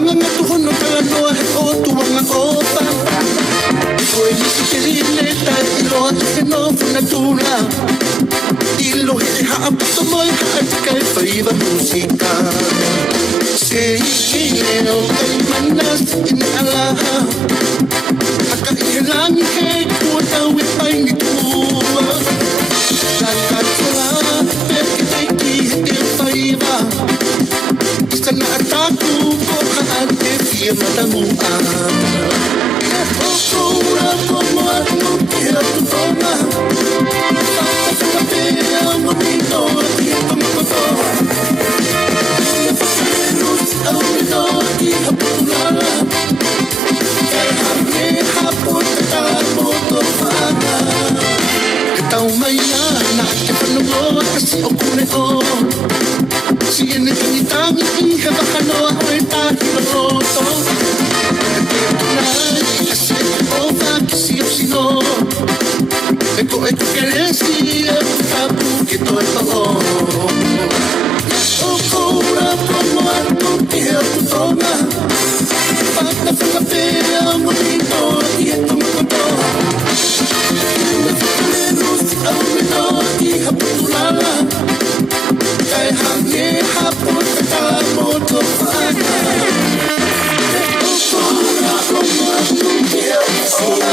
Kamanga tu hono kala noa he o tu wanga opa. Koe nisi te rile tai iloa he no funa tula. Ilo he haaputo moi haatika e whaiva musika. Se i leo ai manas in alaha. Haka i he langi he kua tau e paingi tua. Laka tula peke teiki he te whaiva. Isa na ataku ko haate fia matamua. Ora como anu quiero tu forma. Falta una pena, un bonito tiempo me pasó. A un minuto aquí a pular. Déjame apuntar moto fata. Que tal mañana que cuando voy casi ocurre oh. Si en el camino mi hija baja no aguanta y lo roto. Ecco che resti tabu che tu hai paura. Ancora come non ti ho toma. Fatta falla per un momento e tu mi conto. A un minuto a pulala. Dai hange a portare molto fatta. Ancora come non ti ho toma.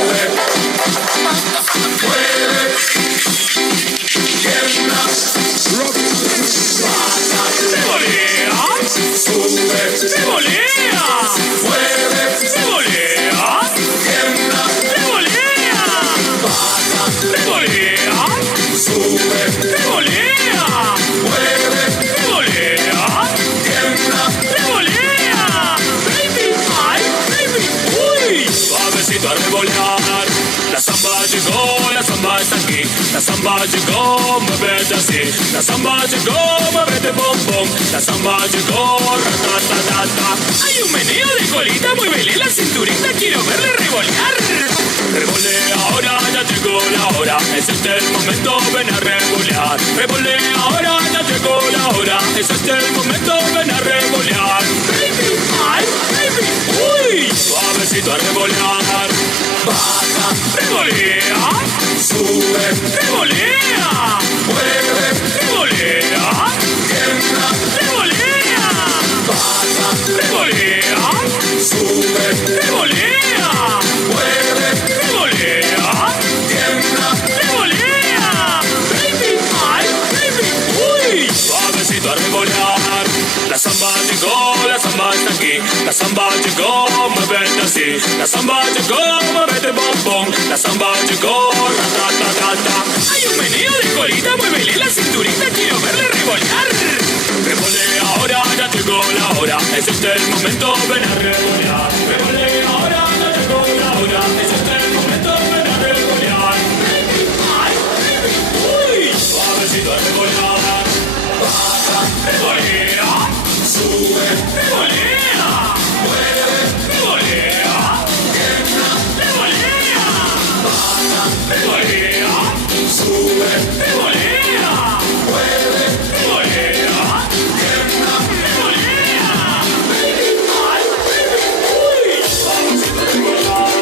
La samba llegó, muévete así. La samba llegó, muévete bom bom. La samba llegó, ratatatata. Hay un meneo de colita, muévele la cinturita, quiero verle revolear. Revolea ahora, ya llegó la hora. Es este el momento, ven a revolear. Revolea ahora, ya llegó la hora. Es este el momento, ven a revolear. Baby, ay, baby, uy. Suavecito a revolear. Baja, revolea. Sube, revolea, mueve, revolea, tiembla, revolea, baja, revolea, sube, revolea, mueve, revolea, tiembla, revolea, baby, ay, baby, uy, suavecito a revolear. La samba llegó, la samba está aquí. La samba llegó, muévete así. La samba llegó, muévete bom bom. La samba llegó, ratatatata. Hay un meneo de colita, muévele la cinturita, quiero verle revolear. Revolea ahora, ya llegó la hora. Es este el momento, ven a revolear. Revolea ahora, ya llegó la hora. Es este el momento, ven a revolear. Baby, ay, baby, uy. Suavecito a revolear. Baja, revolea. Sube, revolea, mueve, revolea, tiembla, revolea, baja, revolea, sube, revolea, mueve, revolea, tiembla, revolea, baby, ay, baby, uy, vamos a revolear.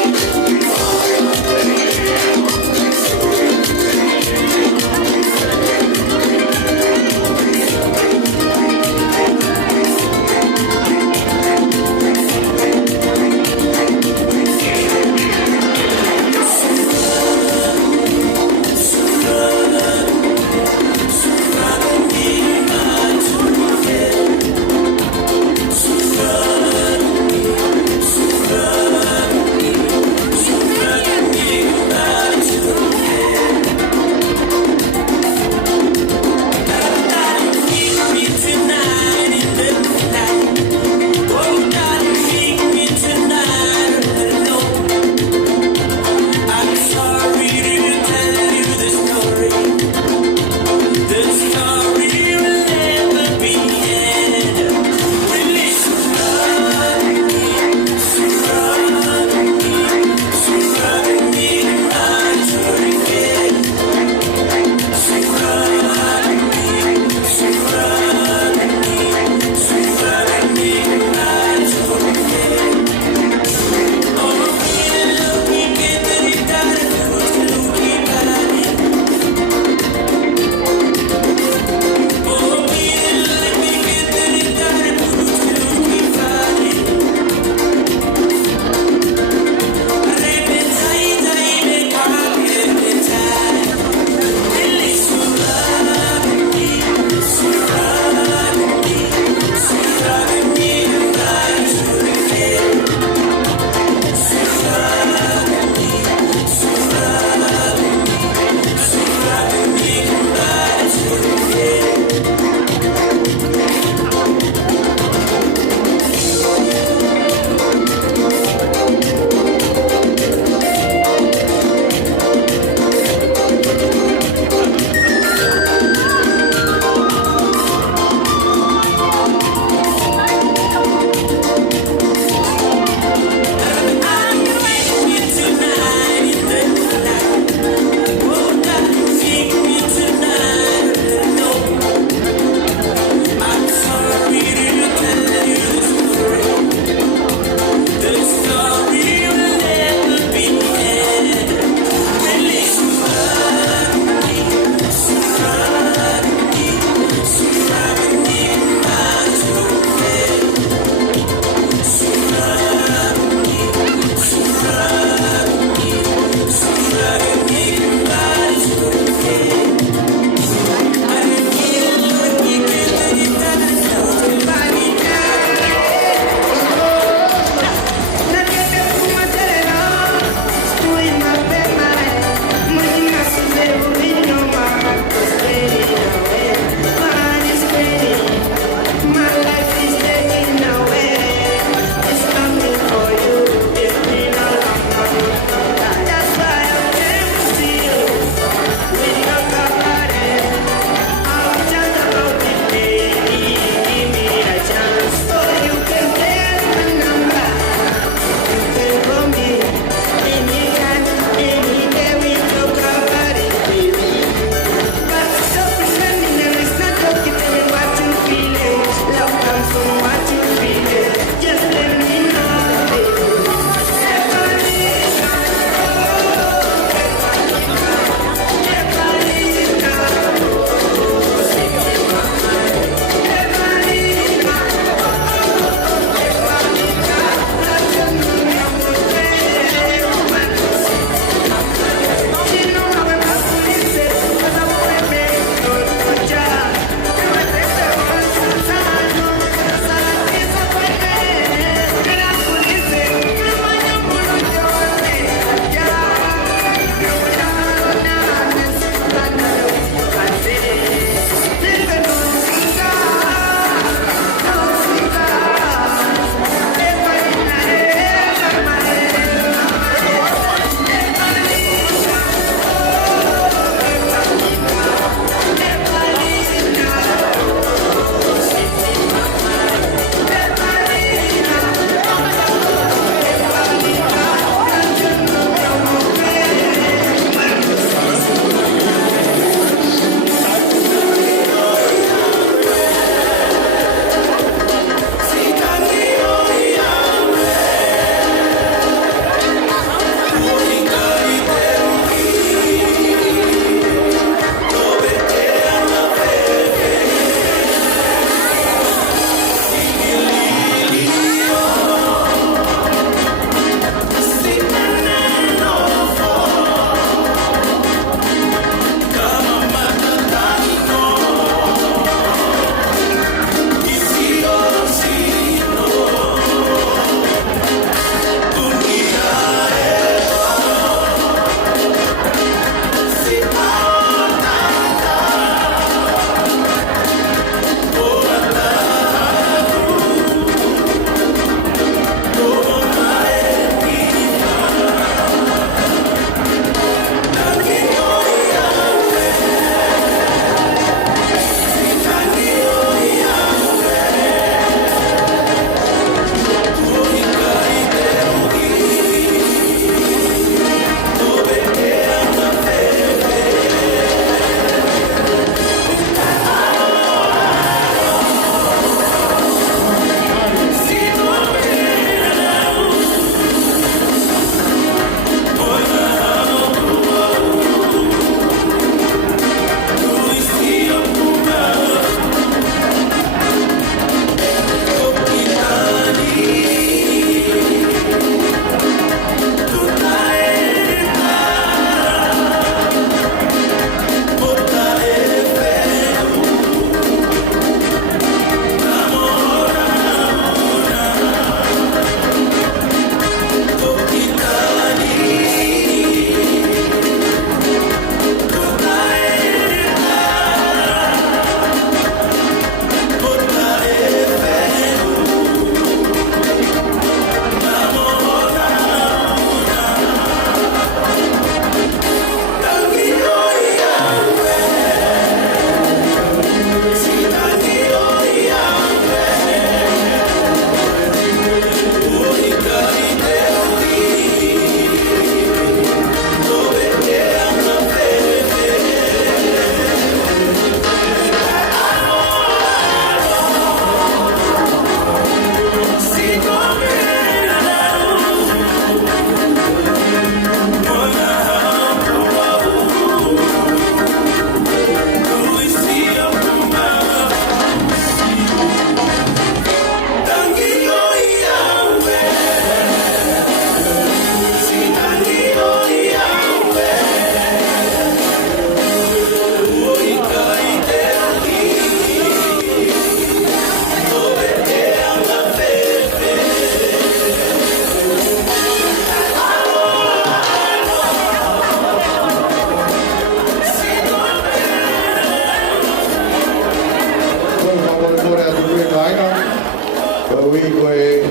ui koe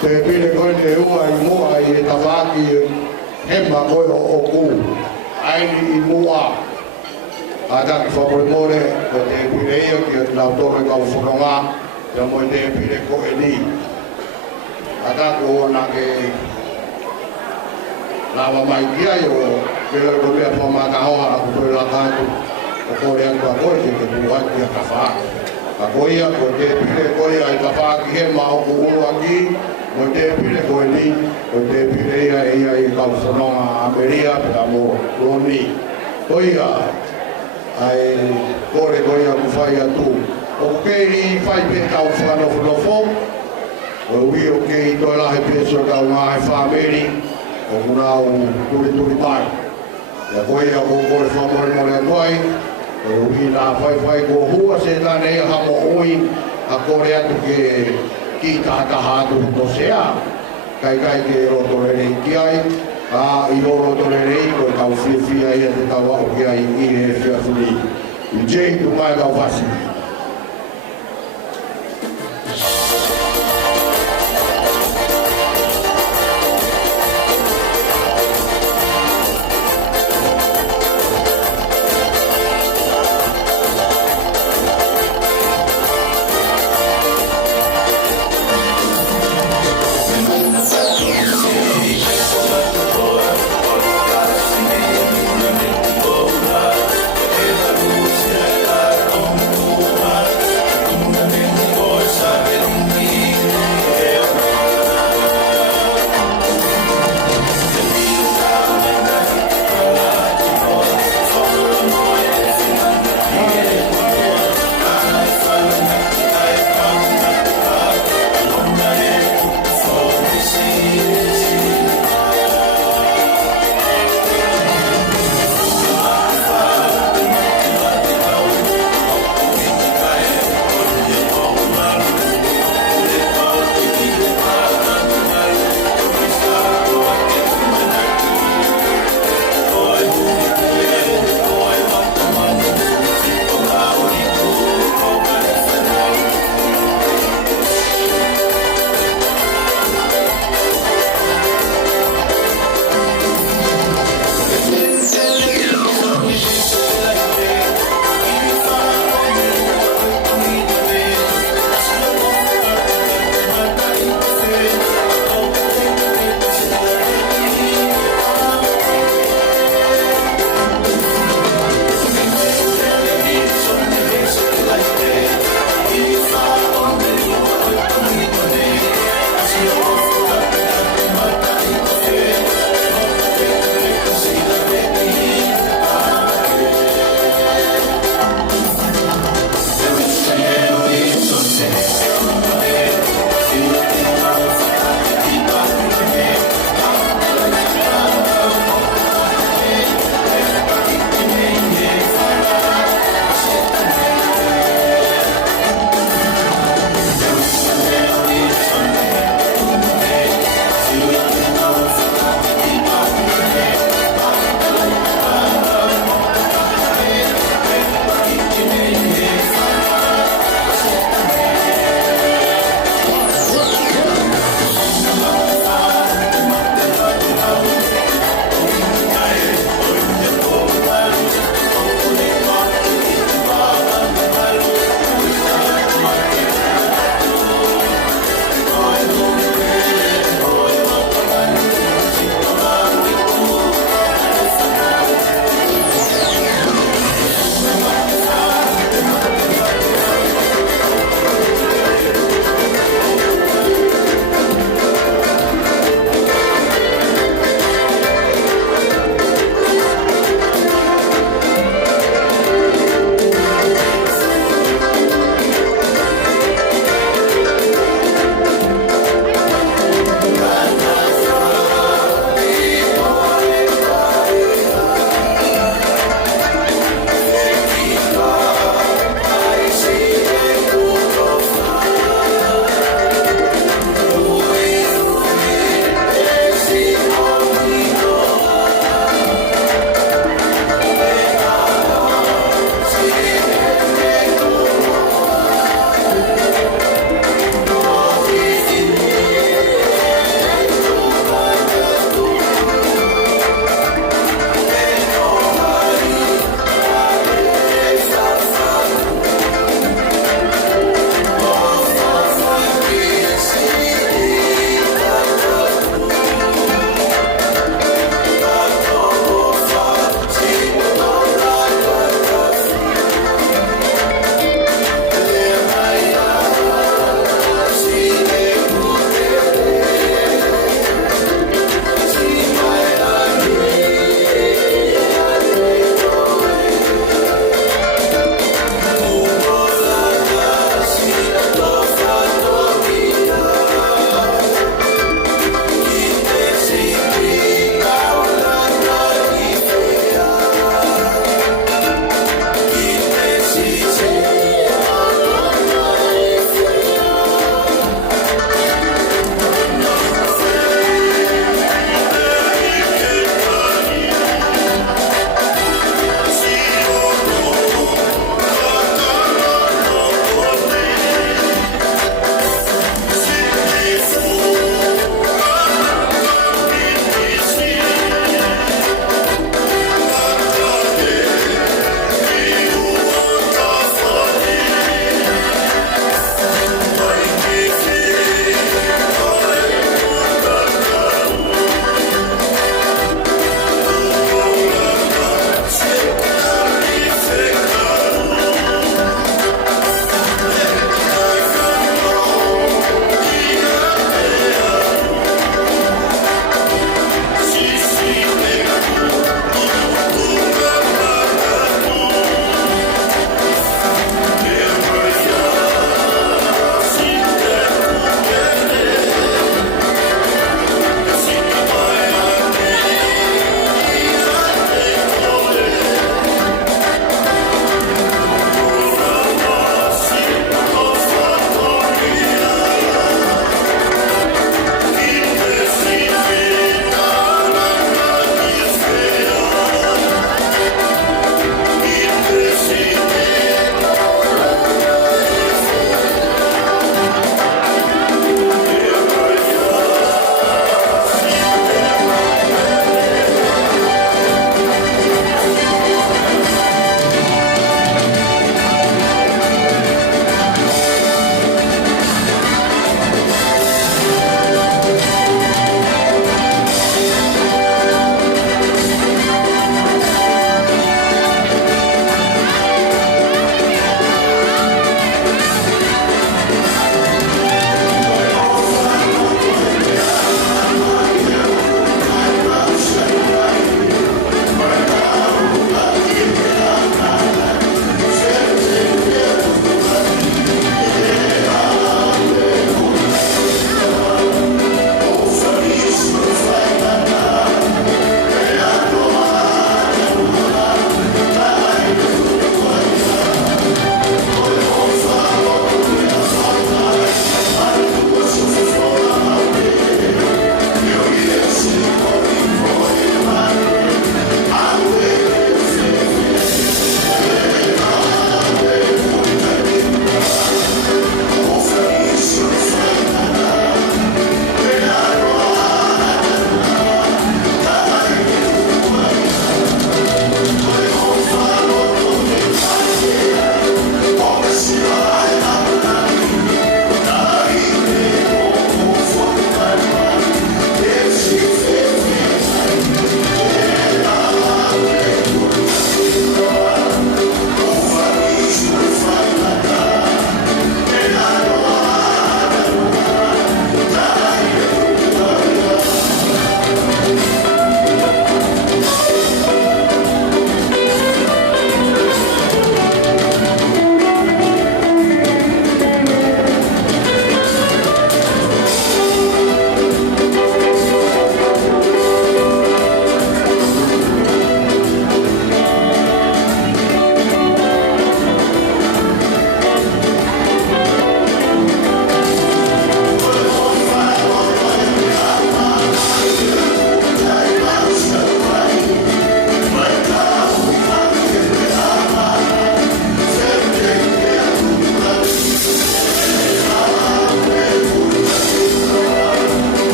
te pile koe te ua I mua I e tawaki hema koe o ku. Aini I mua. A taki whapore ko te pile ia ki o te lau tore kau whanonga te mo te pile koe ni. A taki o na ke lawa mai kia o pile ko mea pamata hoa a kutoe la kātu o kore atu a koe te puhaki a kawhaaki. A koia ko te pile koia I kawhaaki he mao ko unu aki mo te pile koe ni ko te pile ia I kau whanonga Ameria pita mo Roni. Koia ai kore koia ku whai atu. O keiri whai pe kau whanofo o ui o kei toi lahe peso kau ngāhe whameri o kurau turi mai. Ia koia ko kore whamore mole atuai o ui nā whai ko hua se tāne e hamo oi a kore atu ke ki tātaha atu to sea. Kai ke rotore rei ki ai, a I rotore rei ko kau whiwhia ia te tawa o ki ai I e whiawhuri. I jei tu mai kau whasi.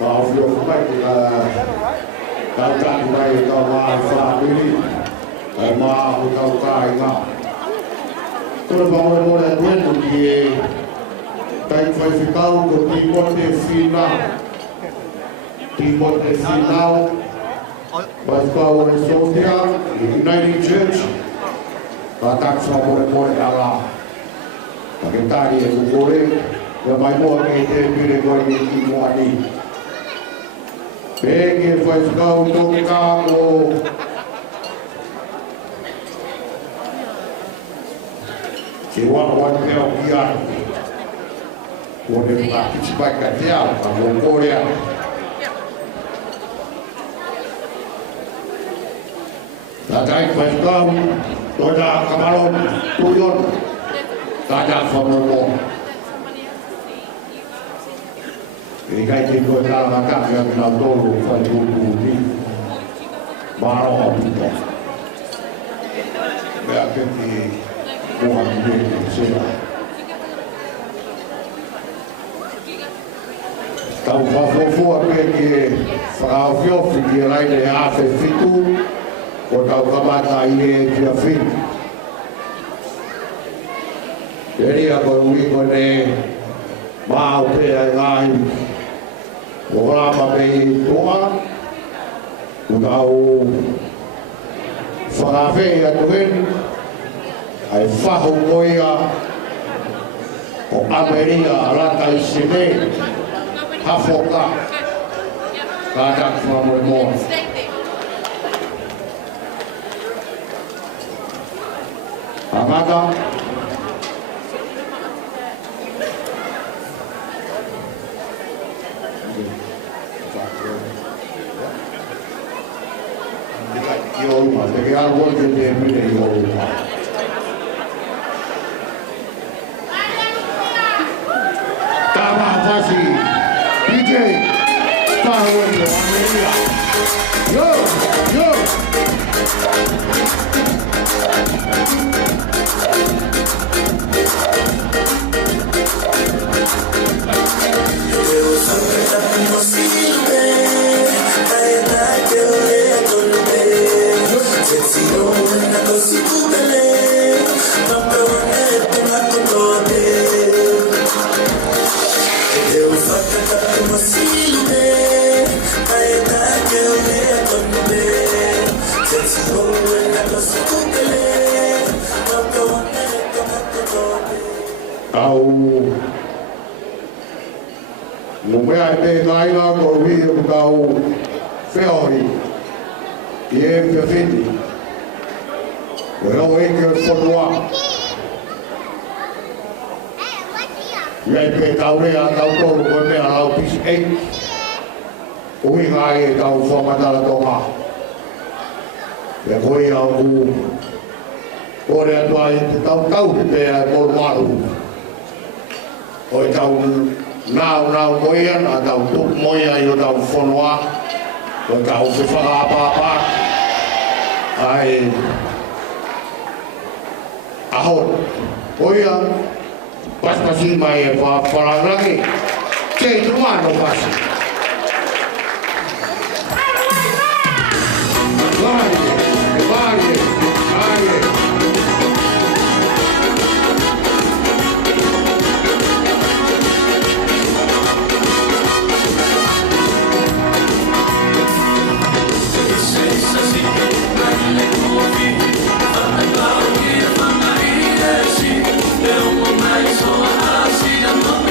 Maafio mai ka tau mai ka family ai ma o tau kai nga Kona mamoe mora e tuendu ki e tai whai whikau ko Timote Finau. Timote Finau whai whikau o e Sotia, Uniting Church, ka taksa mora ala. Ka ke tari e kukore, ka mai moa ke te pire koe ni ki moa ni. Pēke whai whikau toke ka ko ke wana peo ki anu. Kone mga kicipai ka te au, ka mokore anu. Tatai whaikau, toina kamalon, tuyon, tada whamomo. E kai te koe tā makaki a kina tolu whai tūku ni. Maro a puta. Mea ke te moa ki te sea. Tau whawhofua pe ki e whakawhiofi ki e raine e awhe whitu, o tau kamata i e kia whitu. E ria koe uiko ne māu pe ai ngāhi, o rama pe i toa, o tau whakawhei atu heni, ai whahu koia o Ameria rata i sene, hafoka, ka takwa mo e moa. Amaka, Iolma, perché al volte termine Iolma. Tama Fasi, DJ, Tahu Ameria. Yo, yo. Au Mumea te taina ko video kau feori e perfetti. Pero en que forwa. Ia pe taure a tau ko ko me au pis 8. Ui ngai tau forma dala toma. E foi au ore atua i te tau te a kol maru. Oi tau nau moia, na tau tuk moia i o tau whonua. Oi tau se whakapapa. Ai ahon. Oia, paspasi mai e wharangi. Kei tumano pasi. Eu vou mais só assim, eu não me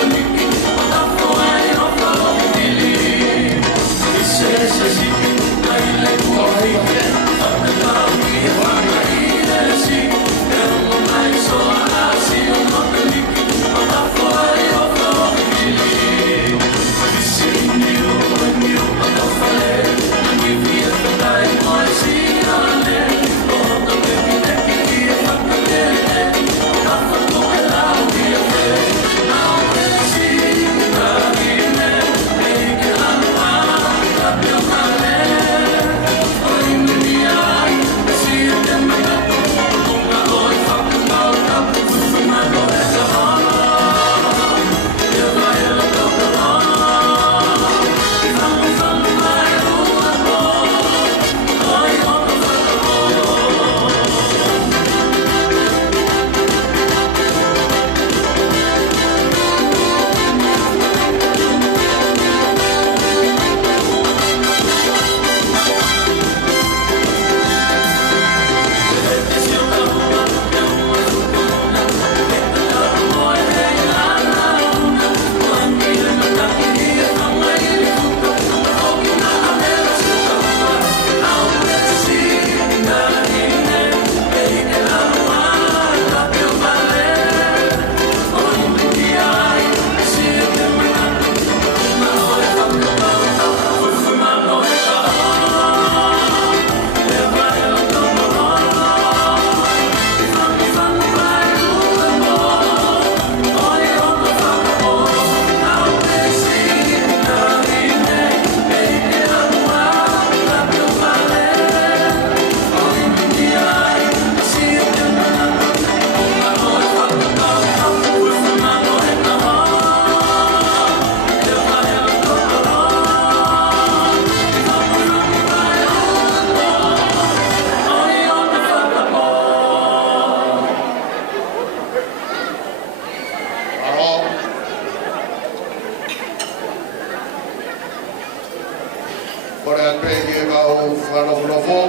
Kore pegi kau whanofo.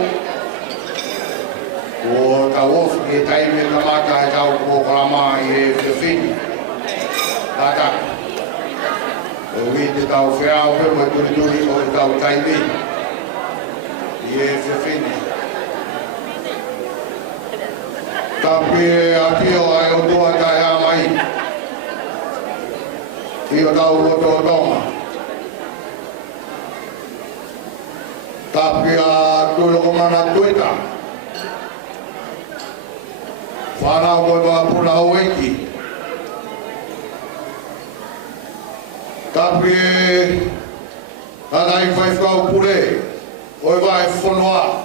O ka wof ki taime kamata e tau ko kalama i e whiwhini. Tata. O wite tau whiau pe mo turi o tau taime. I e whiwhini. Tapi atio ai o tua tai a mai. I o tau roto o tonga. Tapi a tulo mana tuita. Whanau koe mga puna o eki. Tapi anai whaifkau pure. Oi vai whanua.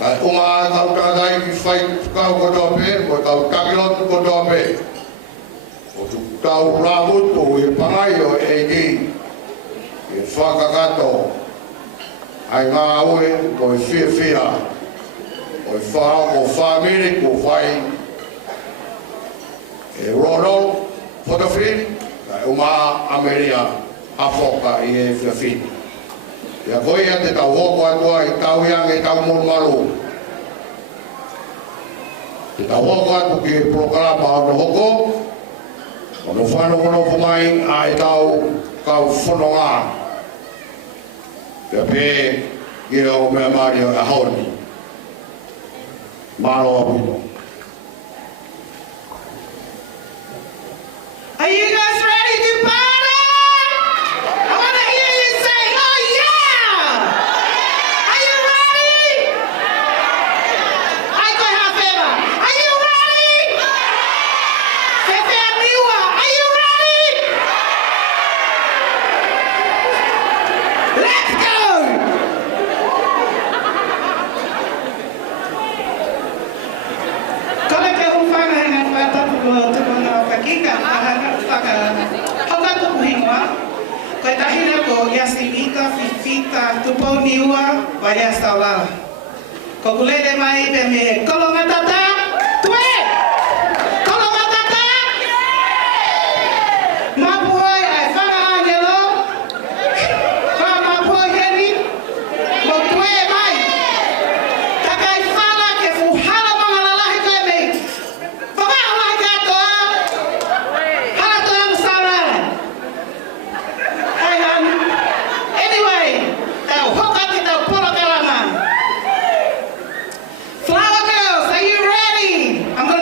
Kai unga tau kadai ki whaifkau ko tope. Ko tau kakilotu ko tope. O tu tau ramutu e pangai o eki. E whakakato. Ai ngā ue ko e whia. O whao o whamiri ko whai e roro whotawhiri kai uma Ameria a whoka i e whiawhiri. Ia koia te tau hoko atua i tau iang e tau morumaru. Te tau hoko atu ki e programa ono hoko ono whanokono whamai a e tau kau whanonga. Ia pē i o mea maria a haoni. Malo abuino. Are you guys ready to party? I want to hear you say, oh yeah! Are you ready? I go have favor. Are you ready? Fefe Amiwa, are you ready? Let's go! Koe tahina ko yasimita, fifita, tupo niua, vaya saulala. Ko kulele mai pe me kolonga tata, tue! Kolonga tata! Mapuhoi ai whanga angelo, wha mapuhoi heni, mo tue mai. Takai whanga ke fuhala mga lalahi koe mei. Whanga alahi katoa, hala toa msara. Anyway, Flower girls, are you ready? I'm going to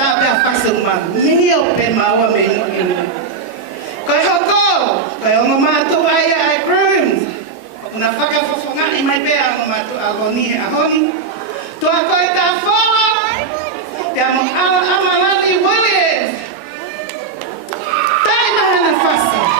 tata pe afasa uma mio pe maua me inu. Koe hoko, koe ongo mātou ai grooms. Una whakafofonga i mai pe ongo mātou agoni ahoni. Toa koe tā whola, te amo Amalani Williams. Tai mahana whasa.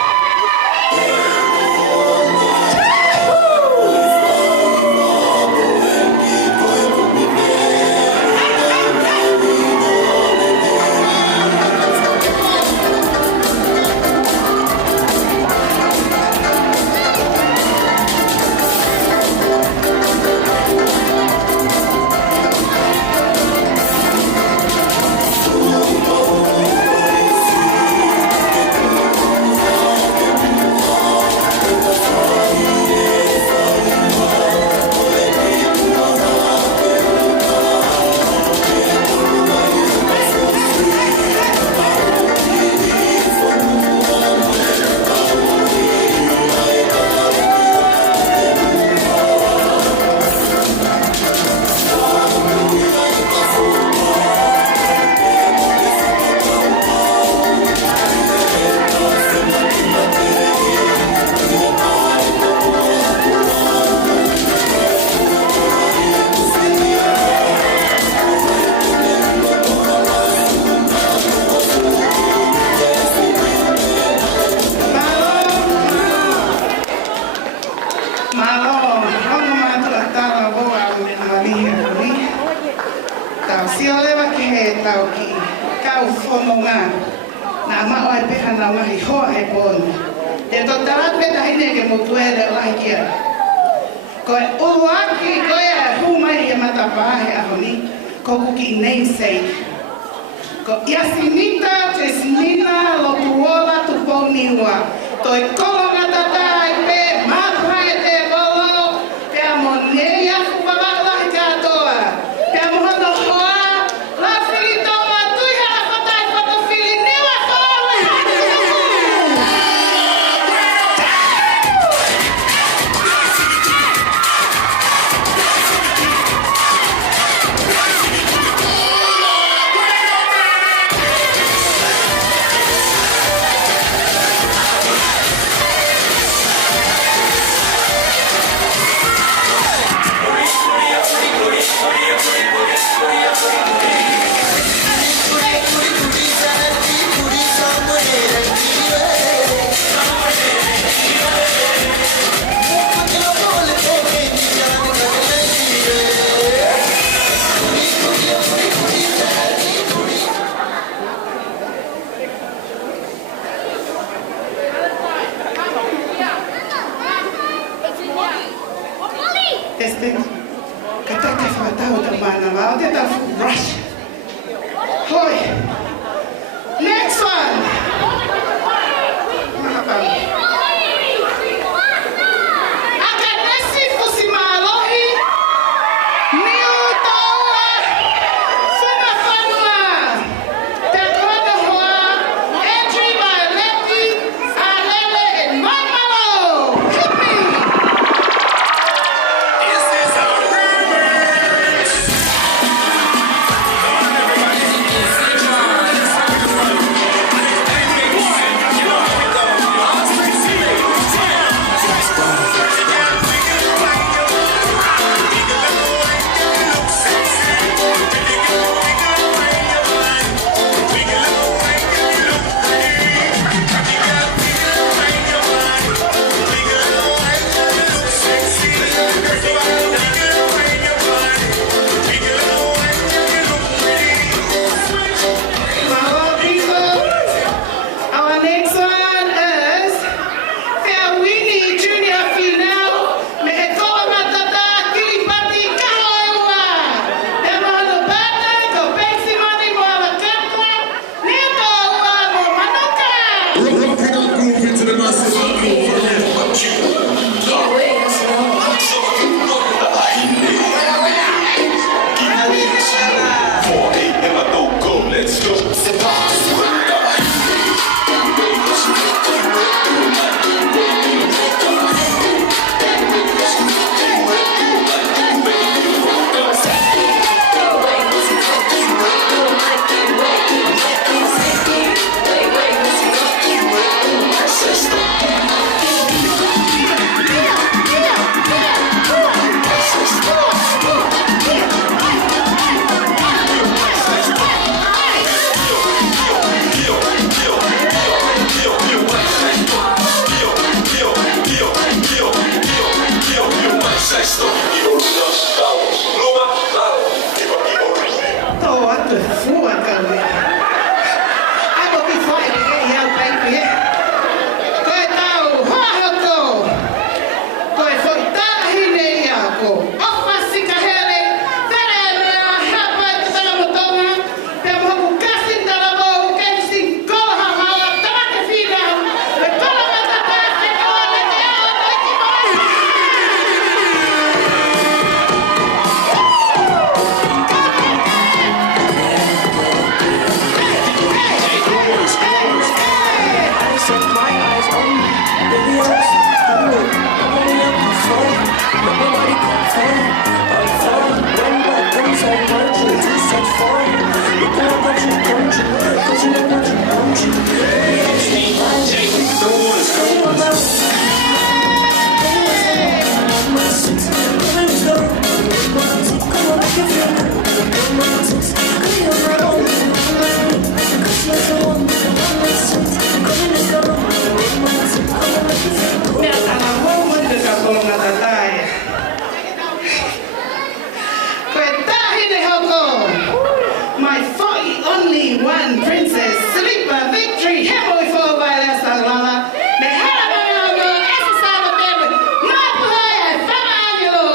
Queen, one Princess, Sleeper, Victory, Heavily followed by Lester Lala. Me Halamanyo, Esasala Bebe, Mapuhaya, Fama Angelo,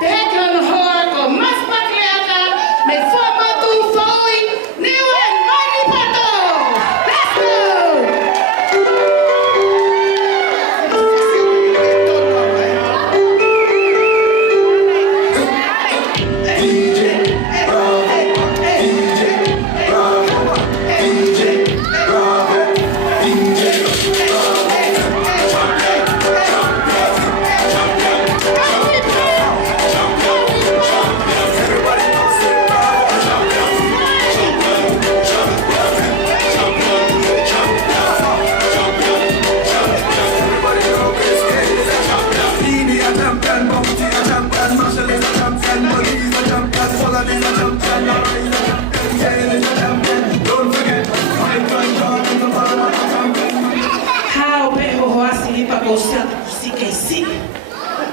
the Hekan Horko, Maspatliata, Me Forma Tu Foi, New and Mighty Pato. Let's go!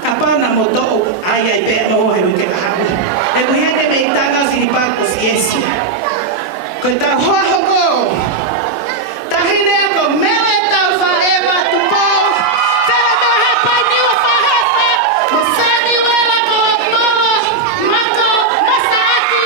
Kapana moto ai ai pe mo he ke ha. E ko hene me tanga si pa ko siesi. Ko ta ho ho ko. Ta hine ko mele ta fa eva tu po. Te me ha pa ni o fa ha fa. Mo sa ni wela ko mo mako masaki.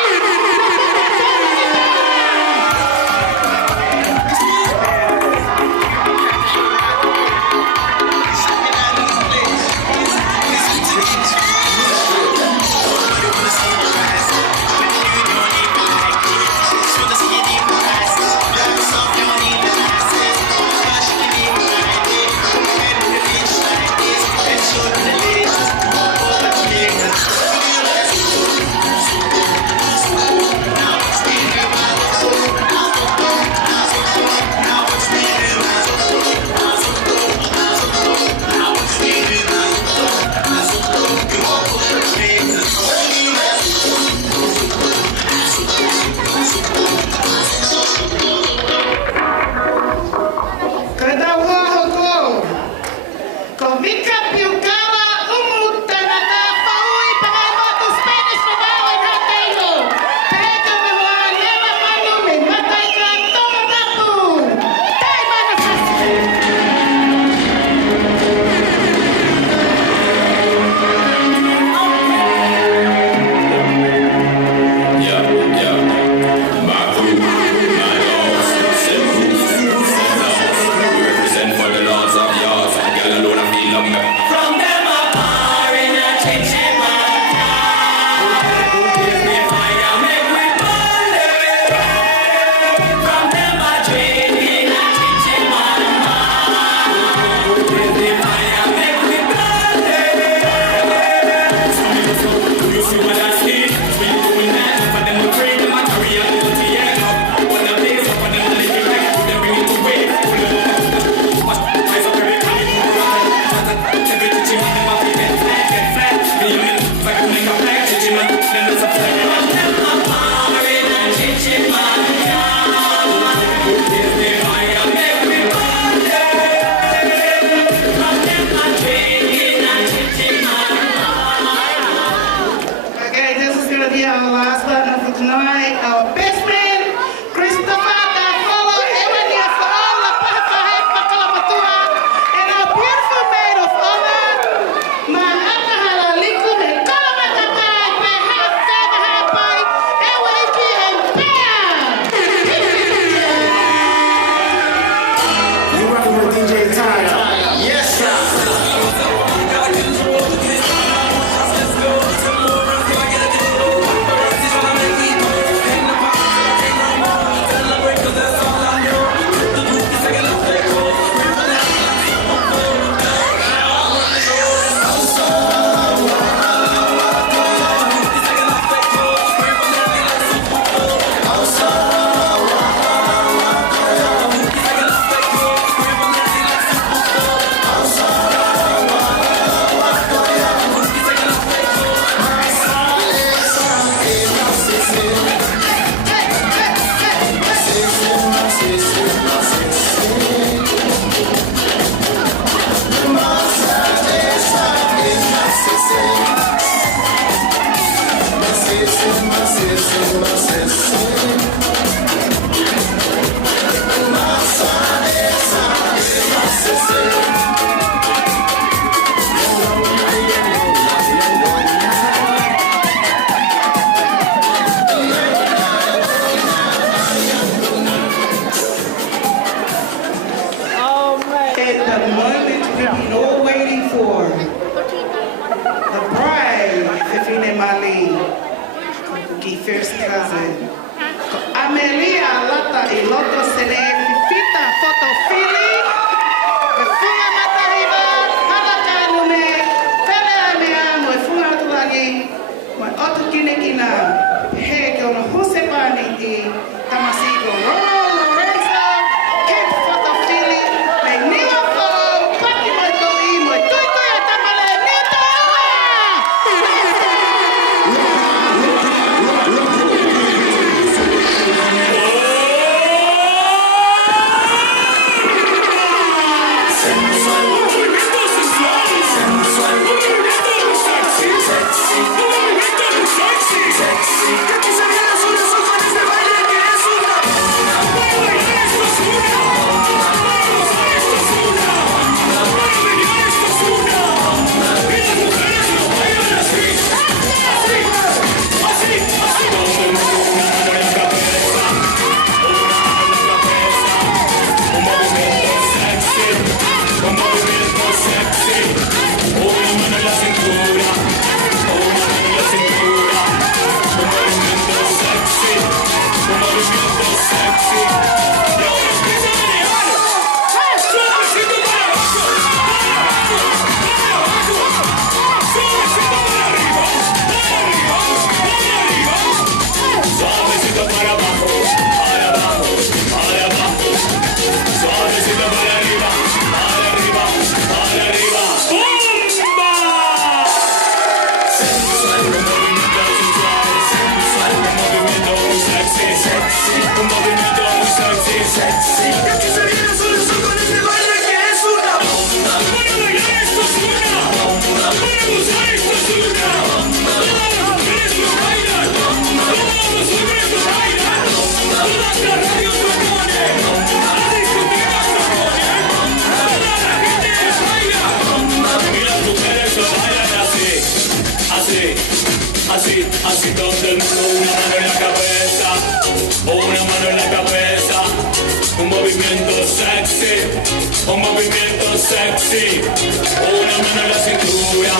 un movimiento sexy. Una mano en la cintura,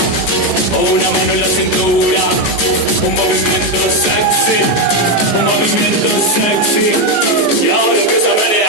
una mano en la cintura. Un movimiento sexy, un movimiento sexy. Y ahora empieza a pelear.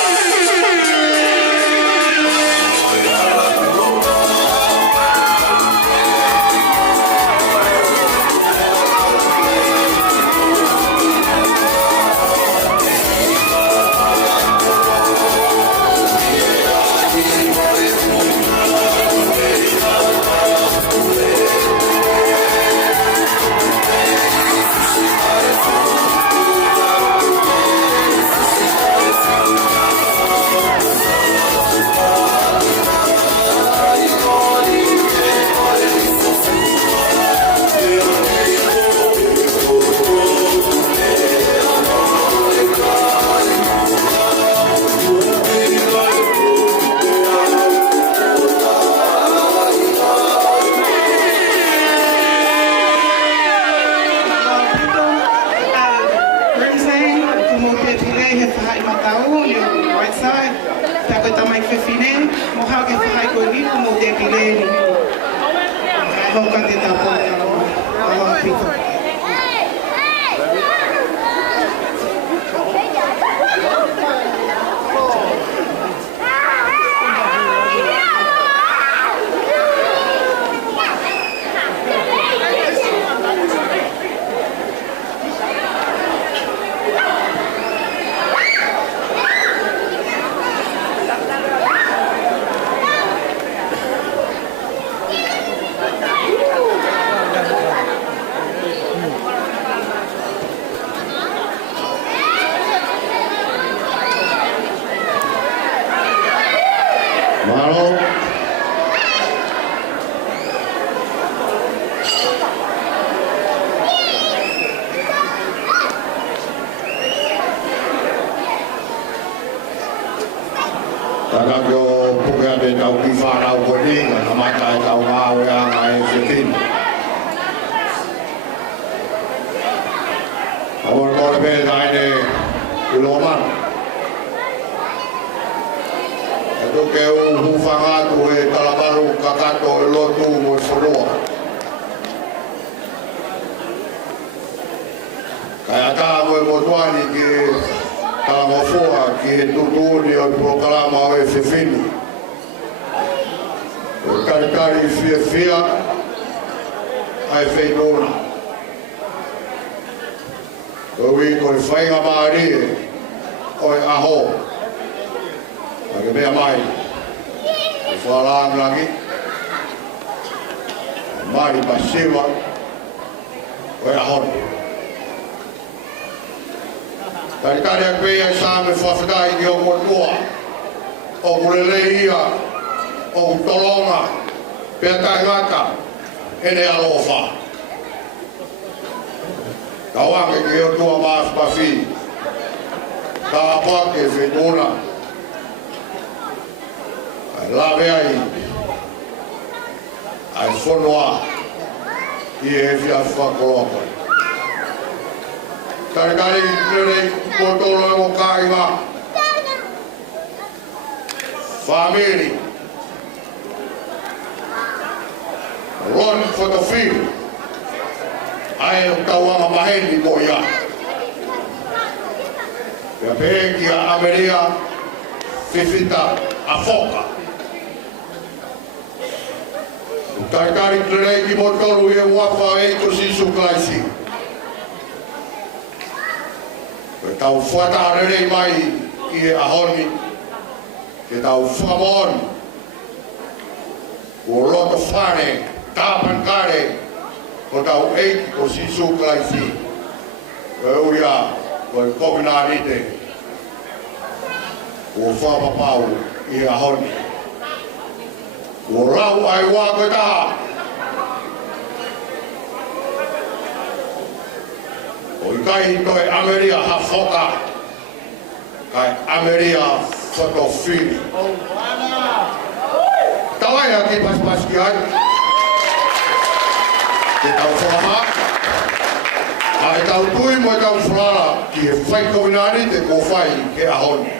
Ai tau tui mo tau whara ki e whai kominari te ko whai ke ahoni.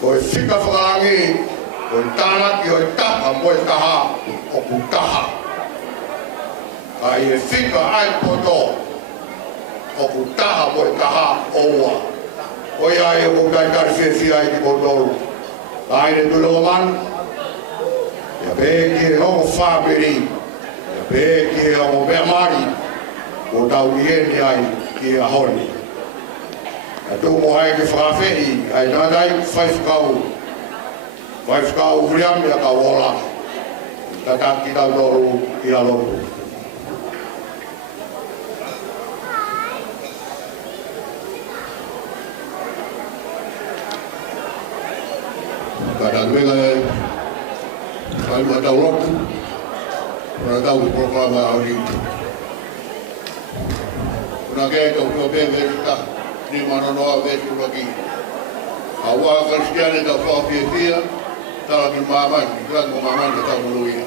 Ko e fika whakarangi, ko e tāna ki o e taha mo e taha o ku taha. A i e fika ai poto o ku taha mo e taha oua. O ia e o kai kari whiawhia i ki kotoru. A i ne tula o man, ia pē ki e hongo whāperi, ia pē ki e hongo mea mari, ko tau i eni ai ki e ahoni. A tū mo hai ke whakawheni, ai nādai whaifkau. Whaifkau vriam ia ka wola. Tataki tau toru i a lotu. Kada luenga e whai mua tau lotu. Kuna tau i proklama a ori. Kuna kei tau tau pewe ta. Ni mana noa vetu lagi. Awa Kristiane da whawhiawhia, tala ki mamani, krango mamani ka tau muluia.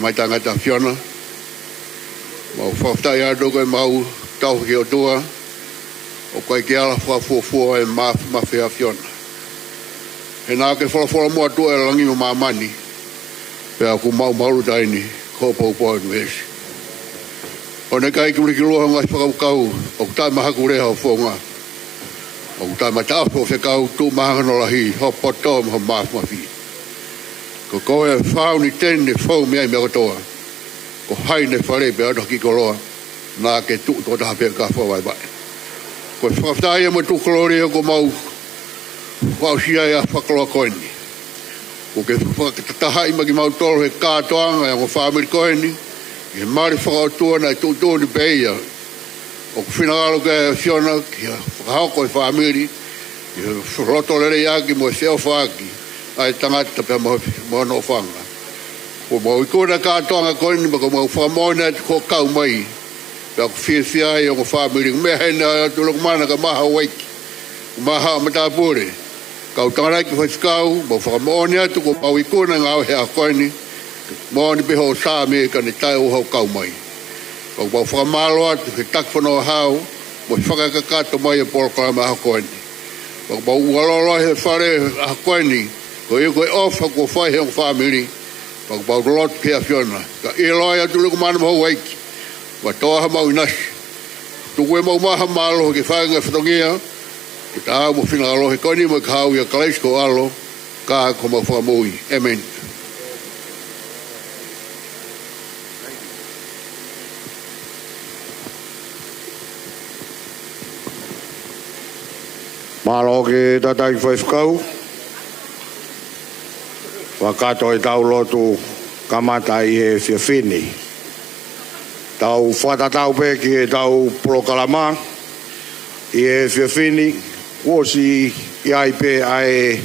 Mai tangata whiona, mau whawhtai ado koe mau tau ki o tua, o koe ki ala whafuafua e mawhia whiona. He nā ke whalawhala mua tua e rangi o mamani, pēa ku mau mauru taini, kōpau pōi nuesi. O ne kai ki loha ngai whakaukau, o kutai mahaku reha o whonga. O kutai matawho whekau tū mahano lahi, ho poto mo mawhi. Ko koe whau ni tene whau mea I mea katoa. Ko haine whare pe ato ki koroa. Nā ke tuk tō taha pia ka whawai bai. Ko whakaftai e mo tukolori e ko mau whau sia e a whakaloa koeni. Ko ke whakataha ima ki mau toro he kātoanga e mo whamiri koeni. Ke mari whakautua na tuk tōni peia. O ku whinagalo ke whiona ki a whakahoko e whamiri. Ki roto lere iaki mo e whio whaki. Ai tangata pe mo no whanga. Ko mo I kona kātoanga koini ma ko mo whamoina ko kau mai. Pea ko whiawhia e o ko whamiri. Mea hena tulok mana ka maha waiki. Maha matapure. Kau tangarai ki whaikau, mo whamoina tu ko mau I kona ngau hea koini. Mo ni peho sā me ka ni tai o hau kau mai. Ko mo whamalo atu he takwhanoa hau. Mo whakakakato mai e poroklama ha koini. Ko mo ualolo he whare ha koini. Ko I koe ofa ko whai heong whamiri, pag pag lot kia whiona. Ka iloa atu luku mana mahu waiki, wa toa mau inasi. Tuku e mau maha malo ki whainga whatongia, ki ta au mo whinagalohe koni mo ka hau ia kalaisko alo, ka ko mau whamui. Amen. Malo ki tatai whaifkau. Wakato e tau lotu kamata I he whiawhini. Tau whatatau pe ki e tau prokalama I he whiawhini. Wosi I ai pe ai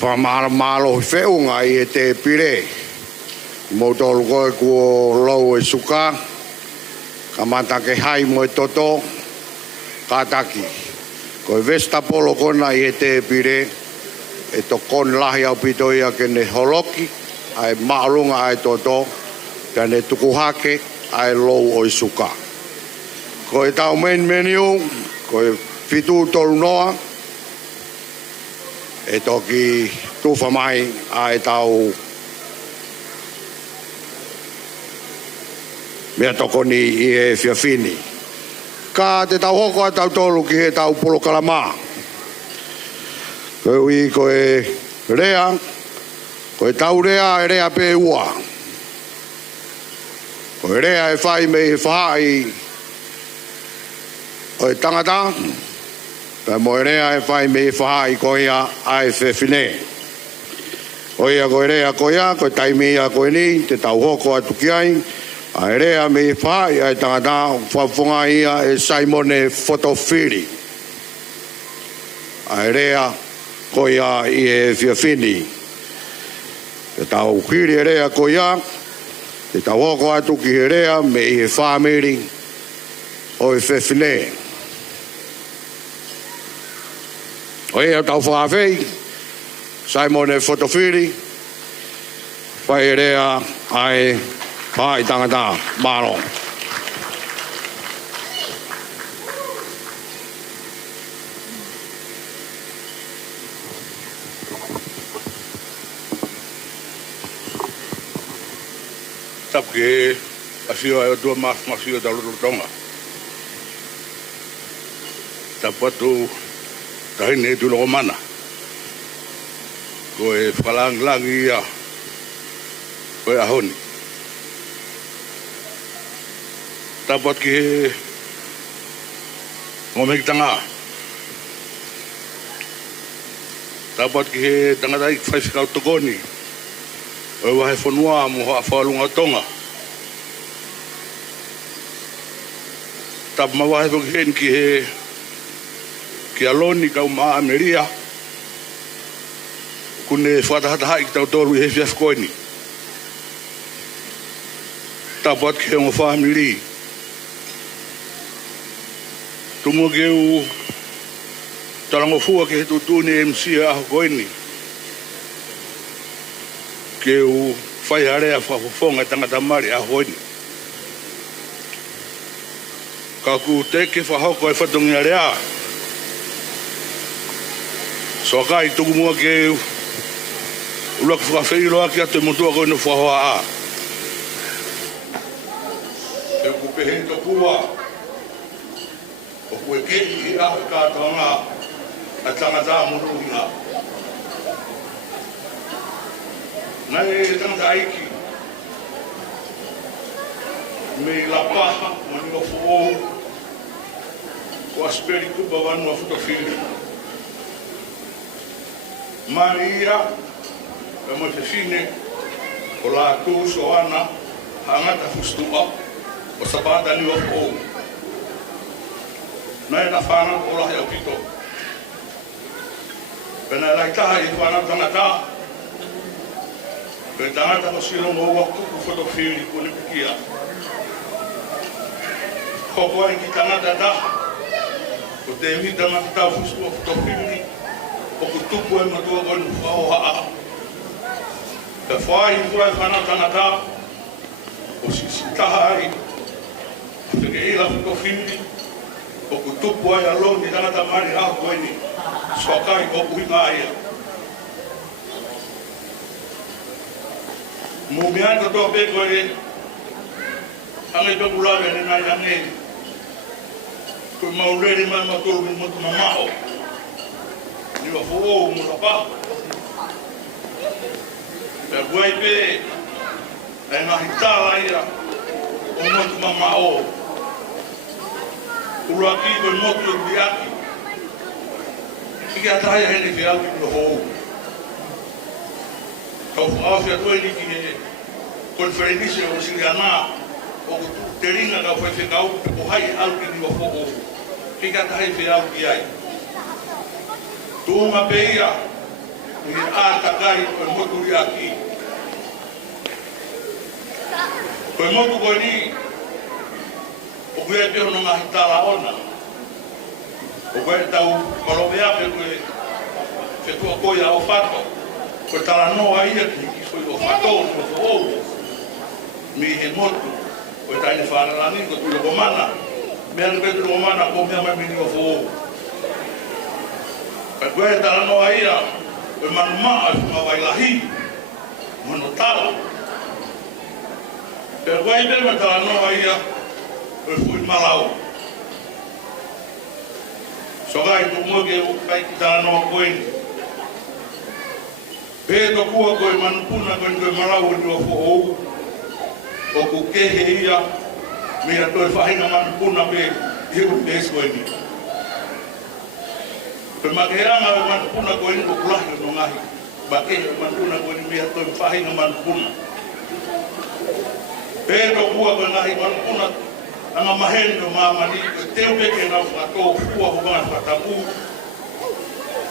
whamara malo whiunga I he te pire. Motolu koe kuo lau e suka. Kamata ke hai mo e toto. Kataki. Koe vesta polo kona I he te pire. E to kon lahi au pito ia ke ne holoki, ai maalunga ai toto, ka ne tukuhake, ai lou o isuka. Ko e tau meniu, ko e fitu tolu noa, e toki tufa mai ai tau mea tokoni I e whiawhini. Ka te tau hoko a tau tolu ki he tau polokalama. Koe ui koe rea, koe tau rea e rea pe ua. Koe rea e whai me he whai o e tangata, pe mo e rea e whai me he whai koe ia ai whewhine. Koe ia koe rea koe ia, koe taimi ia koe ni, te tau hoko atu ki ai, Aerea me whai ai tangata whawhunga ia e Simone Fotofiri. Aerea ko ia i e whiawhini. E tau kiri rea ko ia, e tau oko atu ki he rea me i he whamiri o e whewhine. O e tau whawhei, Simone Fotofiri, whai rea ai whai tangata maro. Tapke asio ai dua masio da lutonga. Tapatu tahine tu lo mana. Ko e falang langia. Ko e ahoni. Tapat ki ngomeng tanga. Tapat ki tanga dai fai kau togoni. O wahe whanua mo hoa whalunga tonga. Tap ma wahe whakhen ki aloni kau maa ameria. Kune whatahataha ki tau toru i he fiaf koini. Tapat ki he ngo whamiri. Tumo ke u talango fua ki he tutuni MC aho koini. Ke u whai harea whafonga tangata mari a hoini. Ka ku teke whahoko e whatongi a rea. So kai tuku mua ke ulak whawhiri loa ki atu e motua koe no whahoa a. E ku pehe to kua. O ku e kei i aho kātoanga a tangata muruhinga. Nai e tangata aiki. Me la paha, mani o fuou. O asperi kuba wanu a Fotofiri. Maria, e mo te fine, o la kous o ana, hangata fustua, o sabata ni o fuou. Nai na whana o lahi au pito. Pena lai taha i whana tangata, pe tangata ko silongo ua kuku Fotofiri kone pikia. Koko ai ki tangata taha, ko te mita matau fustua Fotofiri, o ku tupu e matua kone whaoha a. Pe whai hua e whana tangata, o sisitaha ai, te ke ila Fotofiri, o ku tupu ai aloni tangata mari a koeni, sokai o kuhinga aia. Mumianta toa peko e ange peku lawe ne nai ange koe maurere mai matoro mi motu mamao ni wa fuo mo la pa pe guai pe e na hitala ia o motu mamao ulu aki koe motu e biaki ike ataya hene ki alki no hou kau whaafia tue ni ki he konferenise o Siriana o te ringa ka whai whekau o hai alki ni wa whoko ki ka tahi whi alki ai tūnga peia ni a takai koe motu ri aki koe motu koe ni o koe e peho no ngahi tala ona o koe e tau malope ape koe whetua koe a o whato koe tala noa ia ki koe o whatou ni o whou mi he motu koe taine whanarani koe tui o mana mea ni betu o mana ko mea mai mini o whou koe e tala noa ia koe manu maa e whunga wailahi mano tala koe i bema tala noa ia koe fui malau sogai tu mua ke kai ki tala noa koe ni Pēto kua koe manupuna koe malau ni o whoou o ku kehe ia mea toi whahinga manupuna pe hiru pēs koe ni. Pe makeanga o manupuna koe ni o kulahi no ngahi ba kehe manupuna koe ni mea toi whahinga manupuna. Pero kua ko na iman kuna anga mahendo mamani teu ke na fato fua ho ma fatapu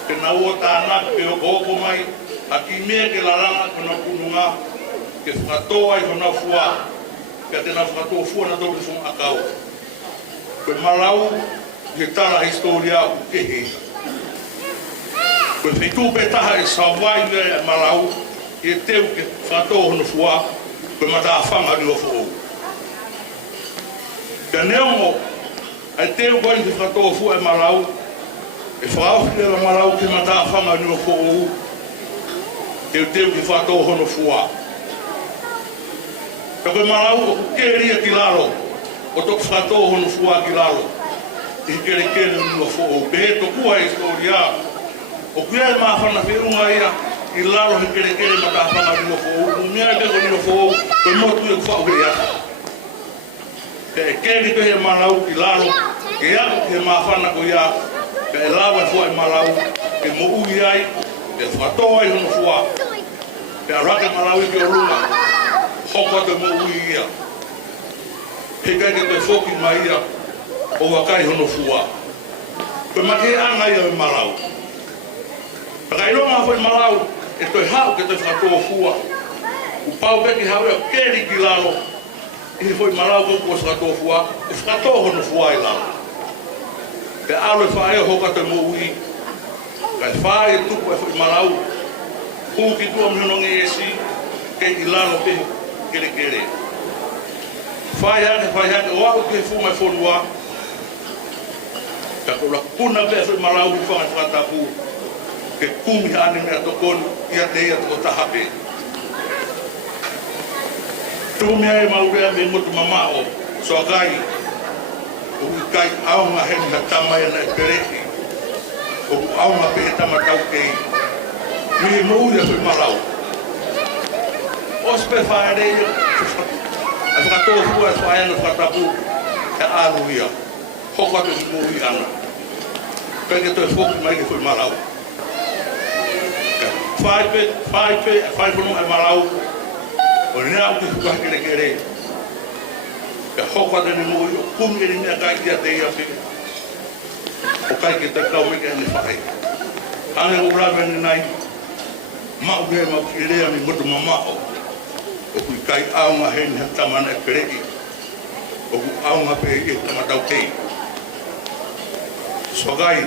ke na o tana pe o go mai aki me ke la lana kuna kununga ke fato ai na fua ke te na fato fua na do fun akau pe malau ke tala historia ke he pe fitu beta e savai le malau e teu ke fato no fua pe mata fanga ni o fo ke neongo ai teu ko ni fato fu e malau e fao le malau ke mata fanga ni o fo teu ke fato hono fua pe malau ke ria kilalo o to fato hono fua kilalo e ke no fo be to ku ai historia o kuia ma fana fe unga ia i lalo he kere mata fanga ni o fo mia de ni o fo ko mo tu e fa o ia ke kere ke malau i lalo ke ia ke ma fana ko ia ke lava fo e malau ke mo u ia e fa to ai no fo ke ara ke malau ke o luma hoko te mo u ia he ke te fo ki mai ia o wakai hono fo ko ma ke anga ia malau Pakai lo ma foi malau e toi hau ke toi fato fua o pau be ki hau e keri ki lalo e foi malau ko fato fua e fato hono fua i lalo pe alo fa e hoka te mo ui kai fa e tu ko foi malau ku ki tu am no ngesi ke i lalo pe kere fa ya o au ke fu mai fonua ta ko la kuna be foi malau ki fa fata pu ke kumi ane mea tokon ia te ia toko tahape. Tuku mea e maurea me motu mamao, so agai, o kai aonga heni ha tamai ana e pereki, o aonga pe he tamatau kei, mihi mouia fui malau. Os pe whaere ia, a whakatoa fua e whaena whatapu, e aruhia, hoko atu mouhi ana. Peke toi foki mai ke fui malau. Fai kono e malau o nea uti fuka kere e hoko ate ni mui o kumi e ni mea kai kia te ia pe o kai ki te kau meke ane whae ane o rawe ni nai mau ke mau ki rea ni motu mamao o kui kai aunga heni ha tamana e pereki o ku aunga pe e tamatau kei so gai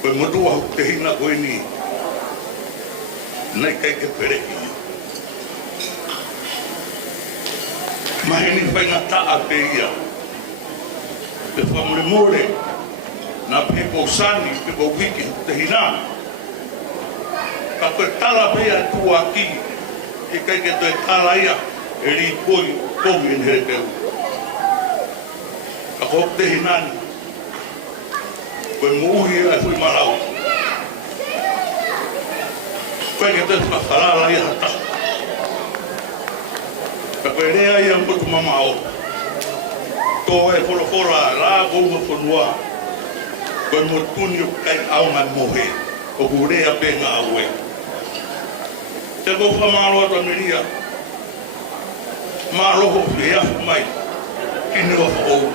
koe motu ahu te hina koe ni nei kai ke pereki maheni whainga taa te ia te whamure na people sani people wiki te hina ka koe tala pea tua ki e kai ke toi tala ia e ri koi komi en here peu ka koe te hinani koe muuhi e fui marau. Koe ke te whawharala ia hata. Ka koe rea ia mputu mamao. Tō e whorofora rā gonga whanua. Koe motuni o kai aunga mohe. O ku rea pe ngā ue. Te ko whamaro ata miria. Mā roho whie afu mai. Kine wa whaou.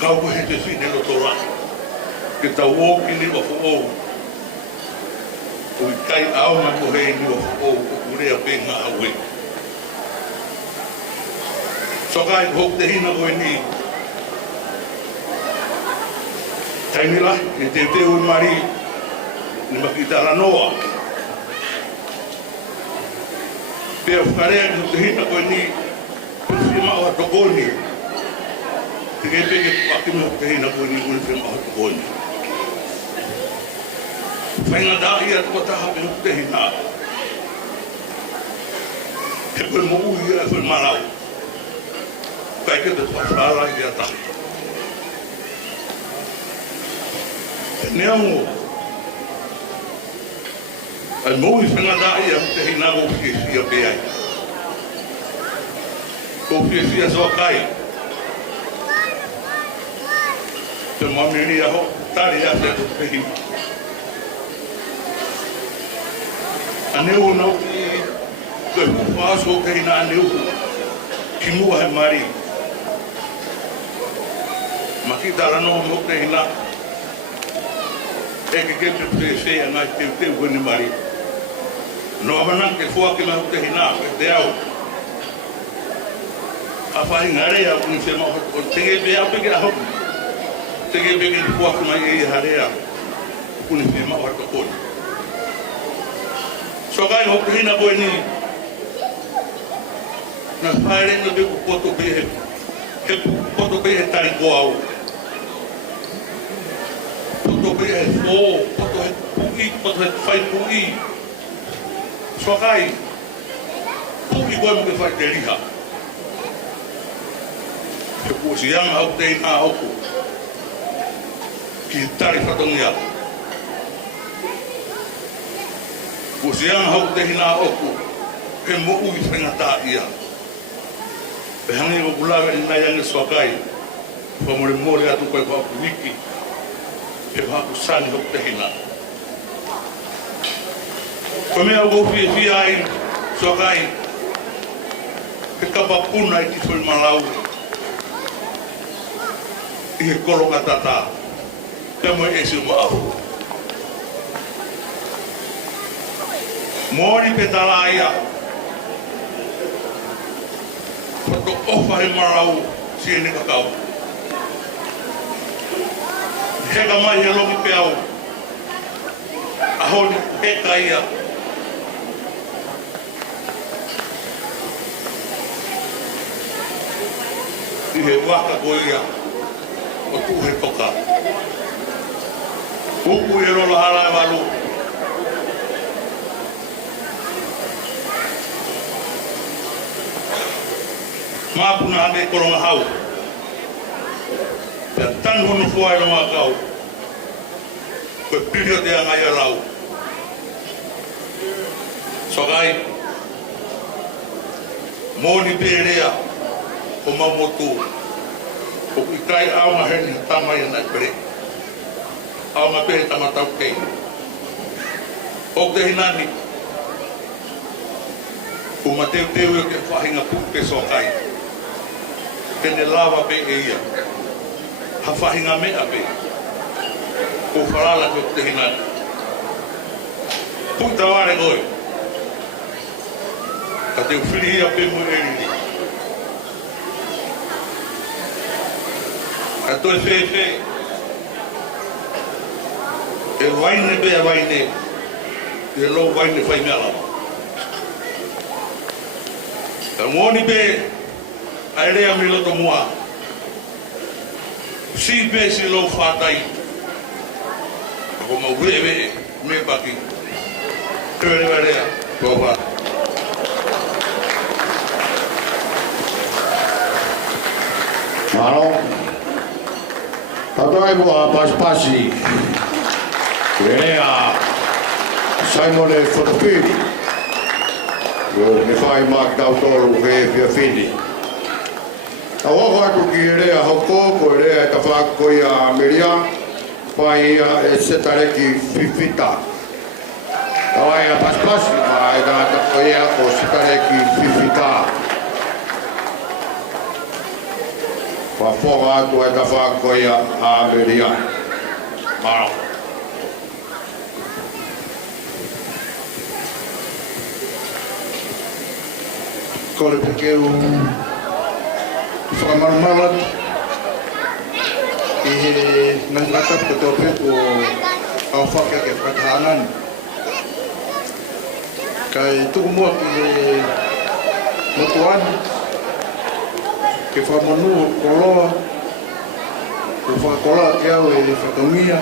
Kau he te whine lo tora. Ke tau oki ni wa whaou. O i kai aunga ko hei ni wa whaou. O kurea pe ngā aue. So kai hok te hina koe ni. Taimila, e te teo i mari. Ni makitara noa. Pea whakarea ki te hina koe ni. Pea mao a tokoni. Te ke peke pake mo te hina koe ni ule whenga hatu koe. Whainga da ia toko taha me te hina. He koe mo ui ia koe marau. Kai ke te whakara ia taha. E neango. Ai mo i whenga da ia te hina ko pike sia peai. Ko pike sia soa kai. Te mamiri aho, tari a te pehima. Ane o nau ki Ke paso ke ina neu. Ki mua he mari. Makita rano mo ke ina. E ke te se ana te wani mari. No amana ke fua ke ma te ina te au. Apa ngare ya kun se ma o te be a pe ke ho. Te ke be ke fua ke ma e harea. Kun se ma wa ko. So kai ho te ina bo ni. Na pare no be poto be he poto be he tari ko au poto be he poto he pui poto he fai pui so kai pui ko mo ke fai te riha ke ko si yang au te na au ko ki tari fatongia ko si yang au te na au ko ke mo ui fengata ia hangi ko kulaga ina yang sokai ko mo atu ko ko wiki e ba ku sani ko tehina ko me au fi ai sokai ke kapapuna i fol malau e kolo katata ke mo ese mo au mori petalaia Poto ofa he marau si ene kakau. Heka mai he loki pe au. Ahoni heka ia. I he waka ko ia. O tu he toka. Uku he rola hala e walu. Mapuna ane koronga hau. Pea tan hono fua e longa kau. Koe pirio te anga ia lau. Sokai. Moni perea. O mamotu. O ikai aunga heni tamai ana pere. Aunga pere tamatau kei. O te hinani. O mateu teu e ke whahinga puke sokai. Kene lava pe e ia. Ha whahinga mea pe. Ko wharala ko te hinani. Puta ware oi. Ka te whiri ia pe mo eri. Ka toi whewhe. E waine pe a waine. E lo waine whai mea lava. Ka ngoni pe ai rea mi loto mua. Si pe si lo whatai. Ako ma wewe me baki. Tere wa rea. Kua wa. Maro. Tato ai mua paspasi. Rea. Simon e Fotopiri. Me fai mak tau toru ke fia fini. A wako aku ki rea hoko, ko rea e tawhako koi a Meria, whai ia e setareki fifita. Kawai a paspasi, ma e gata koi a o setareki fifita. Wa whonga atu e tawhako koi a Meria. Maro. Kore pekeu whakamarumarat i he nangata te tope o au whake ke whakatahanan. Kai tuku mua ki he motuan ke whamonu o koloa o whakakola ke au e whakamia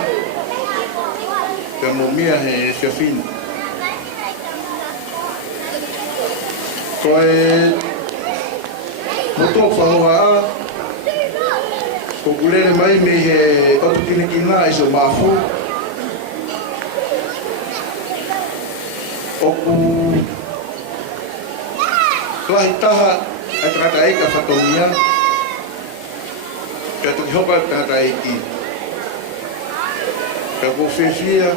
ke momia he whiawhina. Koe moto whanua a ko kulere mai me he oputine ki ngā iso mafu oku lahi taha ai tangata eika whatomia kia tuki hopa tangata eiki kia ko whewhia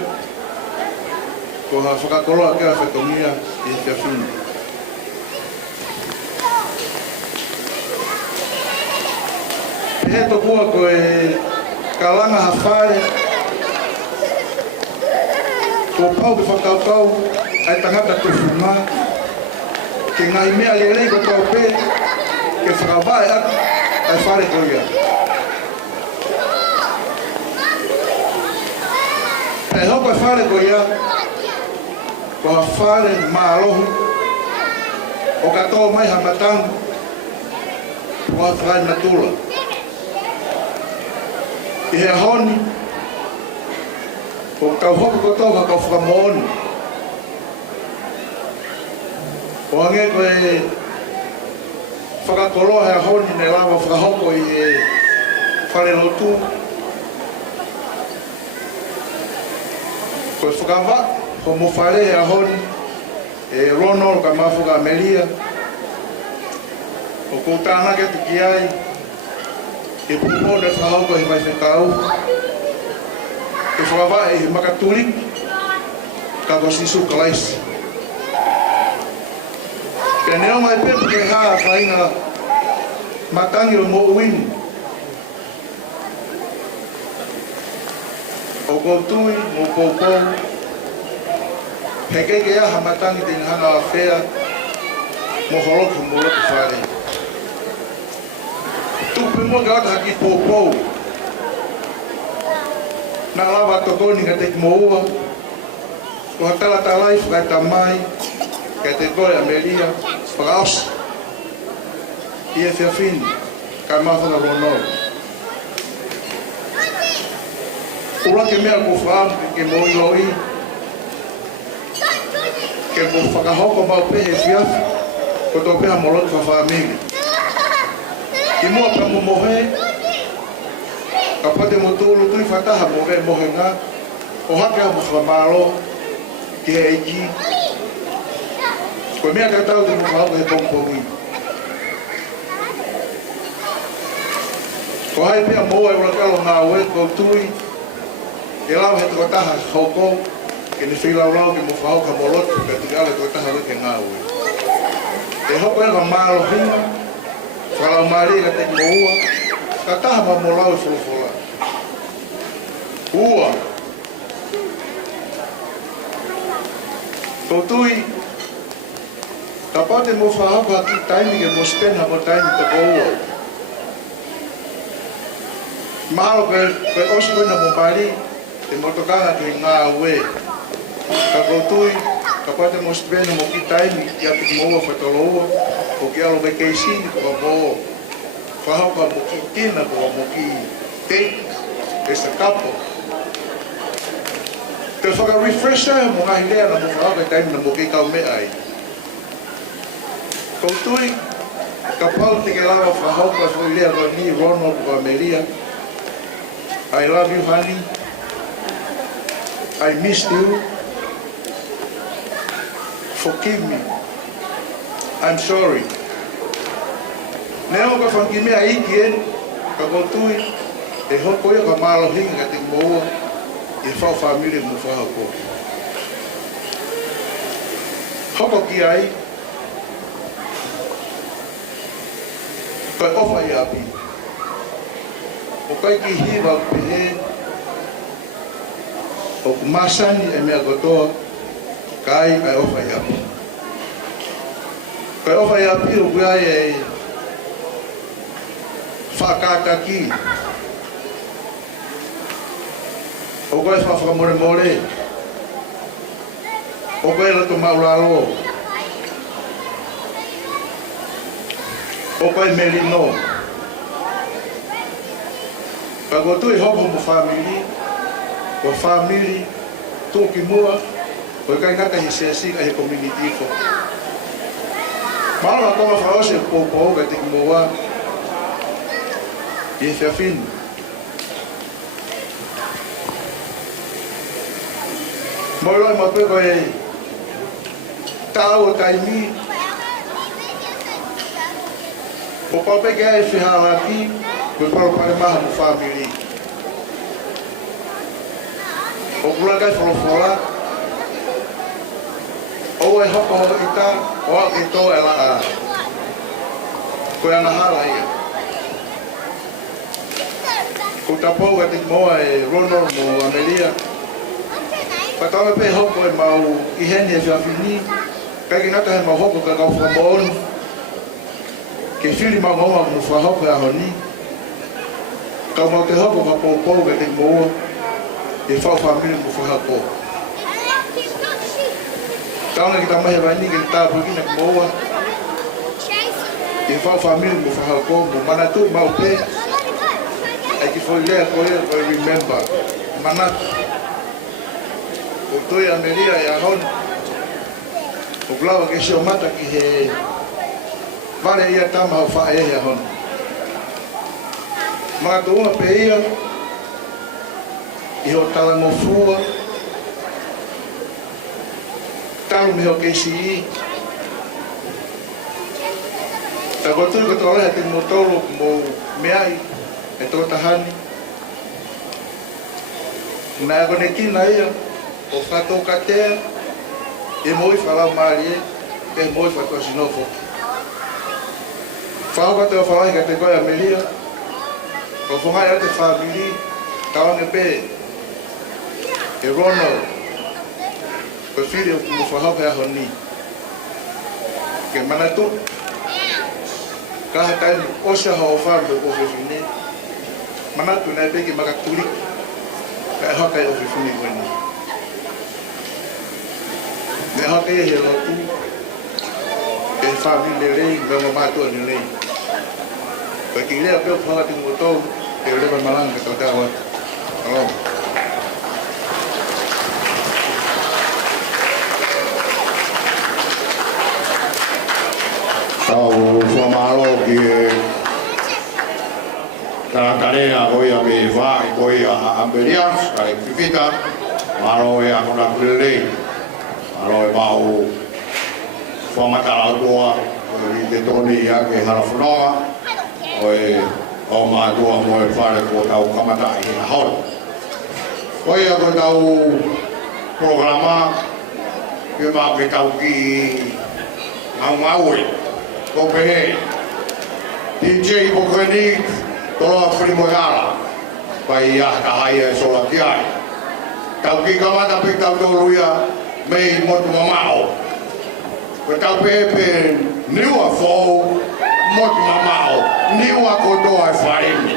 ko ha whakakoloa kia whatomia i whiawhina pehe to kua ko e kalanga hafare. Ko pau ke whakaukau ai tangata te whunga. Ke ngai mea lelei ko tau pe ke whakawai atu ai whare ko ia. E hoko e whare ko ia ko ha whare maarohu o katoa mai hamatangu o ha whai matula. I he honi o kau hoko kotoa ka kau whakamooni. O ange ko e whakakoloa hea honi ne lawa whakahoko i e whare lotu. Ko e whakawa ko mo whare hea honi e Ronald ka mafuka Amelia. O ko tānake tuki ai e pupo ne whahauko he mai whekau. E whakawa e makaturi ka ko sisu kalaisi. Ke neo mai pepu ke haa whainga matangi o mo uini. O koutui mo koupou he keike aha matangi te hanga a whea mo holoku mo loku whare. Tupi mo ke wata haki poupou na lawa tokoni ka teki mo ua o hatala talai whakai tamai ka te koe Amelia whakaosi i e whiawhini ka mawhanga Ronald. Ura ke mea ko whaamu ke mo iloi ke mo whakahoko mau pehe whiawhi ko tō peha mo lotu whawhamili. I mua ka mo mohe ka pate mo tūlu tui whataha mo re mohe ngā o hake ha mo whamaro ki he eiki. Ko mea ka tau te mo whahoko he pongpongi. Ko hai pia moa e urakalo ngā ue ko tui e lau he toko taha hoko ke ni whilau ke mo whahoko mo lotu ka tingale toko taha ke ngā ue. Te hoko e ka mālo hinga whalau maari ka teki mo ua ka taha ma mo lau e whulwhula. Ua ko tui ka pate mo whahoko haki taimi ke mo spena mo taimi toko ua. Mahalo ke osi koina mo pari te motokanga ki ngā ue. Ka koutui, ka pate mo spena mo ki taimi ki atu mo ua whatolo ua o ki alo me keisini ko mo whahauka mo ki kina ko mo ki te esta kapo. Te whaka-refresher mo ngā hidea na mo whahauka taimi na mo ki kau mea ai. Koutui, ka pau te ke lawa whahauka whailea ko ni Ronald ko Amelia. I love you, honey. I missed you. Forgive me. I'm sorry. Neo ka whangime a iki e, ka kotui, e hoko ia ka malo hinga ka te moa, e whao whamire mo whahako. Hoko ki ai, ka ofa i api. O kai ki hiwa pehe o kumasani e mea kotoa kai kai ofa i api. Kai ofa i api o kui ai e whakaka ki. O kai whawhakamore more. O kai rato mauralo. O kai merino. Ka koutui hoko mo whamiri, ko whamiri, tōki mua, ko kai ngata hi sesi ka he community ko. Mālo konga whaose pōpō ka tiki mua, i e whiawhinu. Moiloi mape ko e tāu o taimi, o pape ke ai whiharaki, ko paro pare maha mo whamiri. O kula kai wholofola, o e hoko ho i tā, o a ke tō e la a. Ko e ana hala ia. Ko tapau a te moa e Ronald mo Amelia. Patawa pe hoko e mau i hene e whiawhini. Kai ki nata he mau hoko ka kau whamonu. Ke whiri mau maua mo whahoko e ahoni. Kau mau te hoko ka pōpou ka te moa. E whau whamiri mo whahako. Tauna ki tamahe wani ki tāpu ki na moa. E whau whamiri mo whahako mo manatu mau pe. Ai ki foi lea koe remember. Manatu. O toi Amelia e ahon. O blawa ke se o mata ki he vale ia tama hau whae e ahon. Manatu unga pe ia. I ho tala mo fua. Talu me ho KCE. Ta kotui ko tōleha te motoro mo meai. E tō tahani. Nā e kone kina ia, o whato katea, e moi whalau maari e moi whato sinofo. Whao kate o whalahi ka te koe Amelia, o whangai a te whamiri, tawange pē, e Ronald, ko whiri o mo whahau he aho ni. Ke manatu, kaha taini osa hao wharu o whiwhine, manatu nai peki makaturi, kai hokai o whiwhine koeni. Ne hokai e he lotu, e whawi le rei, me o mātua ni rei. Koe ki lea peo whakati ngotou, e lewa malanga tau tau atu. Alo. Tau whamaro ki Taratarea koia me vai koia Amelia, kare pipita, maro e akona kulelei, maro e mau whamatara toa, i te toni ia ke harafunoa, o mātua mo e whare ko tau kamata i hina hau. Koia ko tau programa, ke mau ke tau ki ngau ko pehe, DJ Bokweni, toloa Frimoyara, pai ia kahai e sola ki ai. Tau ki kamata pe tau toluia mei motu mamao. Ko tau pepe niua fōu motu mamao, niua kotoa e wharini.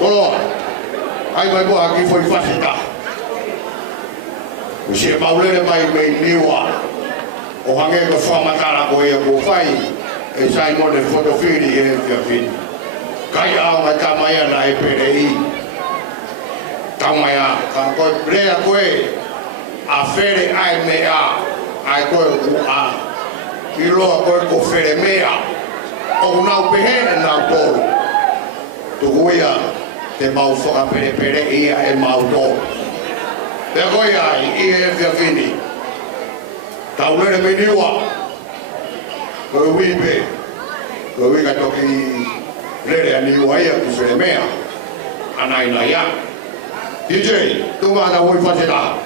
Toloa, ai mai boa ki foi whasita. Ko se maulere mai mei niua, o hange ko whamatara ko ia ko whai, e sai mo de fotofiri e whiawhini. Kai au mai tamaia na e perei. Tamaia, ka koe rea koe a where ai mea, ai koe u a. I loa koe ko where mea, o nau pehene nau tolu. Tuku ia, te mau whakapere pere ia e mau tolu. Te koe ai, i e whiawhini. Tau lere me niua, koe wipe, koe wika toki lere a niua ia ku where mea, anai na ia. DJ, tunga na hui whatera.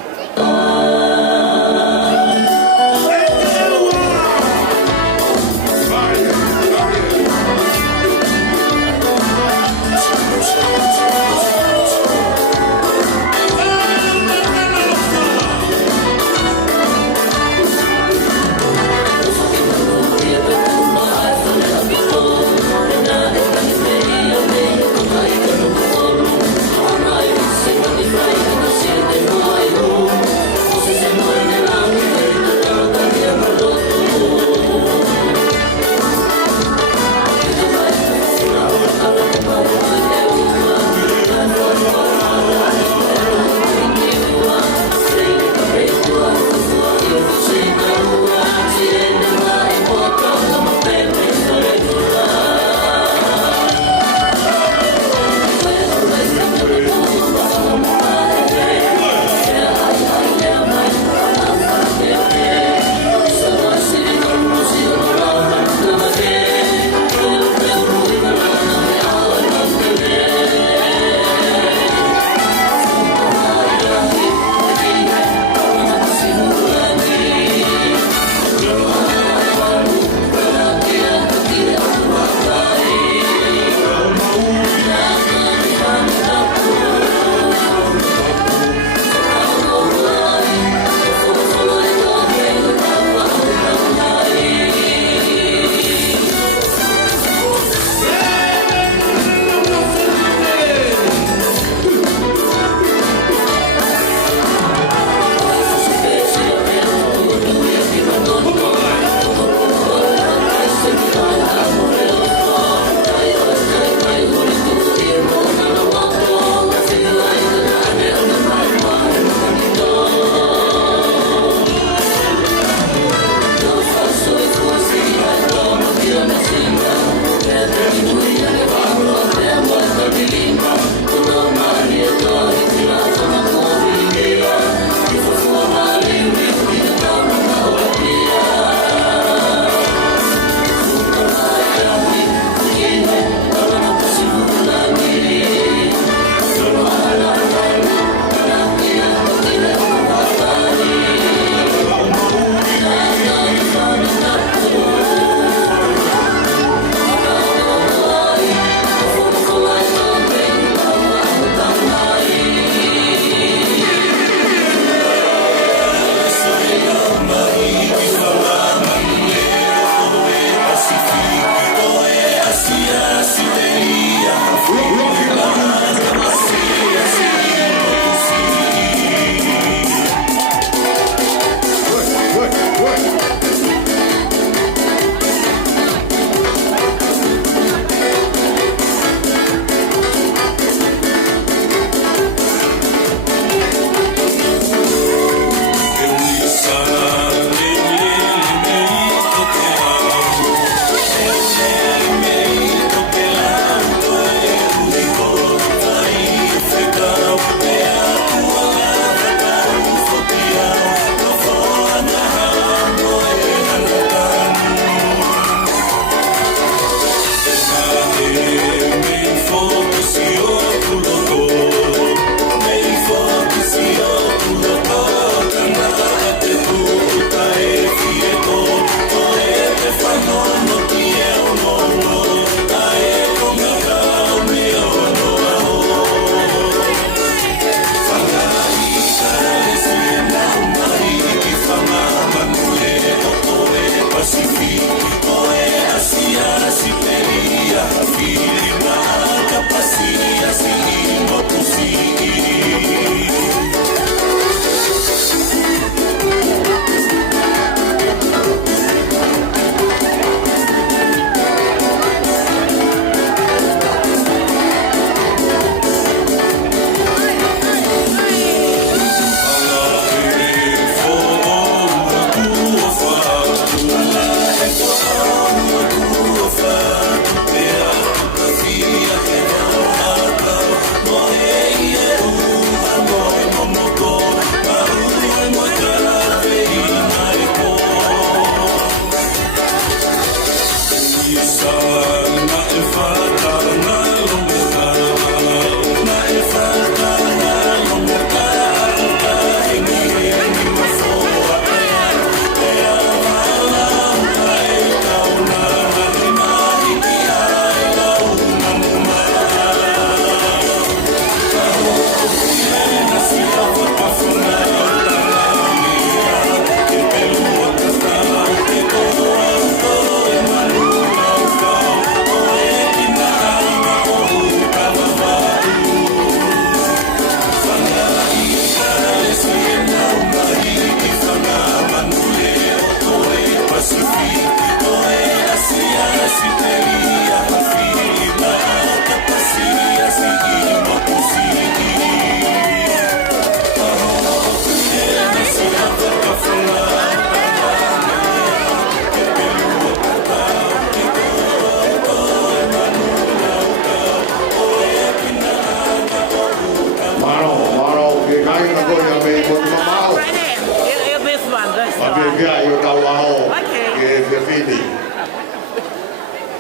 fini.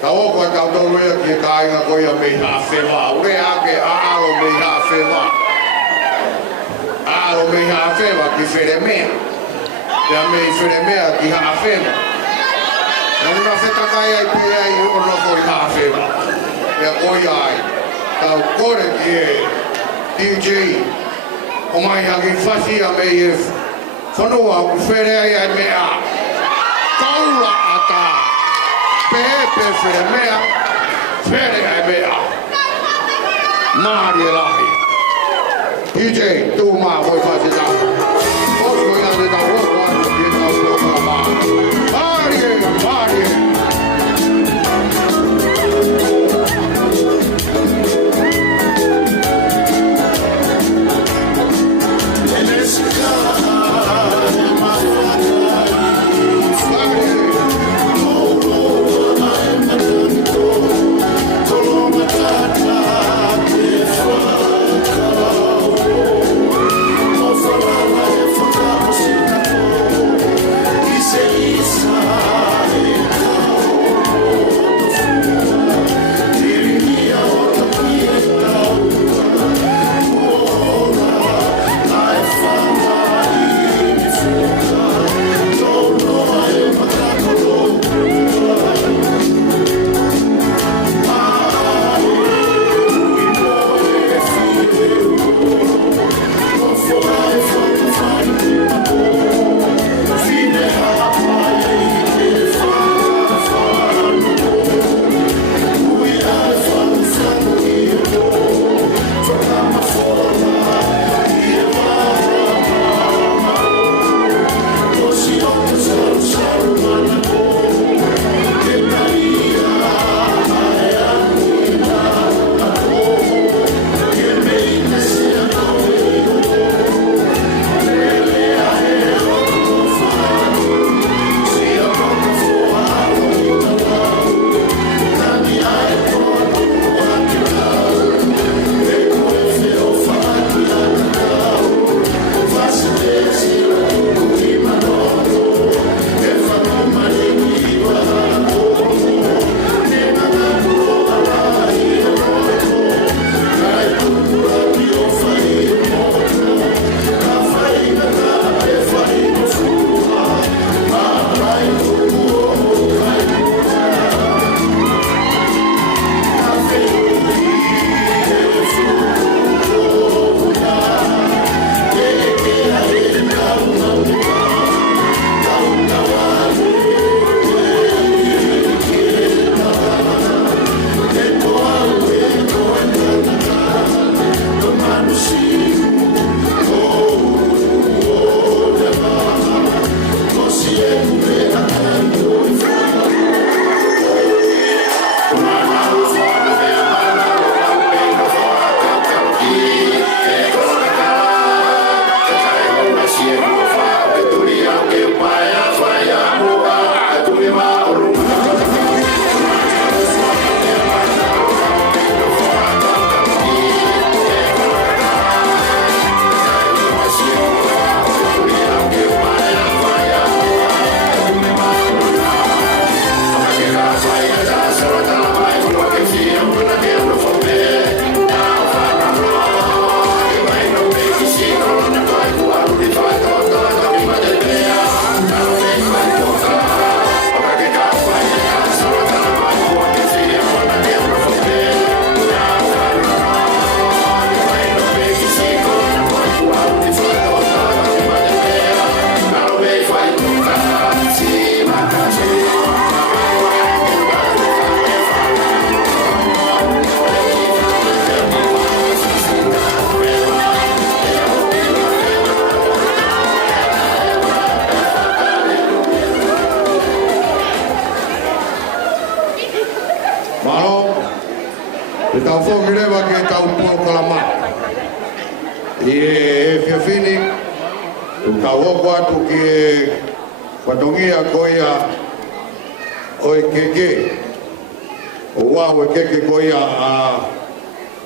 Tau ko tau tau rea ki kāinga ko ia mei hawhewa. Ure ake aalo mei hawhewa. Aalo mei hawhewa ki where mea. Pea mei where mea ki hawhewa. Na una whetakai ai pia ai o loko i hawhewa. Pea koi ai. Tau kore ki e DJ. O mai haki whasi a mei e whanua ku where ai mea. Kaula ata. Pepe where mea. Where ai mea. Māri e lahi. DJ, tū mā voi whasi tā. Osko ia te tau roko atu ki e tau roko mā. Māri e, māri e.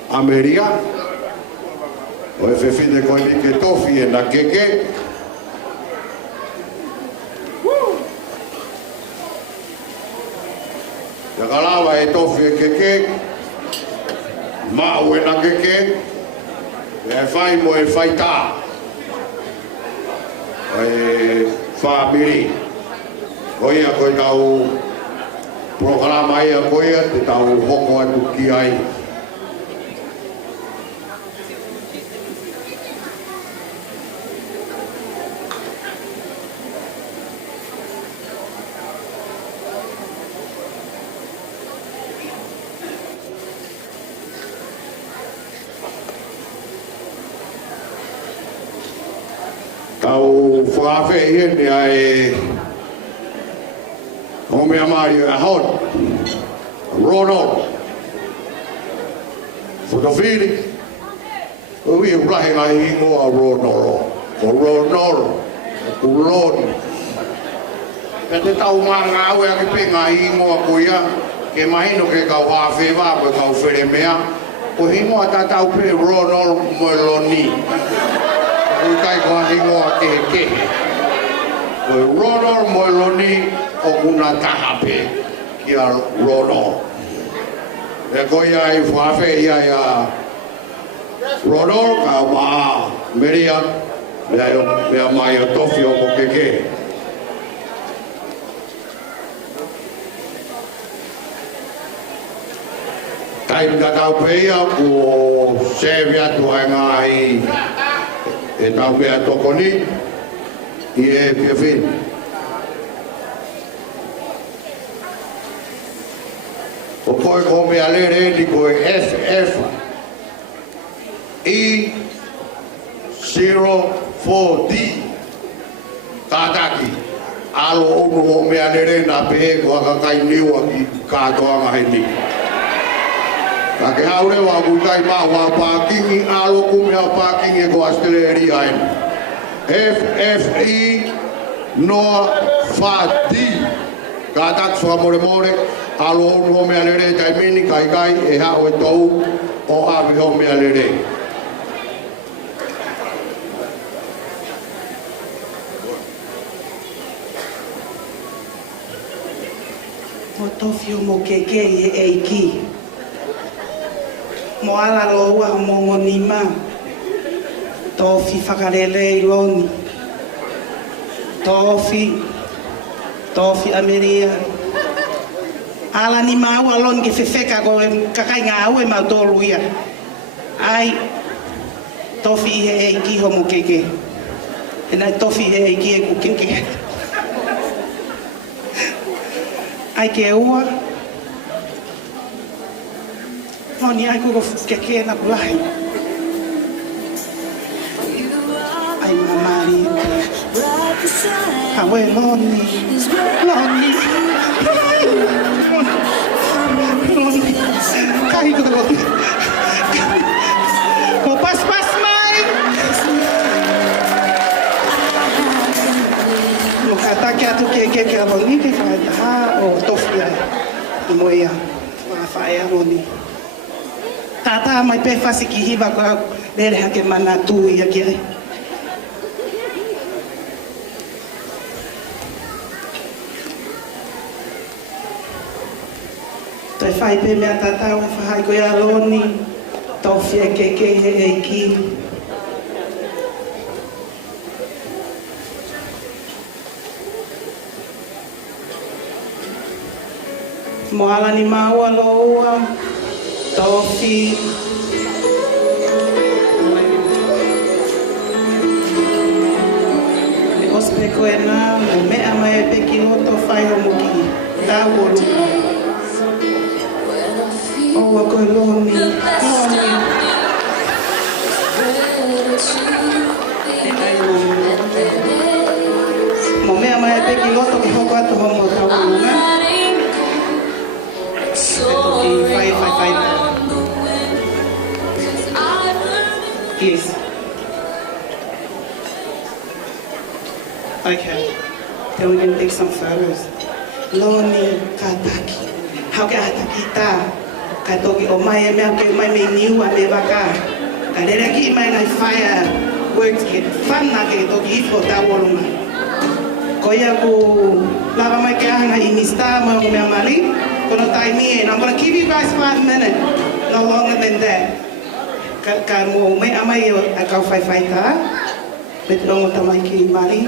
Ameria, o e fine con i che tofi e na keke. Ya kalawa e tofi e keke, maa ue na keke, e whai mo e whai tā. E whaamiri. Koia koe tau programa ia koia te tau hoko atu ki ai. Tau whakawhi hene ai o mea Mario a hon Ronald Whakawhiri o i urahe ngai hingo a Ronald o Ronald o Loni pe te tau ngā ngāwe a ki pe ngai hingo a kuia ke mahino ke kau hawhewa pe kau where mea o hingo a tatau pe Ronald mo Loni o kai kua hingo a ke o Ronald mo Loni o kuna tahape ki a Ronald. E koia i whawhe ia ia Ronald ka maa meria mea mai a tofi o mo keke. Taim ka tau peia ko sewe atu hai ngai e tau mea tokoni i e piawhin. O koe ko mea lere ni koe FF E04D Tātaki alo ono o mea lere na pehe ko akakai niwa ki kātoanga he ni. Ka ke haure wa kukai maa wa pākingi alo kumea pākingi ko Australia ai. FFE Noa FAD Kātak whakamore more alo ono mea lere tai mini kai kai e hao e tau o awi ho mea lere. Mo tofi o mo keke i e eiki. Mo ala loa o mo ngonima. Tofi whakarele i loni. Tofi ameria. Ala ni mau alon ke fefeka ko kakai ngā au e mautolu ia. Ai, tofi i he eiki ho mo keke. E nai tofi i he eiki e ku keke. Ai ke ua. Honi ai kuko keke na pulahi. Ai mamari. Hawe loni. Loni. Kahi ko tako. Mo pas mai. Mo katake atu ke aloni ke ha o tofi ai. Mo ia. Ma fae aloni. Tata mai pe fasi ki hiva ko lere hake mana tu ia ki ai. Toi fai pe mea tatau e whahai koe aloni, tau whia keke he eiki. Moala ni maua loa, tofi. E ospe koe nā, mo mea mai e peki loto whai o muki, tau o luka. Oh, koe loni. Mo mea mai e peki loto ki hoko atu homo tau lunga. Fai. Please. Okay. Then we're going to take some photos. Loni kataki. How can I taki ta? Ka toki o mai e mea ke mai me niua me waka. Ka rere ki mai ngai whaia works ke whana ke toki ifo tā wolunga. Ko Koia ku lava mai ke ahana I mista mo ko mea mali. Kono taimi and I'm going to give you guys 5 minutes. No longer than that. Ka mo me amai a kau whai tā. Me te rongo tamai ki mali.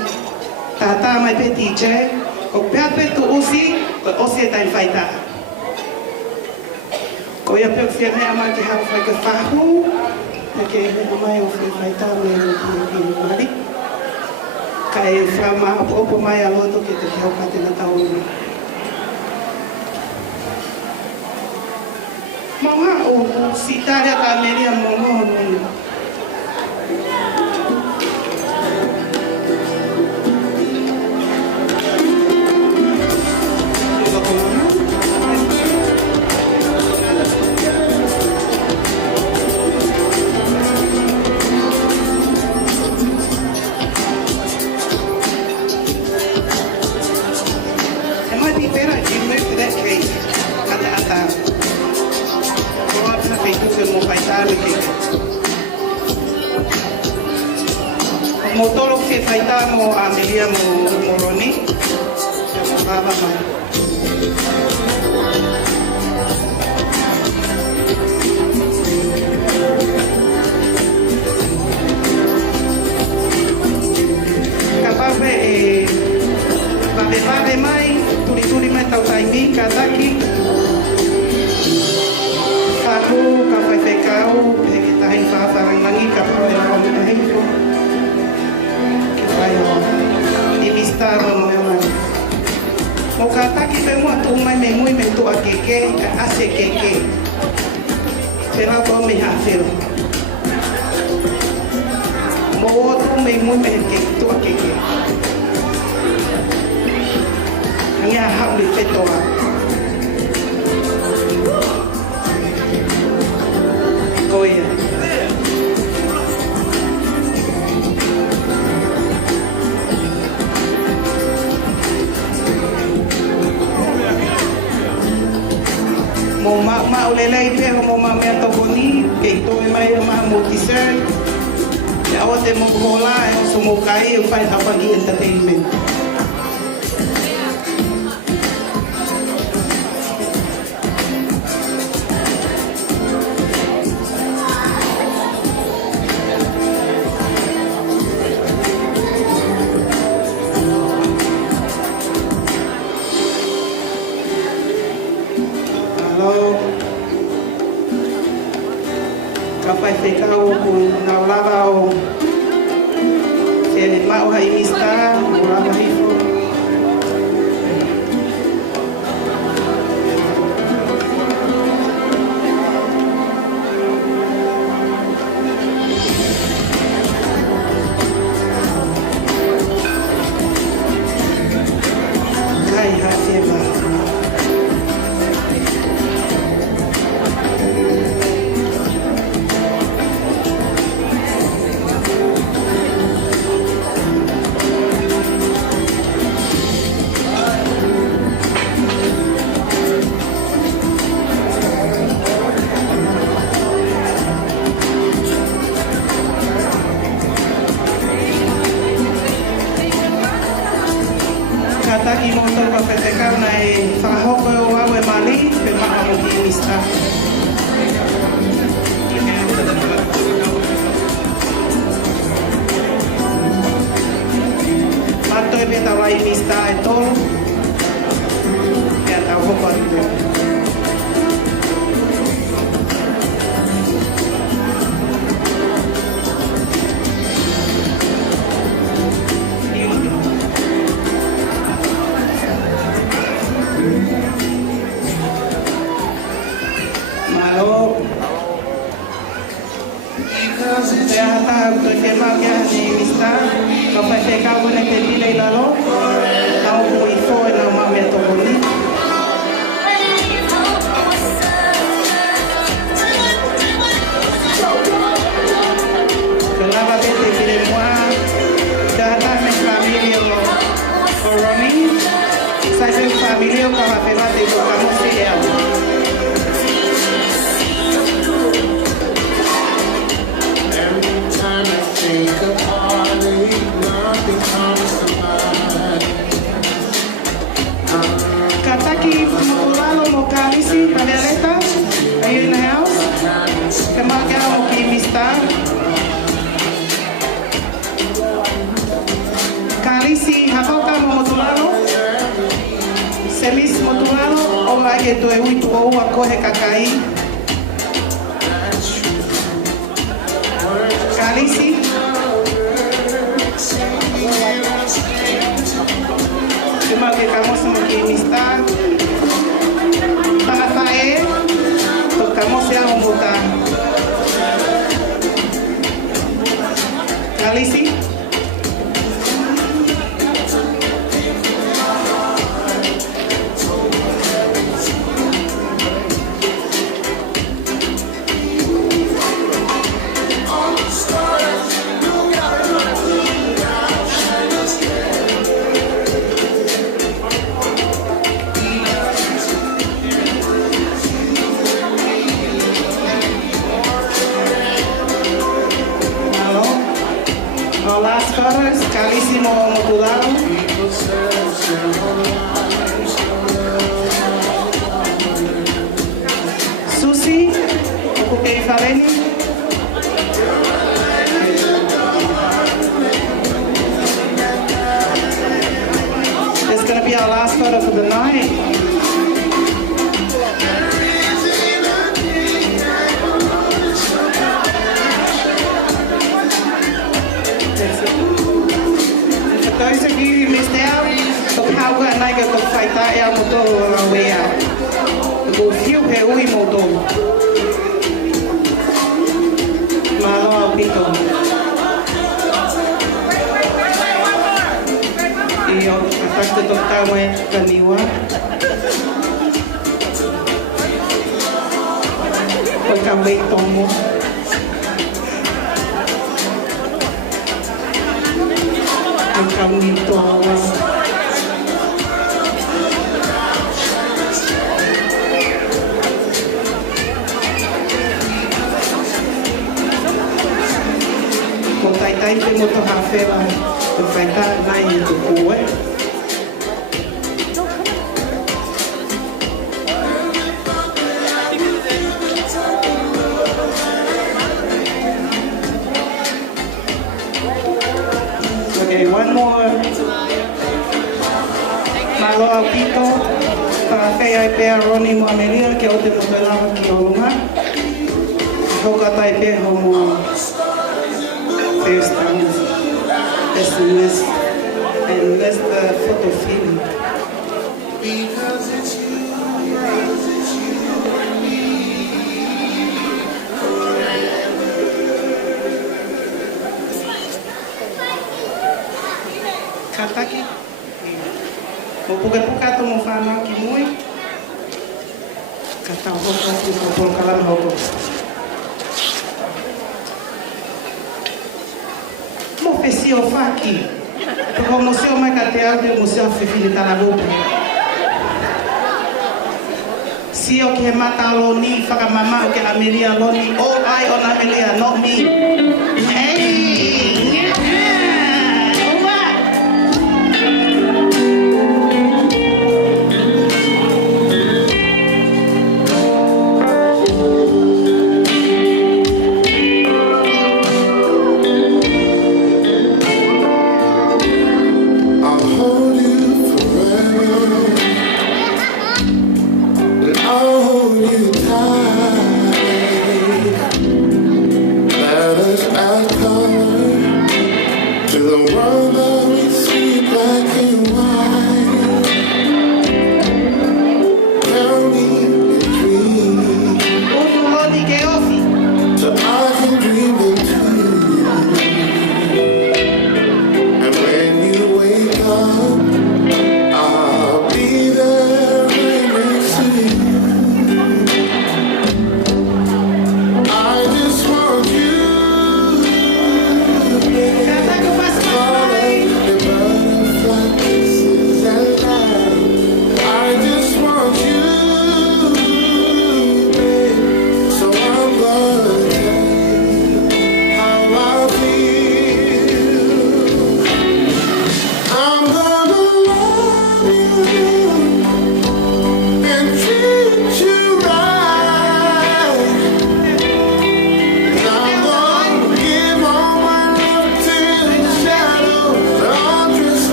Tata mai pe teacher. Ko pea pe tu usi. Ko osi e tai whai tā. Koia pe whia me amai ki hau whai ka whahu. Ke me amai o whai tā me ki mali. Ka e whama opo mai a loto ke te hau kate na taunu. Mama o si tarea ka meria momo no. It might be better if you move to that cake. Mo faitalo ke mo tolo ke faitamo a melia mo moroni mo baba mai kapabe babe mai turi mai tau taimi kazaki aku ka whai kau e ki tahi whaarangangi ka whai whai tahi ko ki whai o I mistaro mo e mai mo ka taki pe mua tu mai me mui me tu a keke ka ase keke pera ko me hawhero mo o tu me mui me ke tu a keke ngia hau li whetoa Koia. Mo ma ulelei pe mo ma me tokoni ke to mai ma mo t-shirt. Ya o te mo kola e so mo kai e fai Apagi Entertainment. Kapai te kau ku ngau lava o te mau hai mista o lava hifo. Kai hafeba. Kataki motor ka petekau na e whakahoko o au e mali pe maka mo ki mista. Mato e peta wai mista e tolo e a tau hoko atu. Malo. Saya hantar untuk kemak ya di mista. Kapag saya kau boleh pilih lalu, kau boleh info nama meto boleh. Kenapa kita pilih mua? Data mes familia lo coroni. Saya familia kau apa mati kamu siapa? Think of heartache, nothing comes to mind. Motulano Mokalisi Paheleta. Are you in the house? Kemaka Mokimista. Kalisi Hapoka Motulano. Semis Motulano. Ola que tu e uitu o ua kohe kakai. Kalisi. Cuma que estamos aquí amistad. Para faer, tocamos ya un botán. Kalisi. Our last photos, Carissimo Motulano. Susi, Okuke Faleni. It's going to be our last photo for the night. Those of you who missed out, the power and I got to fight that out motor on our way out. We'll feel here we motor. Malo pito. Iyo, atas to tawe kaniwa. Pagkamay tomo. Kami to ko tai pe mo to hafe ba to faita nai to kuwe one more. Malo Apito, para kaya pe Ronnie Mamelia que o te modelava que o lugar. Joga tai pe como first time. This and that's the photo film. Because it's you. Kataki. Mo puka to mo fama ki muy. Kata ho ko por kalam ho ko. Mo pesi o faki. Ko museo mai katea de museo fefilita la lupa. Si o ke mata loni faka mama o ke Amelia loni o ai on Amelia not me. Hey. Let us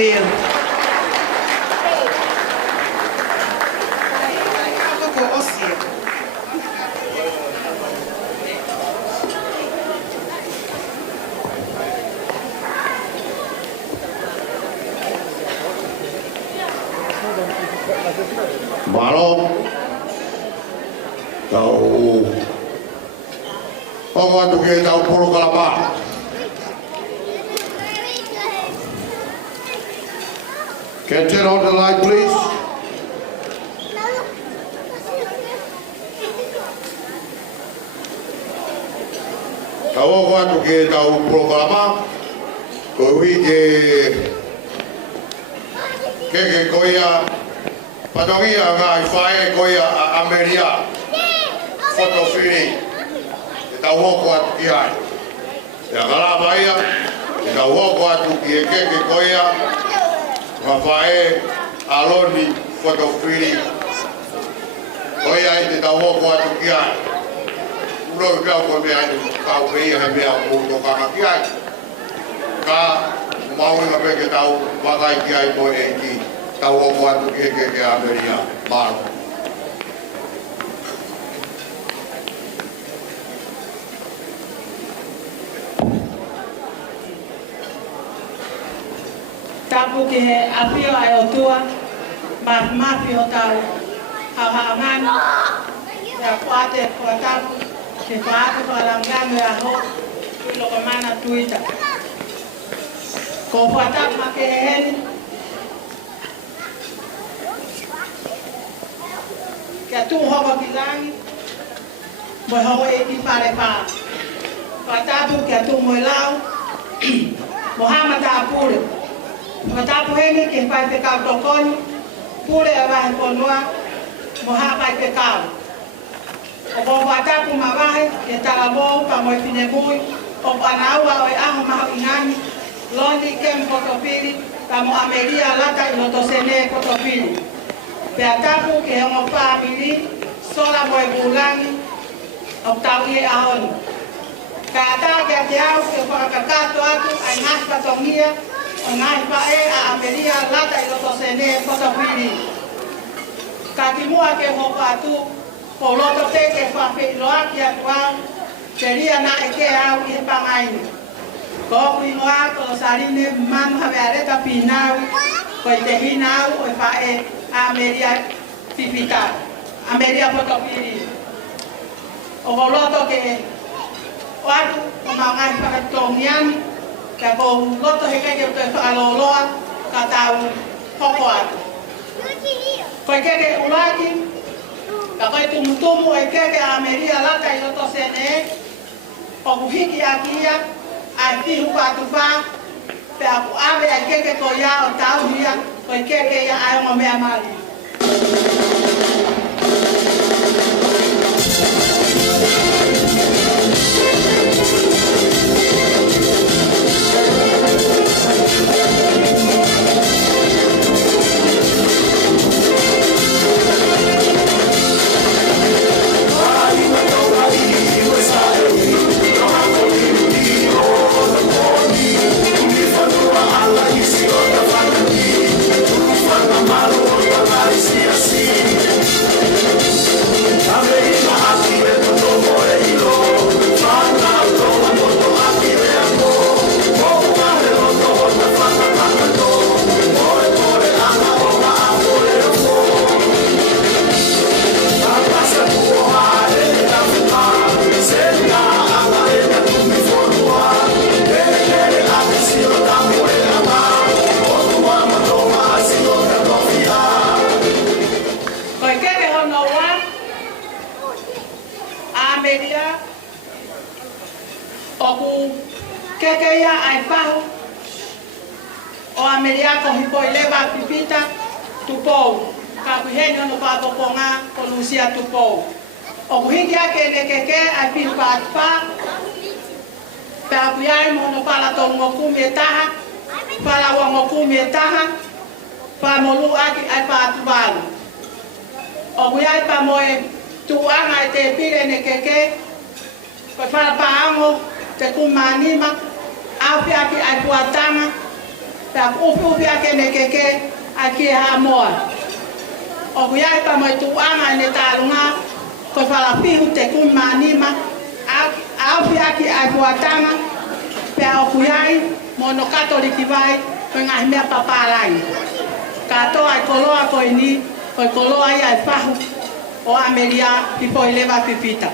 Bill. Ako Ossie. Malo tau Ongo atu ke tau polo kalapa Can turn on the light please Tau ongo atu ke tau polo kalapa Kohui ke koia Patongia ngai whae koia a Ameria Foto whiri E tau hoko atu ki ai E a ngala maia E tau hoko atu ki e keke koia Wa whae aloni foto whiri Koia i te tau hoko atu ki ai Ulo i pia koe mea ni kau mea he mea kouto kaka ki ai Ka maui ma peke tau wakai ki ai moe e ki Tau hoko atu ke Ameria, Maro. Tapu ke he apio ai o tua, mafi o tau, hauhaangana, ya kuate kua tapu, ke kuate kua langano ya ho, kui loko mana tuita. Ko kua tapu make he heni, Kia tu hoko ki langi, moi hoko e ki pare pā. Ka tapu kia tu moi lau, mo hama tā pure. Ka tapu heni ke pai te kau tokoni, pure e wahe ponua, mo ha pai te kau. O ko ka tapu ma wahe, ke tala mou, pa moi pine mui, o anaua o e aho maho ingani, londi kem potopiri, pa mo Ameria lata i loto sene potopiri. Pea tapu ke hongo pāmiri, sola moe bulangi, o tau ie ahoni. Ka ata ke ate au ke whakakato atu, ai ngahi patongia, o ngahi pae a Ameria lata i loto sene potopiri. Ka timua ke hoko atu, po loto te ke whawhi loaki atu au, ke ria na e ke au i he pangaini. Ko oku ingoa, ko lo sarine manu hawe areta pinau, ko i te hina au o e pae, Ameria Pipita, Ameria Potopiri. O loto ke watu o mangai whakatongiani, ka ko loto he keke te whakaloloa, ka tau hoko atu. Ko keke ulaki, ka koe tumutumu e keke Ameria lata i loto sene, o kuhiki a kia, ai pihu patu pā, pe aku ave ai keke ko ia o tau hia, Koe keke ia ai o mea mali. Keke ia ai pahu o Ameria ko hipoi leva pipita tupou. Ka kuheni ono pa poponga ko lusia tupou. O kuhiki ake ne keke ai pihu pa atpa. Pa kuyai mo no pala to ngoku metaha. Pala wa ngoku metaha. Pa molu aki ai pa atubalu. O kuyai pa moe tuanga te pire ne keke. Ko pala pa ango te kumanima. Api ai puatanga ta upi ake ne keke aki ha moa o kuia pa mai tu anga ne talunga ko fala pihu te kumanima a upi aki ai puatanga pe o kuia mono katoliki vai penga me papalai ka to ai koloa ko ini ko koloa ai fahu o Amelia i poi leva pipita.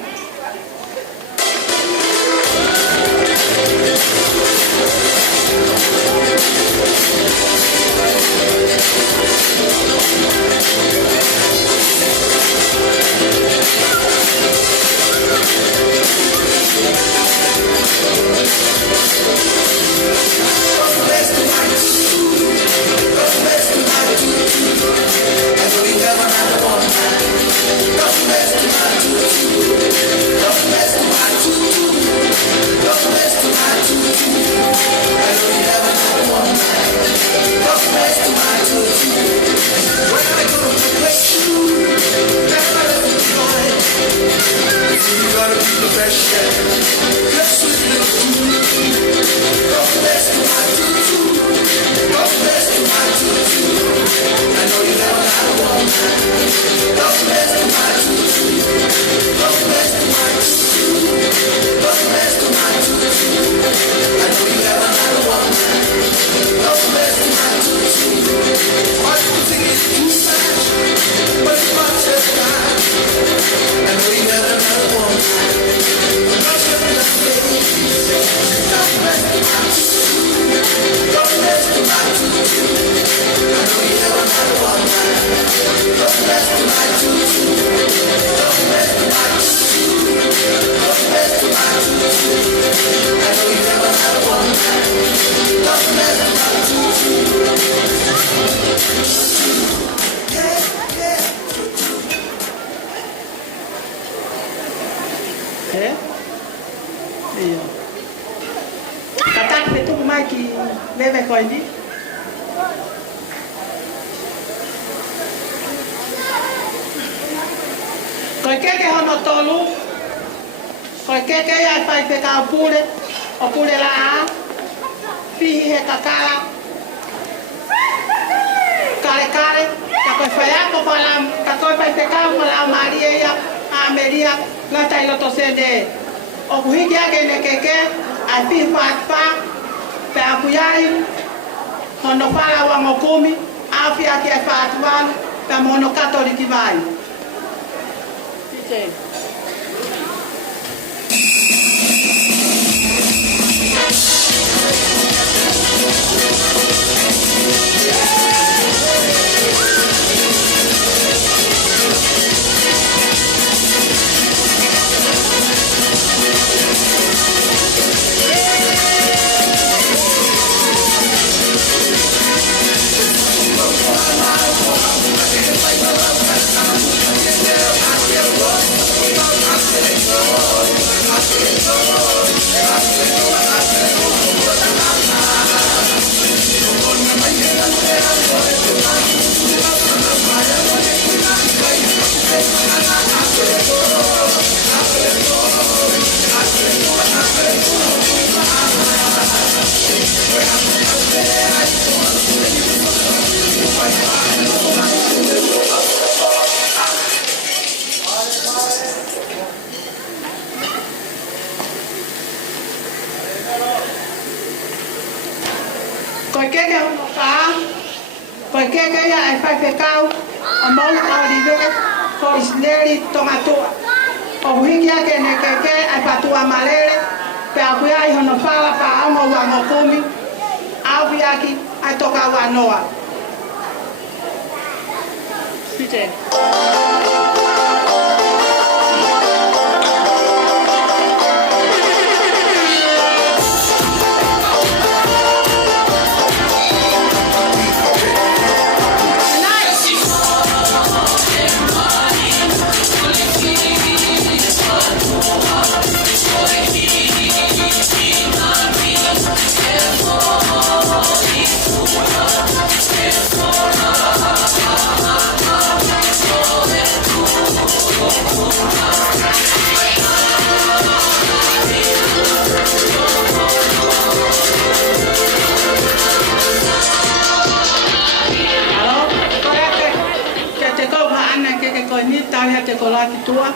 tua.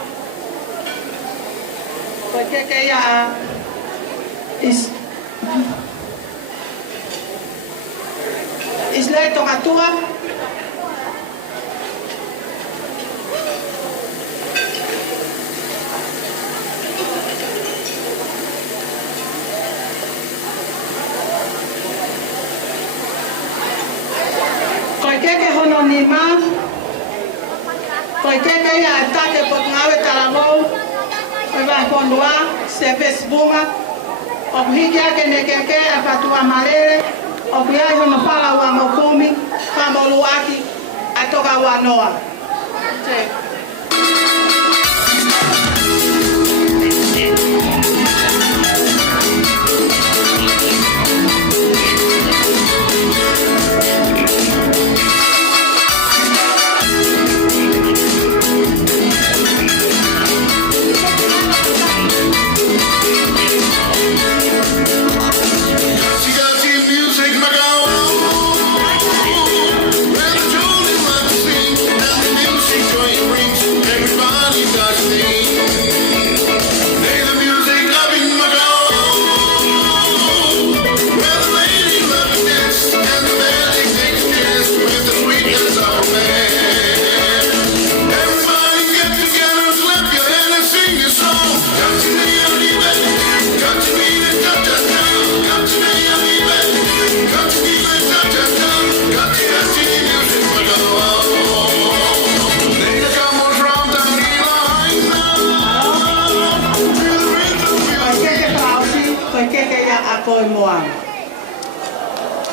Porque que ya Islay tonga tua. Koikeke hono ni ma. Koikeke ya atake pot ngawe talamo. Eba pondwa service bunga. Okuhikia kene keke apatua malere. Okuya hono pala wa mokumi. Pambolu aki atoka wanoa.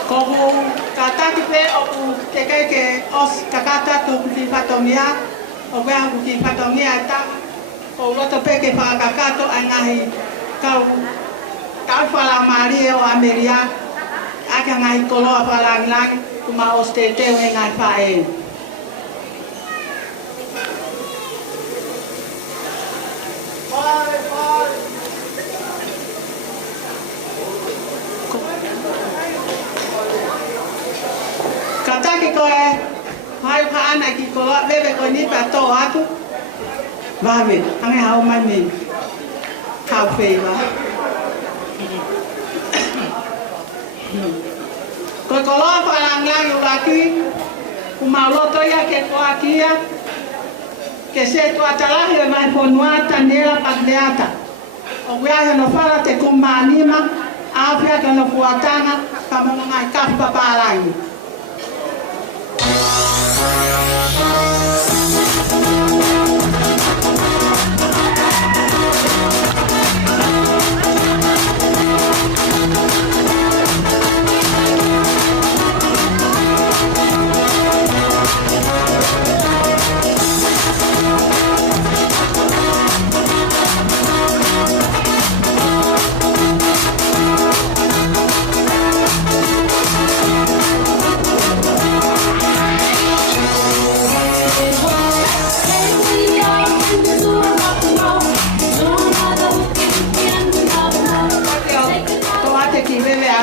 Kohu kataki pe oku keke os kakata tu ki patomia o gua ki patomia ta o loto pe ke pa kakato angahi kau fala maria o ameria aka ngai kolo fala lang kuma ostete o ngai fae Kataki koe hai pa ana ki ko bebe ko ni pa to atu vave ame hau mai me ka feiva ko lo pa lang u laki kuma loto ya ke ko akia ke se to atala he mai ponua tanela pagliata o gua no fala te kumanima afia ke no fuatanga kama ngai ka papalangi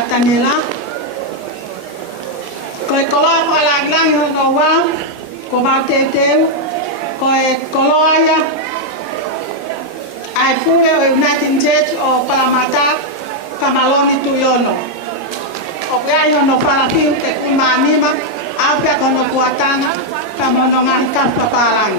Tanela koe koloa palang lang no wa ko ba te koe koloa ya ai fue o United States o Palamata kamaloni tu yono o ga yono para piu te kumanima afya kono kuatana kamono nganta papalang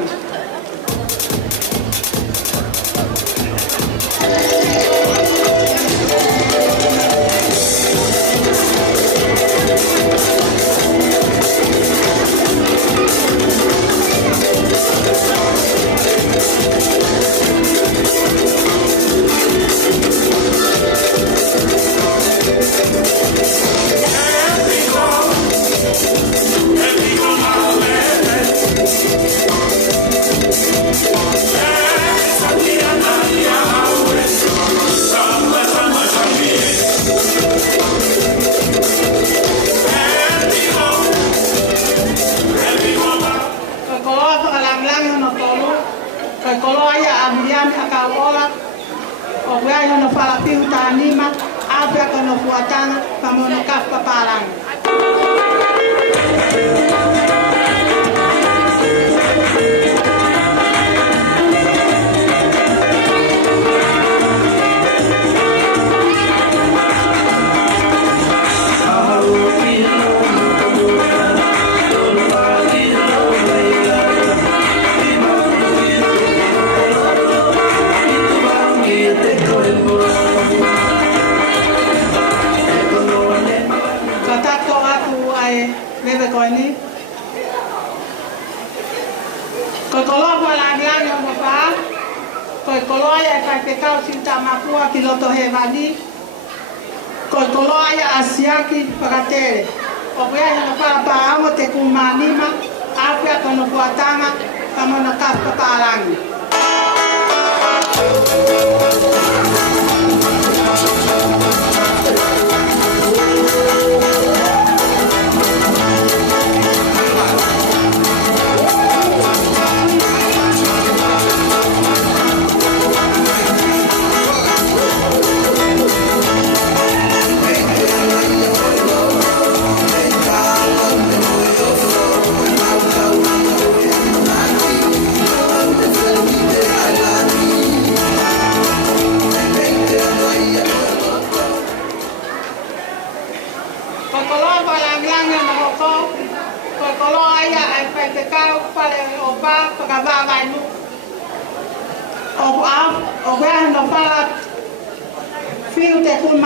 no fala piu ta anima afya kono fuatana pamono ka papalang ai leve ko ni ko kolo pala ngai no pa ko kolo ya ka te kau sinta mapua kiloto he vali ko kolo ya asiaki pagatere o kuya no para pa amo te kumanima afya kono kuatanga kama no kapa parangi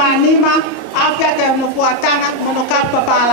manima afya ke no kuatanga mono kapa palangi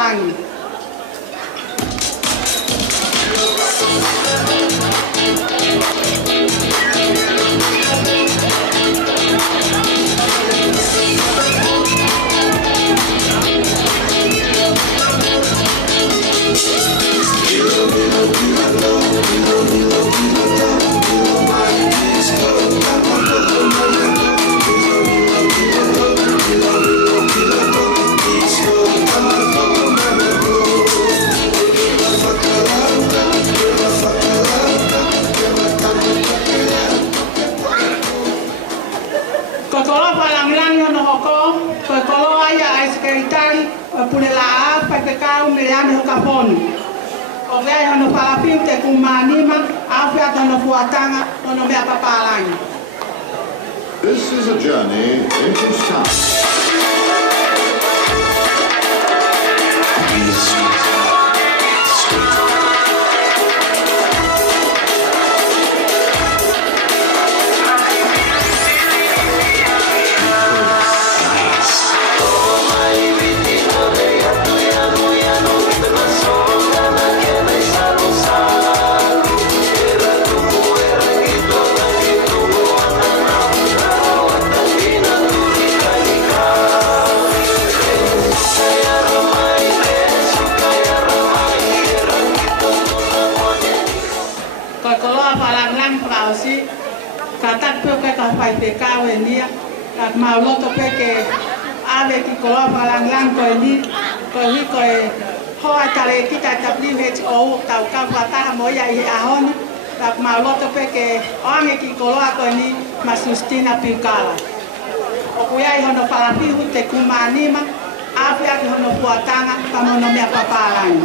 This is a journey into time. Mau loto peke ave ki kolo palang lang ko ni ko hi ko ho atare kita tapli het o tau ka pata mo ya hi ahon tak mau loto peke ame ki kolo ko ni masustina pikala o kuya hono para pi te kumani ma ave ki hono puatanga kama no me papalang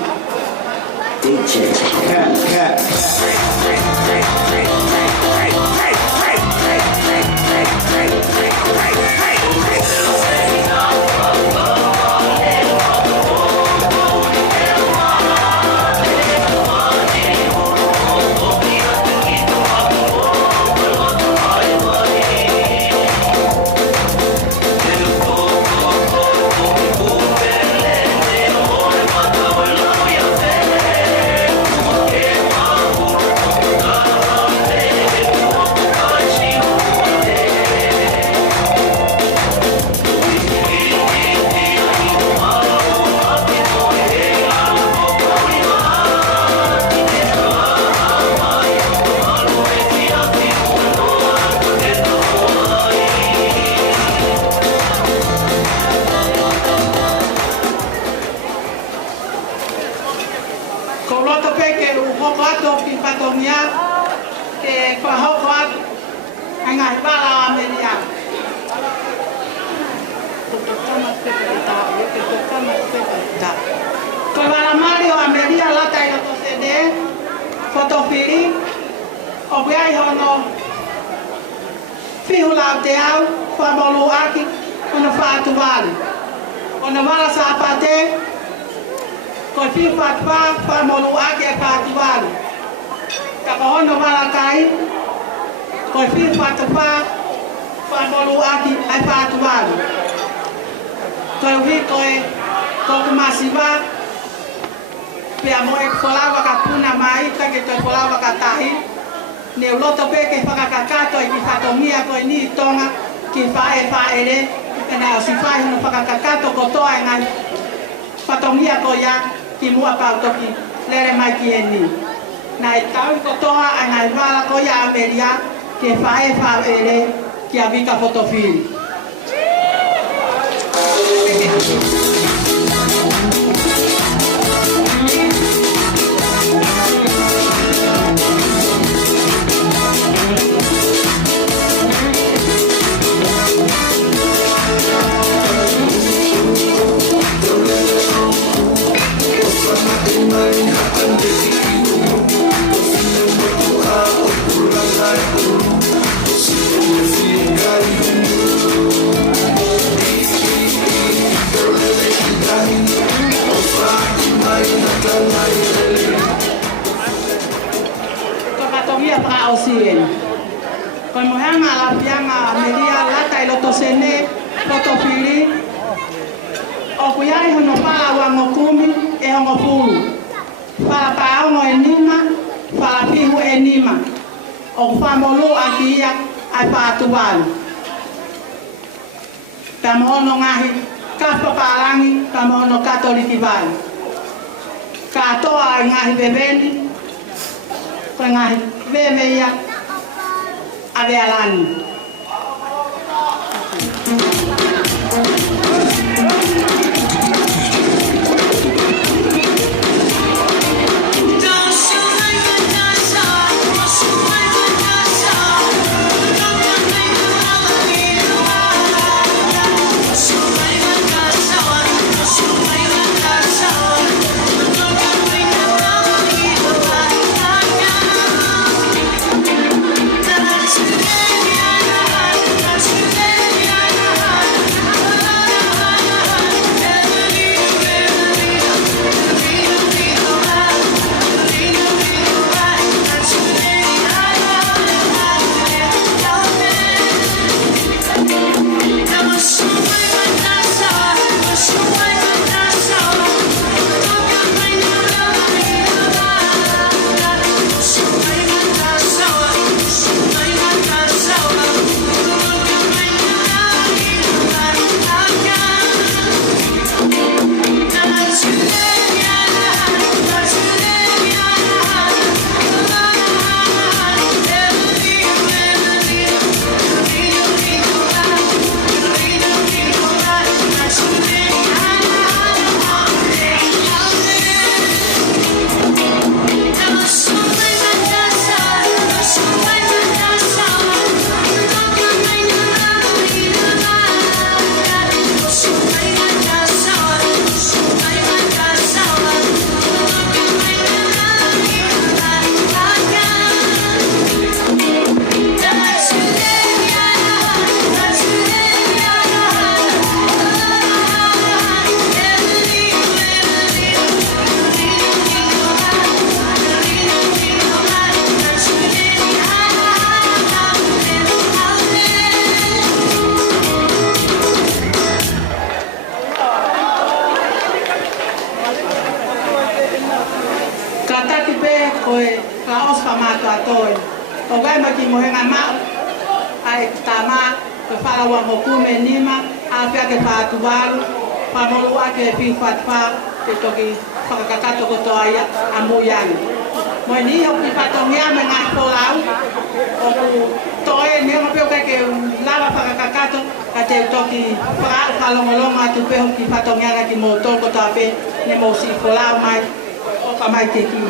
Pea mo e kolawa ka puna mai, ka ke to kolawa ka tahi. Ne loto pe ke whakakakato i ki whatongia ko i ni tonga ki whaere. E nā o si whai no whakakakato ko toa e ngai whatongia ko ia ki mua pau toki lere mai ki e ni. Nā e tau ko toa e ngai wala ko ia Ameria ki whaere ki a vika fotofili. Koi mohanga la pianga media lata i loto sene fotofili o kuyai hono pala wango kumi e hongo pulu pala paongo e nima pala pihu e nima o famolu akia ai patuan tamono ngahi kapo palangi tamono katoliki vai katoa ngahi bebendi ko ngahi bemeya ave alani.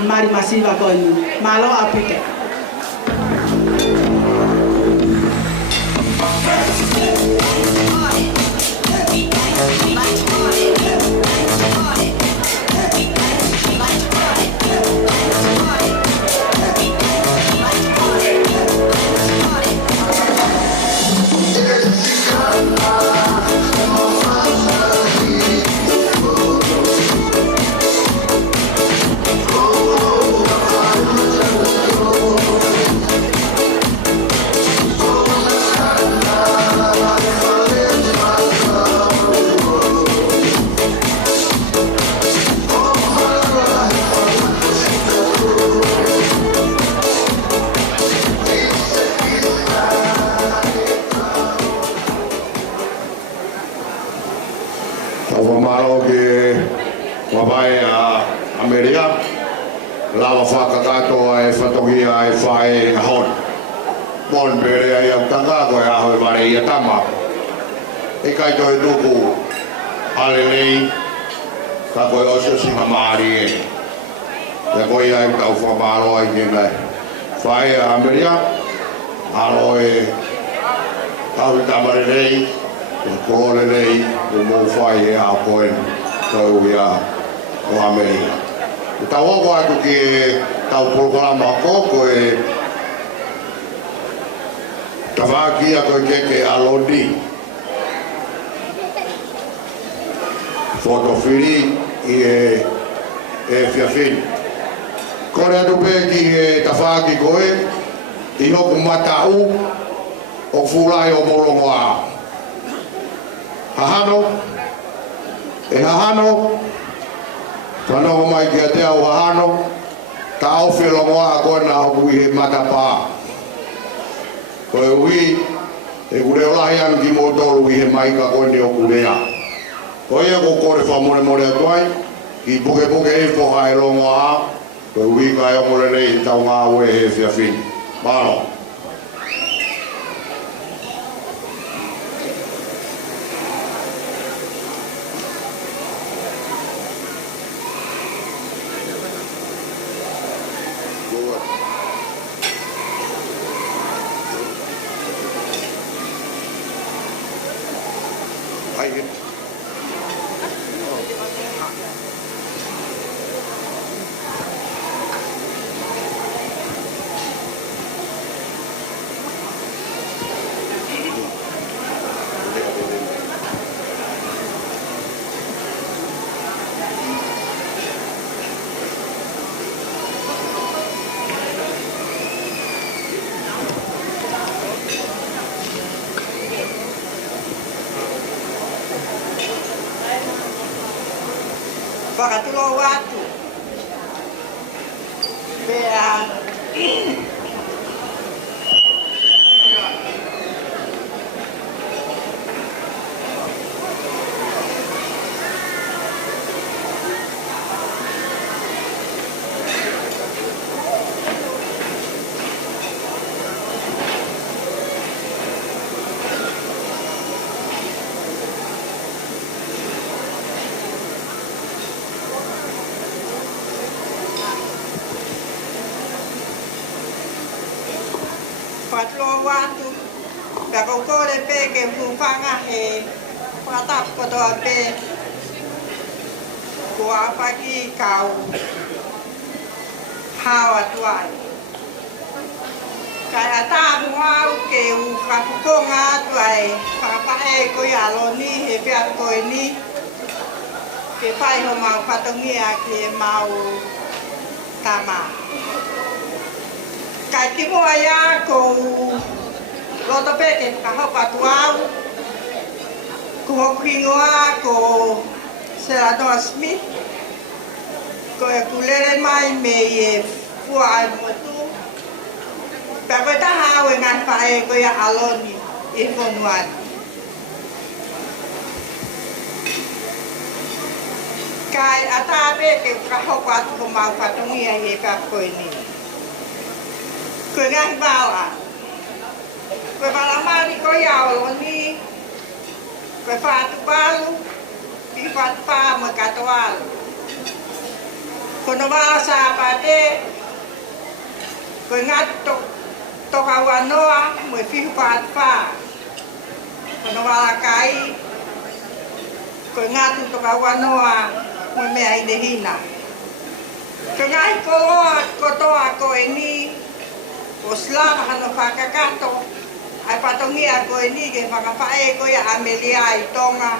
Mari masiva con malo apite. Oh Ameria. Lava whakakatoa e whatohia e whae hon. Mon bere ai au tanga koe ahoi ware ia tama. E kai toi tuku alelei ka koe oso singa maari e. Ja koe ai tau whamaroa i ngai. Whae Ameria. Alo e tau tamarelei. Kolelei o mo whae e a koe tau ia o Ameria. Tau hoko atu ki tau programa koko e tawākia koe keke aloni. Fotofiri i e fiafini. Kore atu pe ki e tawāki koe i hoku matau o fulai o molongo a. Hahano, e hahano, whanau mai ki a te au hahano, ka awhi longoa a koe na hoku i he matapā. Koe ui, e kure olahi an ki motolu i he maika koe ni oku rea. Koe ia ko kore whamore more atuai, ki puke e whoha e longoa a, koe ui ka ea more rei tau ngā ue he whiawhini. Mano. Whakatulo watu. Pea Whakatulo watu. Pea kaukore pe ke mpuwhanga he whakatako toa pe kua whaki kau hawa tuai. Kai ata muau ke u whakukonga tuai whakapahe koe aloni he pia koe ni ke whai ho mau whatongia ke mau tama. Kai ki mua ia ko roto pe ke whakahopa tuau ko hokingoa ko Senador Smith ko e kulere mai me e fua ai motu pe koe taha au e ngai whae ko ia aloni e whonuan. Kai ata pe ke whakahopa atu ko mau whatongia he pia koe ni. Koe ngai wala. Koe wala mari ko ia aloni koe whaatu palu ki whaatu pā mo katoalu. Kono wala sa pate koe ngatu toka wanoa mo e whihu whaatu pā. Kono wala kai koe ngatu toka wanoa mo mea i hina. Koe ngai koloa kotoa koe ni o slava hano whakakato ai patongia koe ni ke whakawhae koe a Amelia i tonga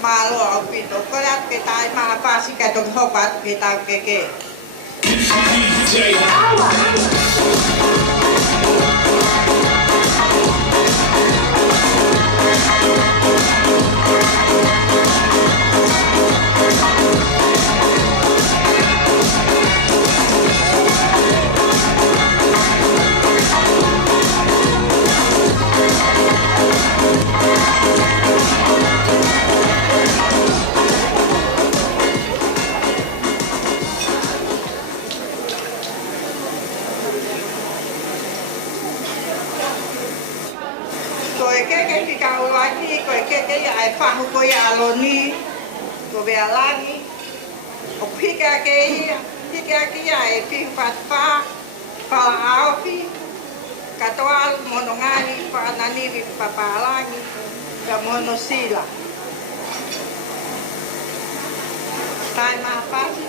malo au pito. Koe atu ke tai maa pasi kai toki hopa atu ke tau keke. ke ia e whahu ko ia aloni, ko bea langi, o pika ke ia e pihu patpa, pala aopi, katoa monongani, whaananiwi papalangi, ka mono sila. Tai mahapasi.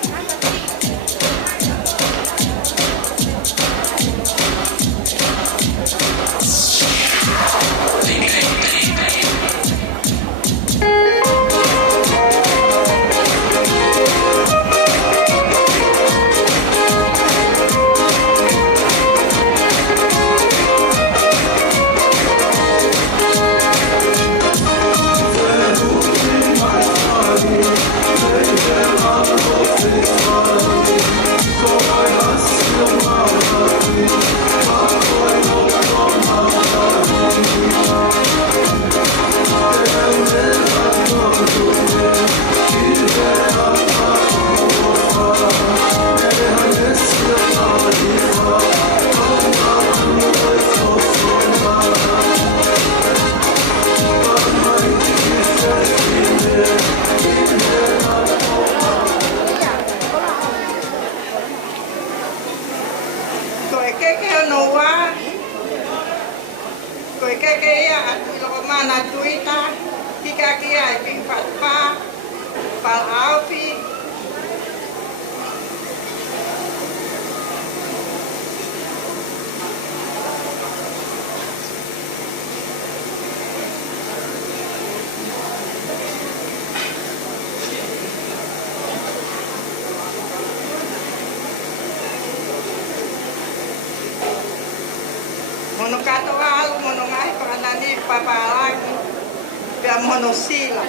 Monosila.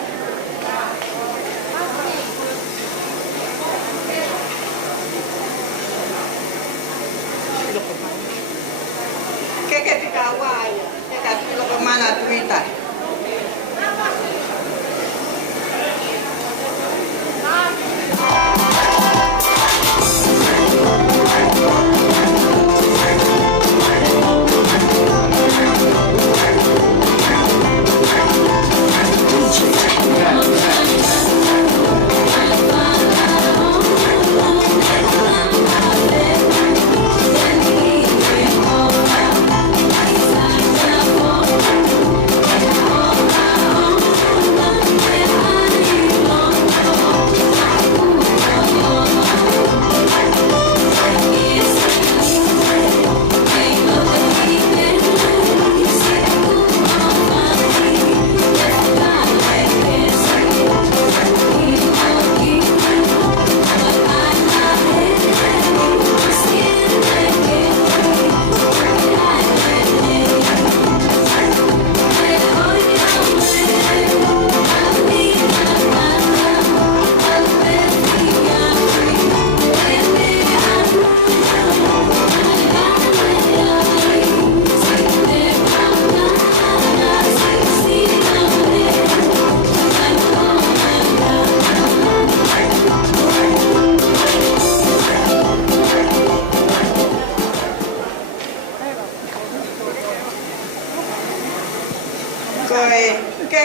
Que fica guaia, que capila com mana tuita.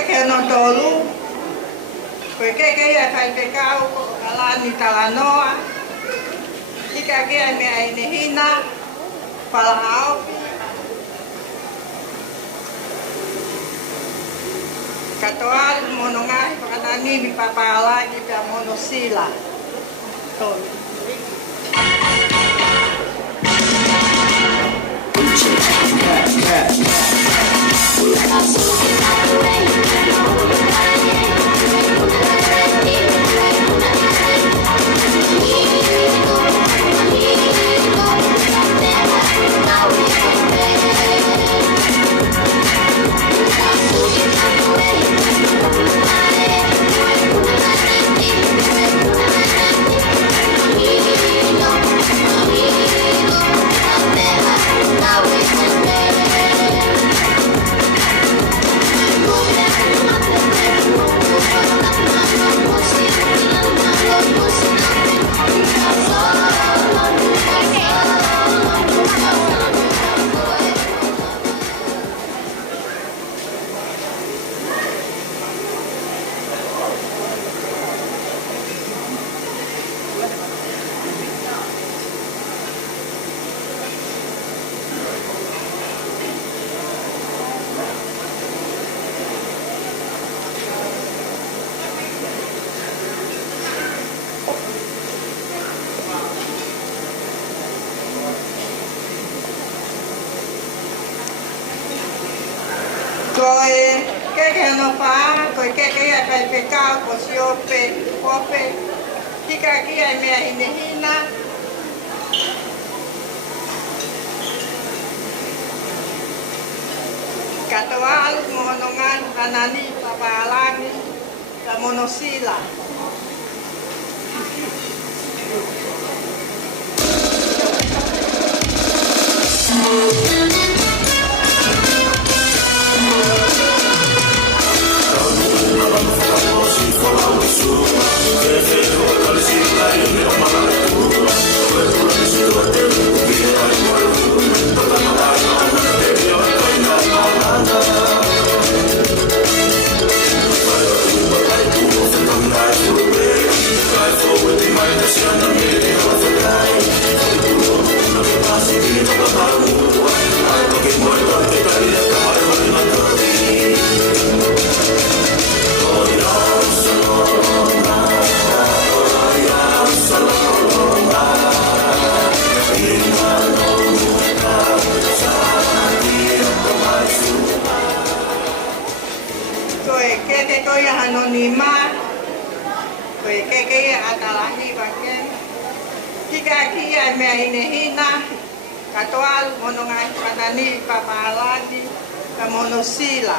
Que no todo, porque ya fai pecado, ala ni talanoa, y que aquí hay me inehina, para aupi, katoal monongai, para nani mi papala, y para monosila, todo. Koe keke no pa, koe keke ia kai pekau ko siope, kope, hika kia mea hinehina. Katoa alu mohonongan kanani papalangi la monosila. Anonima, koe keke atalahi wake, hika kia mea hinehina, katoa monongai kanani papahalagi, ka monosila.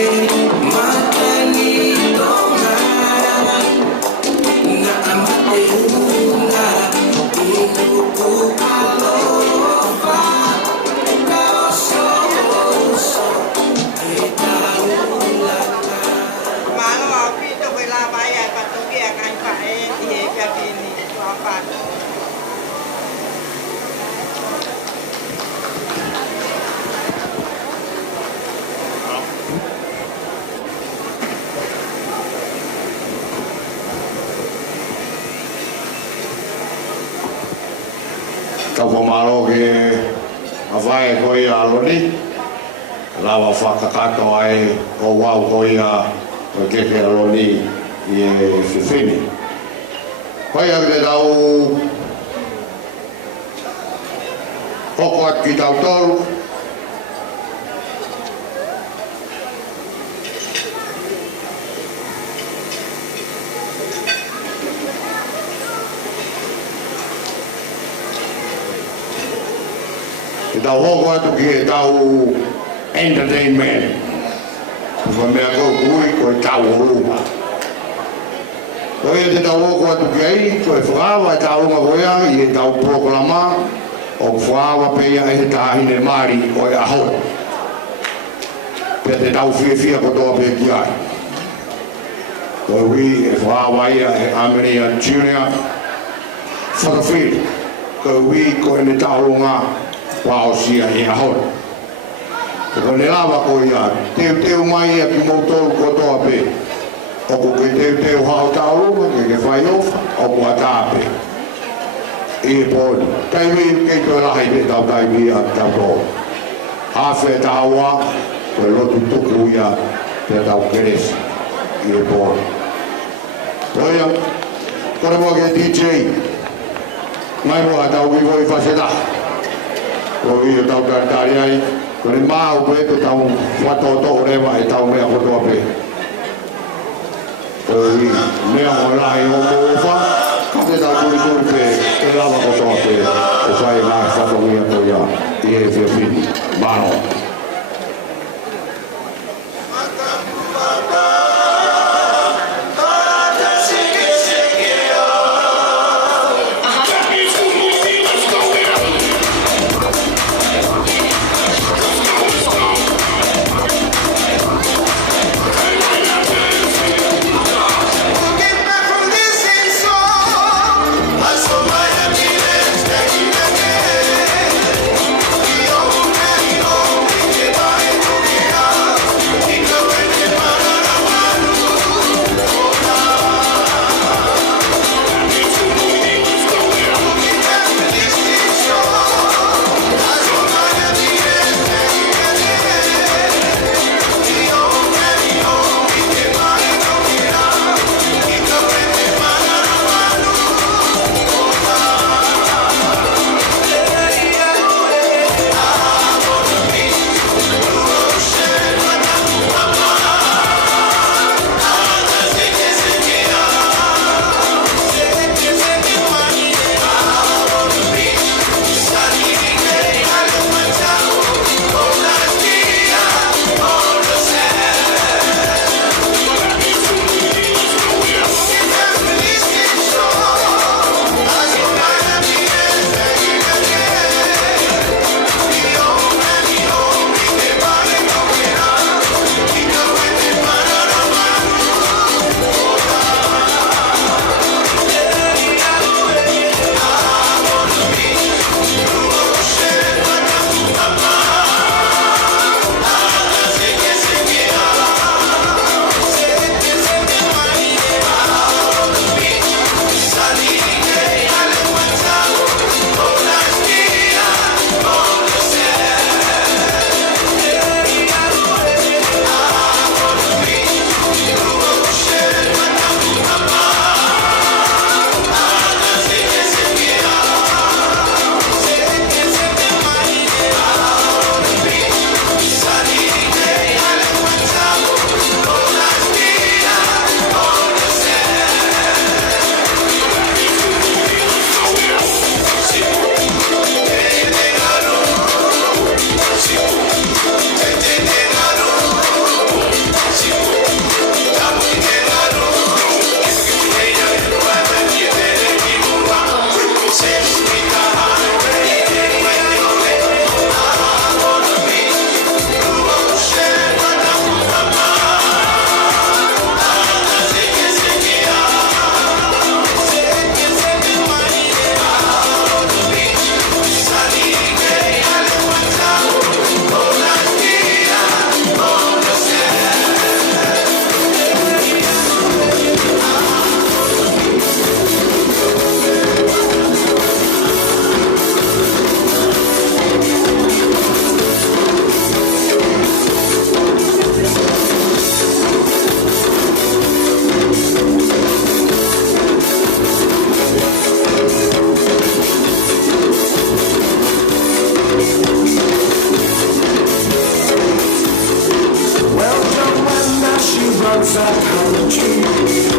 Hey. malo ke avai ko ia aloni lava whakakato ai o wau ko ia o ke aloni i e whiwhini. Pai ake te tau hoko at ki tau tolu e tau hoko atu ki e tau entertainment. Ko mea kou kui ko e tau horuma. Ko e te tau hoko atu ki ai, ko e whakawa e tau runga koea i e tau proklama o whakawa peia e he tāhine maari o e ahoi. Pea te tau whia kotoa pe ki ai. Ko e hui e whakawa ia e Armenia Junior Whakawhiri. Ko e hui ko e ne tau runga wao sia e ahoi. Ko ne lava ko ia, teu mai ia ki moutou kotoa pe. O ko ke teu hao taurunga, ke whai ofa, o ko a tāpe. E pōni, kai wii kei toi lahi te tau tai wii a tau tō. Hawhe tāua, ko e lotu tuku ia te tau keresi. E pōni. Toia, kore mua ke DJ, mai mua tau wii whaseta. Ko wii o tau tātari ai, ko ne māu pe te tau whatoto rewa e tau mea kotoa pe. Ko wii, mea mo lahi o mōwha, ka te tau kuri pe, e lava kotoa pe, e whai ngā whatokia toia, i e whiawhini, mano. Oh,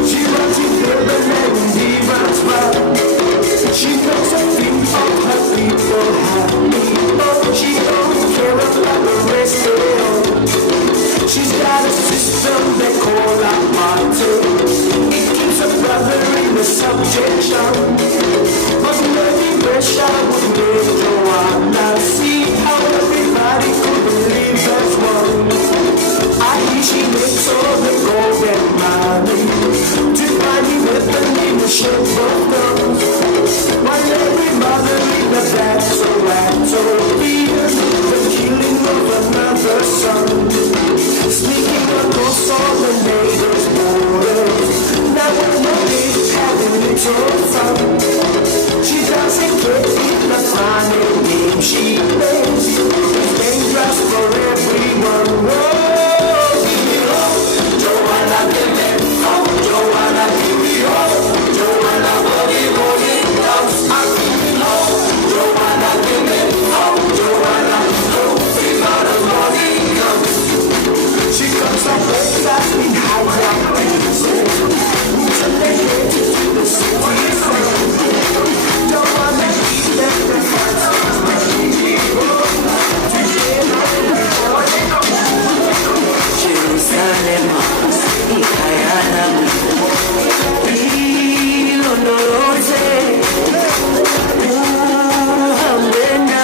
She runs in rhythm and he runs well. She knows a thing of her people happy. She don't care about the rest of it all. She's got a system they call a martyr. It keeps a brother in the subjection. But maybe pressure would make Joanna see how everybody could believe as one. I hear she makes all the golden money, dividing weapon in the shape of guns. While every mother in the battle fears the killing of another son. Sneaking across all the neighbors' borders. Now everybody's having little fun. She doesn't get in the funny game she plays. It's dangerous for everyone. Oh, give me up, Joanna, give me up, Joanna, give me up, Joanna, body, down, I give me up, Joanna, give me up, Joanna, no, free out of body comes. She comes up with that in high-rock pieces. Until they get to the city center. Don't wanna keep them the fights. Jerusalem, Ikayana, Ilondoloze, Uhamena,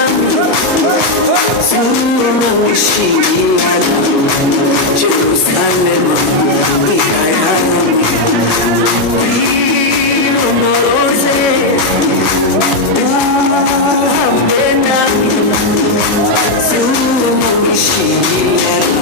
Suna Wishiyana, Jerusalem, Ikayana, Ilondoloze, Uhamena, Suna Wishiyana.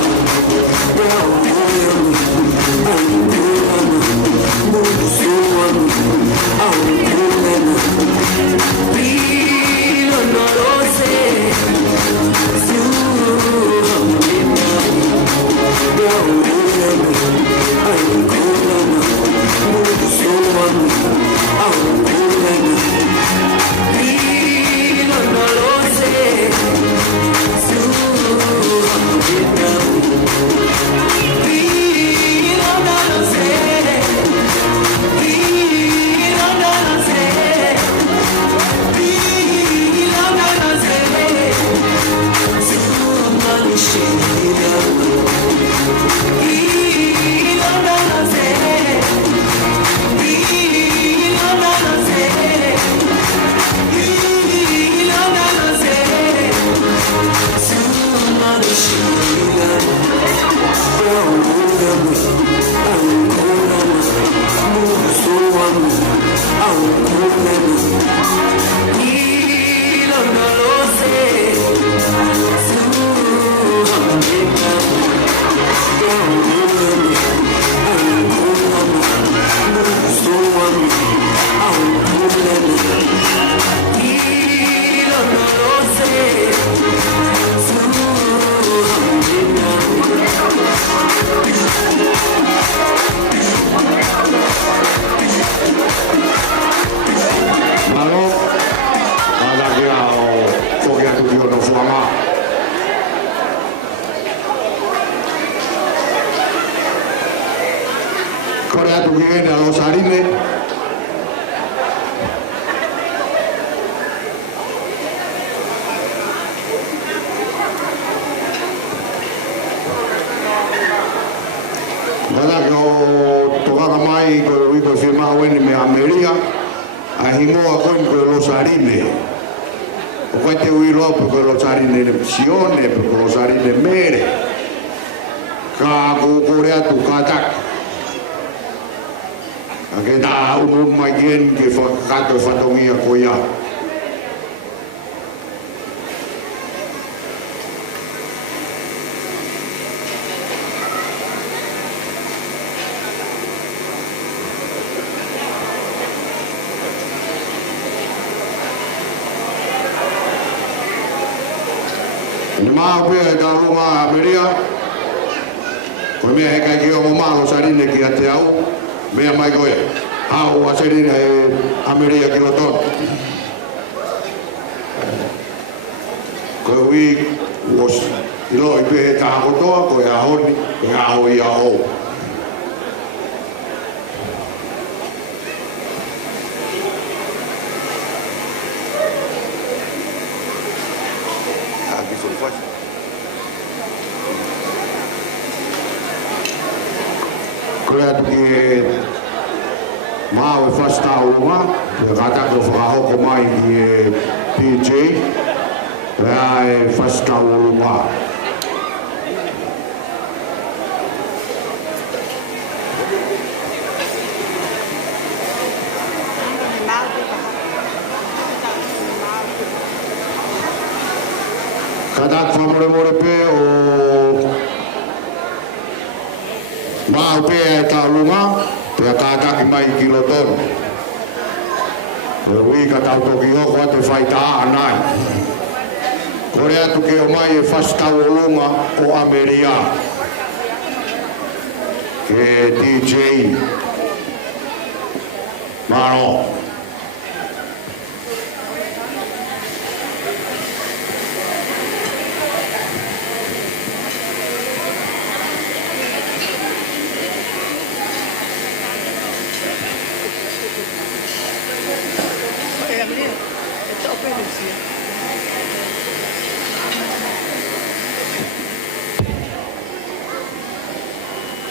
Koe atu ki Mao e whastauronga, e katako whakahoko mai ki e PJ, rea e whastauronga. Katako whamore pe o Mao pe e taurunga, te kātaki mai ki Lotonu. E ui ka tautoki hoko ate whaitaa anai. Kore atu ke o mai e whastauronga o Ameria. Ke DJ Maro.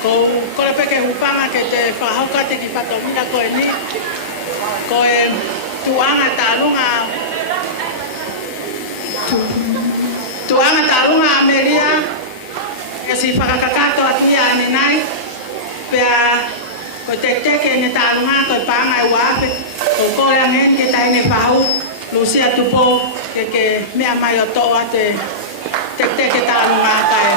Ko le peke hupanga ke te whahauka te ki patomina koe ni. Ko e tuanga tālunga Ameria. E si whakakakato atu ia ane nai. Pea ko te teke ne tālunga koe panga e wape. Ko kore angen ke tai ne whahau. Lucia tupo ke mea mai o toa te teke tālunga kai.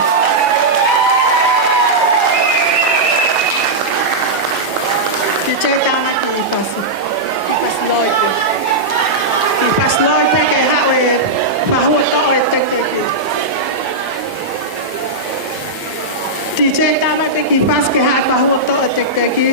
DJ tama pe ki pas ke hat bahwa to atek teki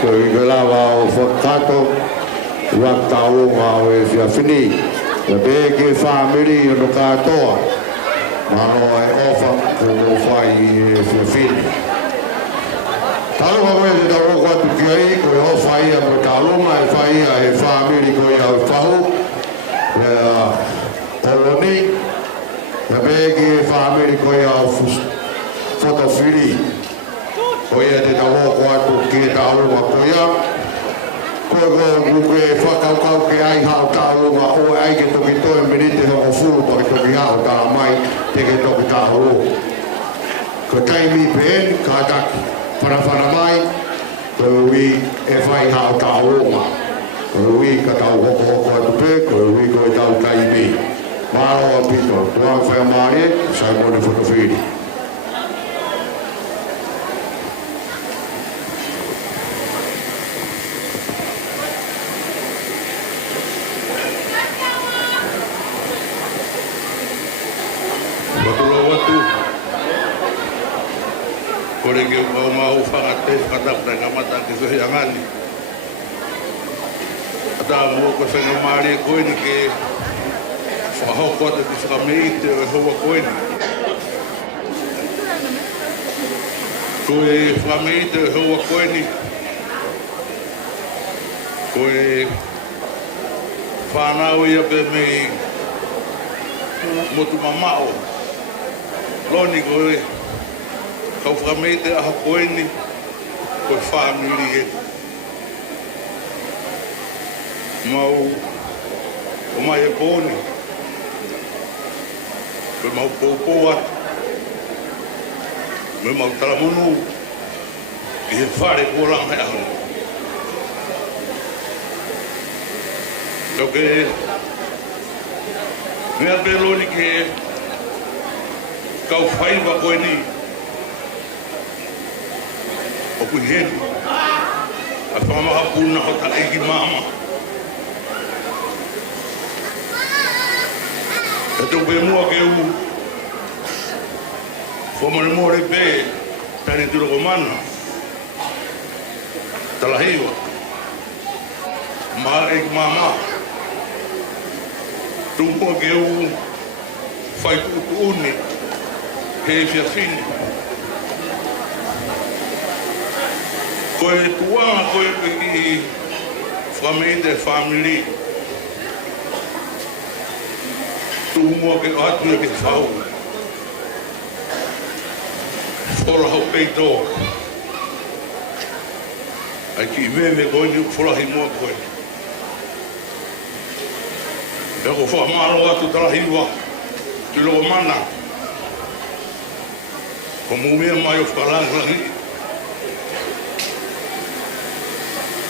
ko i ka lava o whakato ua taonga o e whiawhini ia pe ke whamiri o no katoa mano e ofa ko o whai e whiawhini Talunga koe te tau ko atu ki ai, ko e o whaia mo talunga e whaia e whamiri ko i au whahu koloni ia pe ke whamiri ko i au whotowhiri ko ia te tau ko atu ki e talunga ko ia ko e whakaukau ke ai hao talunga o ai ke toki toe minite hoko furu pa ke toki hao tala mai te ke toki talunga ko taimi pen ka taki Whanawhana mai, ko ui e whai hao tāonga. Ko ui ka tau hoko atu pē, ko ui ko e tau taimi. Maro a pito, tuang whai maare, sai mone whakawhiri. Kore ke mau mau whangate whakatapta ngamata ke whi angani. Ata mua ko whenga maari e koeni ke whahau kota ki whakameite o hoa koeni. Koe whakameite o hoa koeni. Koe whanau ia pe mei motu mamao. Loni koe kau whakamete aha koeni koe whamiri e. Mau o mai e pōni. Koe mau pōpō atu. Me mau taramunu i he whare kōranga e ahana. Kau ke mea peloni ke kau whaiwa koeni o kui heni a whamamaha puna o ta eki mama e tau pe mua ke u whamare more pe tani turoko mana talahiwa maa eki mama tu mua ke u whai kuku uni he whiawhini koe tuanga koe peki whameite whamiri tu mua ke atu e ke whau whora hau peito ai ki me koe ni whora hi mua koe e ko whamaro atu tarahiwa tu loko mana ko mumia mai o whakalangi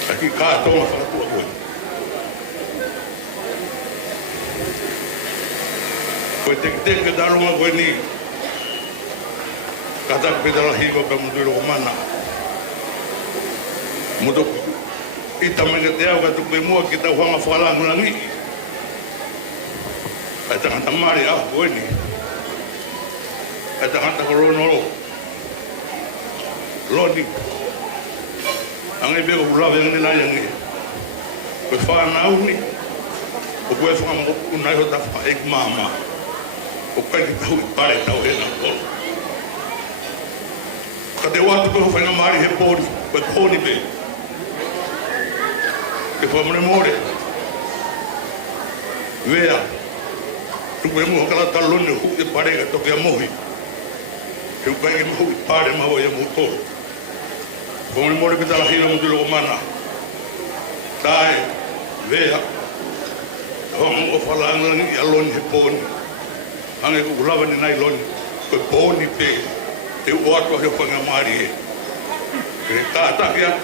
Aki kātonga whakatua koe. Koe teke tarunga koe ni. Katak pedala hiwa ka muturo ko mana. Muto ita menga te au ka tupe mua ki tau hanga whakalangu langi. Ai tangata mari ah koe ni. Ai tangata koronoro. Loni. Angai bego ulawe ngani na yangi. Koe whanau ni. O koe whanga unai ho ta wha ek mama. O kai ki tau i pare tau he na kolo. Ka te watu koe whainga maari he pōri. Koe pōni pe. Ke whamare more. Wea. Tuku e mua kala talone hu e pare ka toke a mohi. Ke ukai ke mohi pare maho e mu tolo. Kau ni mori kita lahir dalam tujuh mana? Dai, wea, orang orang lagi alon hepon, angin ulawan ni nailon, kau pon ni pe, te uat kau yang pengamari, kereta tak ya,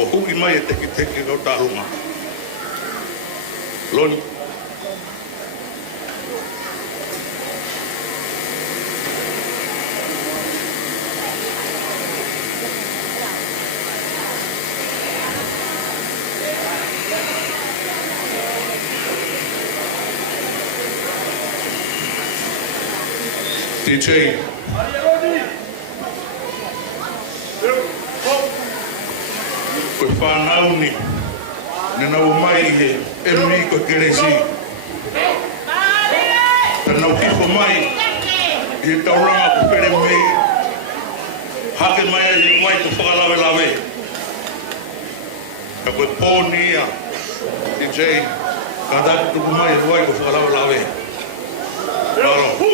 oh huki mai teki kau tak rumah, lon. DJ whanauni. Nena o mai he e mi ko keresi. Tana o kiko mai. I tauranga ko pere mei. Hake mai e mai ko whakalawe lawe. Ka koe pōnia. DJ. Ka daki tuku mai e mai ko whakalawe lawe. Raro.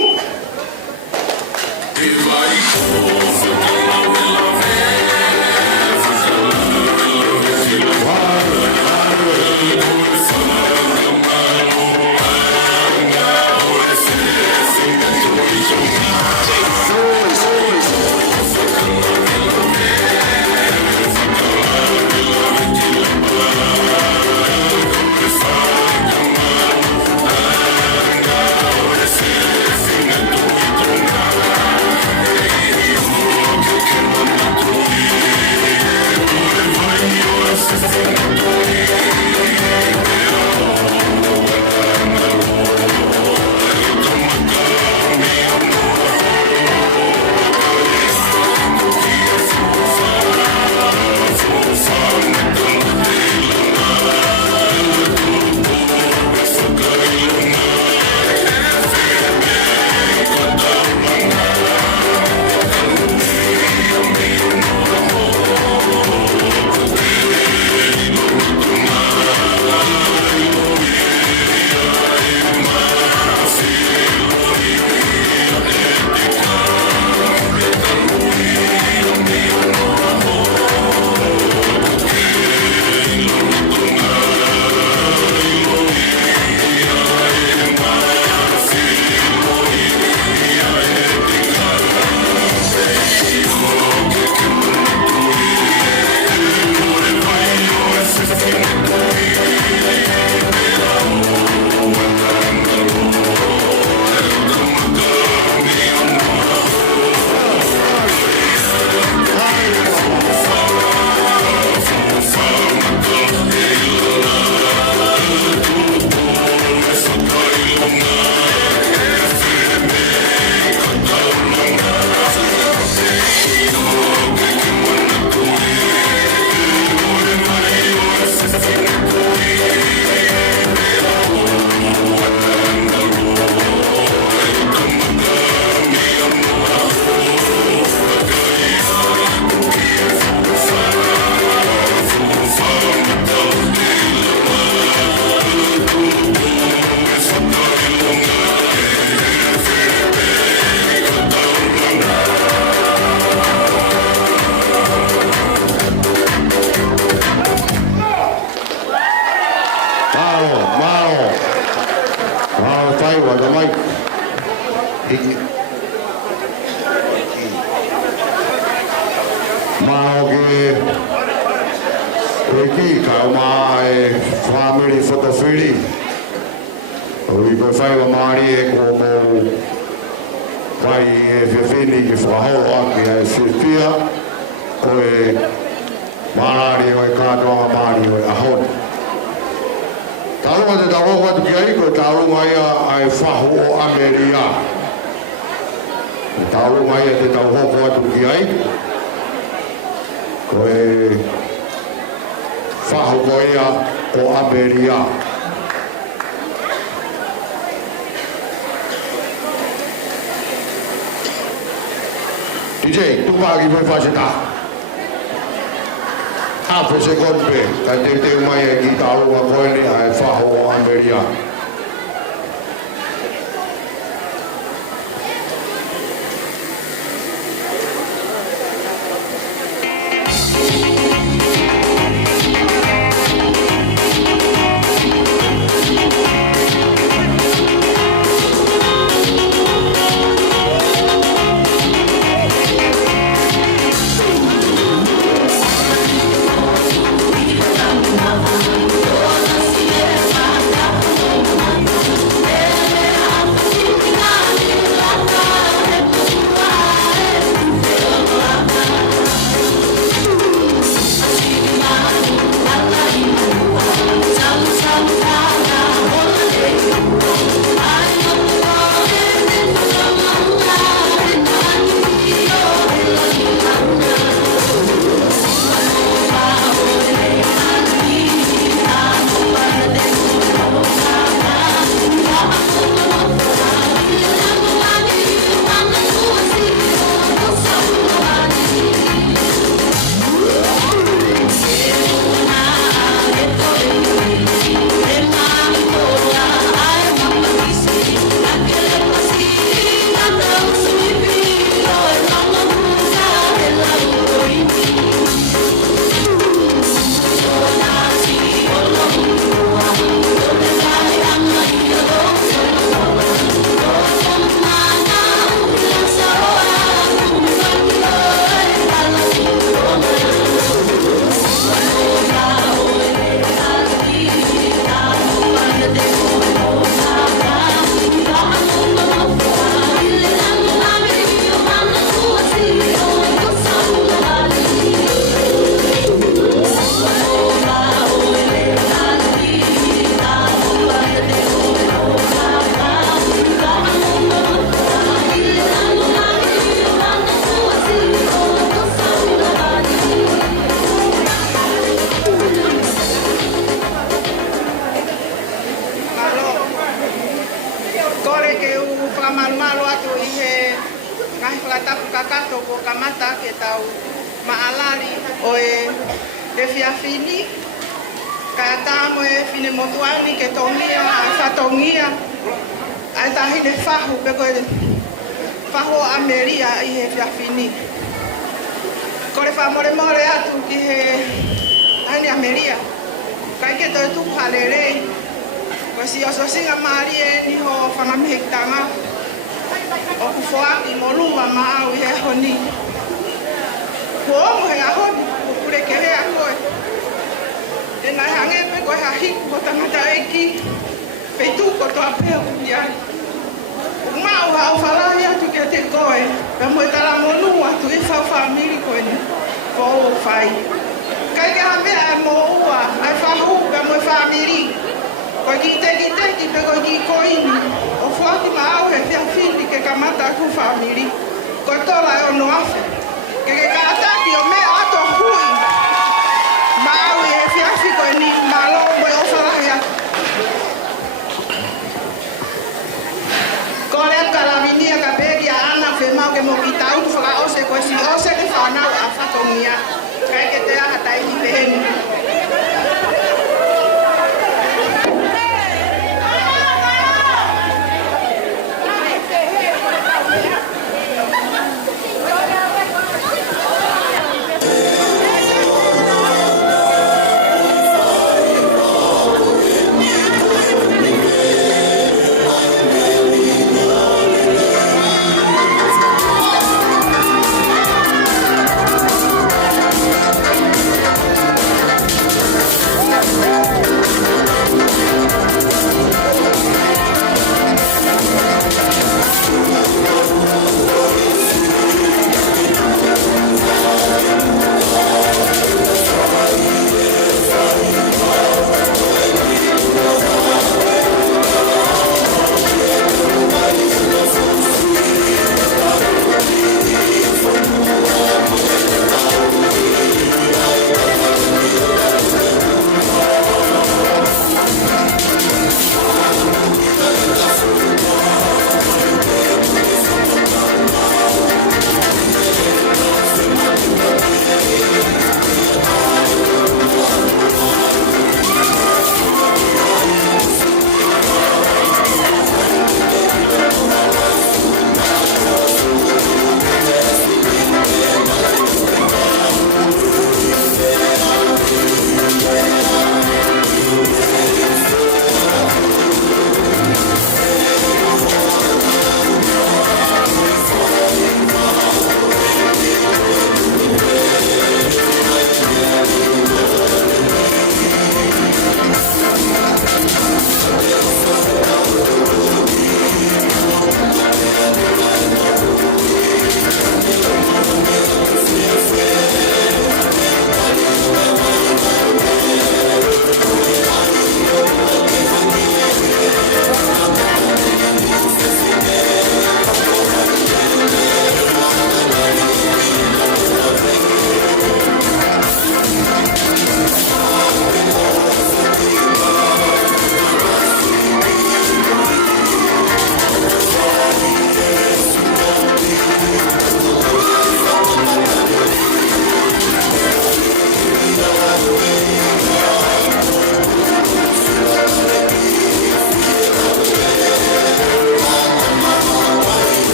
DJ, tu paghi per fare da. Apre secondo me, che te mai è chitarra, ma poi ne fa o americano. whakamalo atu I he ngahi whakatapu kakato ko kamata ke tau maalari o e whiawhini. Ka tāmo e whine motuani ke tongia, a whatongia. Ai tahi ne whahu, peko e whahu Ameria I he whiawhini. Kore whamore atu ki he aini Ameria. Kai ke toi tuku halerei. Ko si oso singa maari e ni ho whangamihitanga. O ku whoaki mo luma maau I he honi. Ko omu he ahoni, ko kure ke hea koe. E nai hange pe koe ha hiku ko tangata eki. Pei tu ko toa peo iai. Mau ha o whalahi atu ke te koe. Pe mo e tala monu atu I whau whamiri koe ni. Ko o whai. Kai ke hapea e mo ua. Ai whahu pe mo e whamiri. Ko ki teki pe ko ki koini. O whaki maau he whiawhini ke kamata ku whamiri. Ko tola e ono afe. Ke kātaki o mea ato hui. Maau he whiawhi koe ni malo mo e o whalahi atu. Ko lea karawinia ka pegi a ana whe mau ke mo ki tautu whaka ose koe si ose ke whanau a whatongia. Kai ke te aha taiti peheni.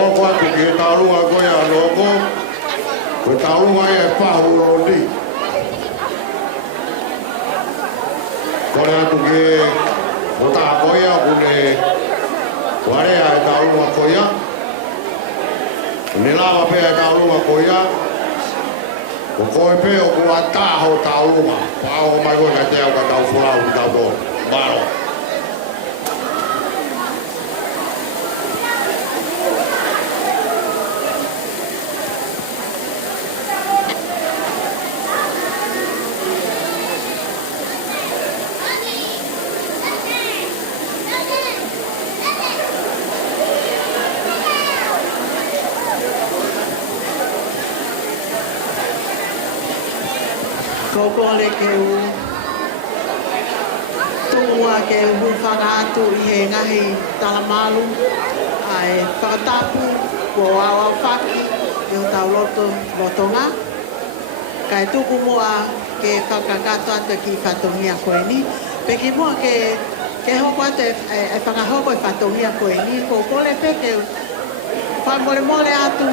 Loko atu ki e taurunga koe a loko. Ko taurunga e pahu rondi. Kore atu ki o ta koe a kune warea e taurunga koe a. Ni lava pe e taurunga koe a. Ko koe pe o kua taho taurunga. Pao mai koe ka teo ka tau fulau ki tau tō. Maro. Kokole ke u tua ke u whakatu I he ngahi talamalu ai whakatapu ko awa whaki I o tau lotonga kai tuku mua ke whakakato atu ki whatongia koe ni peki mua ke hoko atu e whakahoko I whatongia koe ni kokole pe ke whamore atu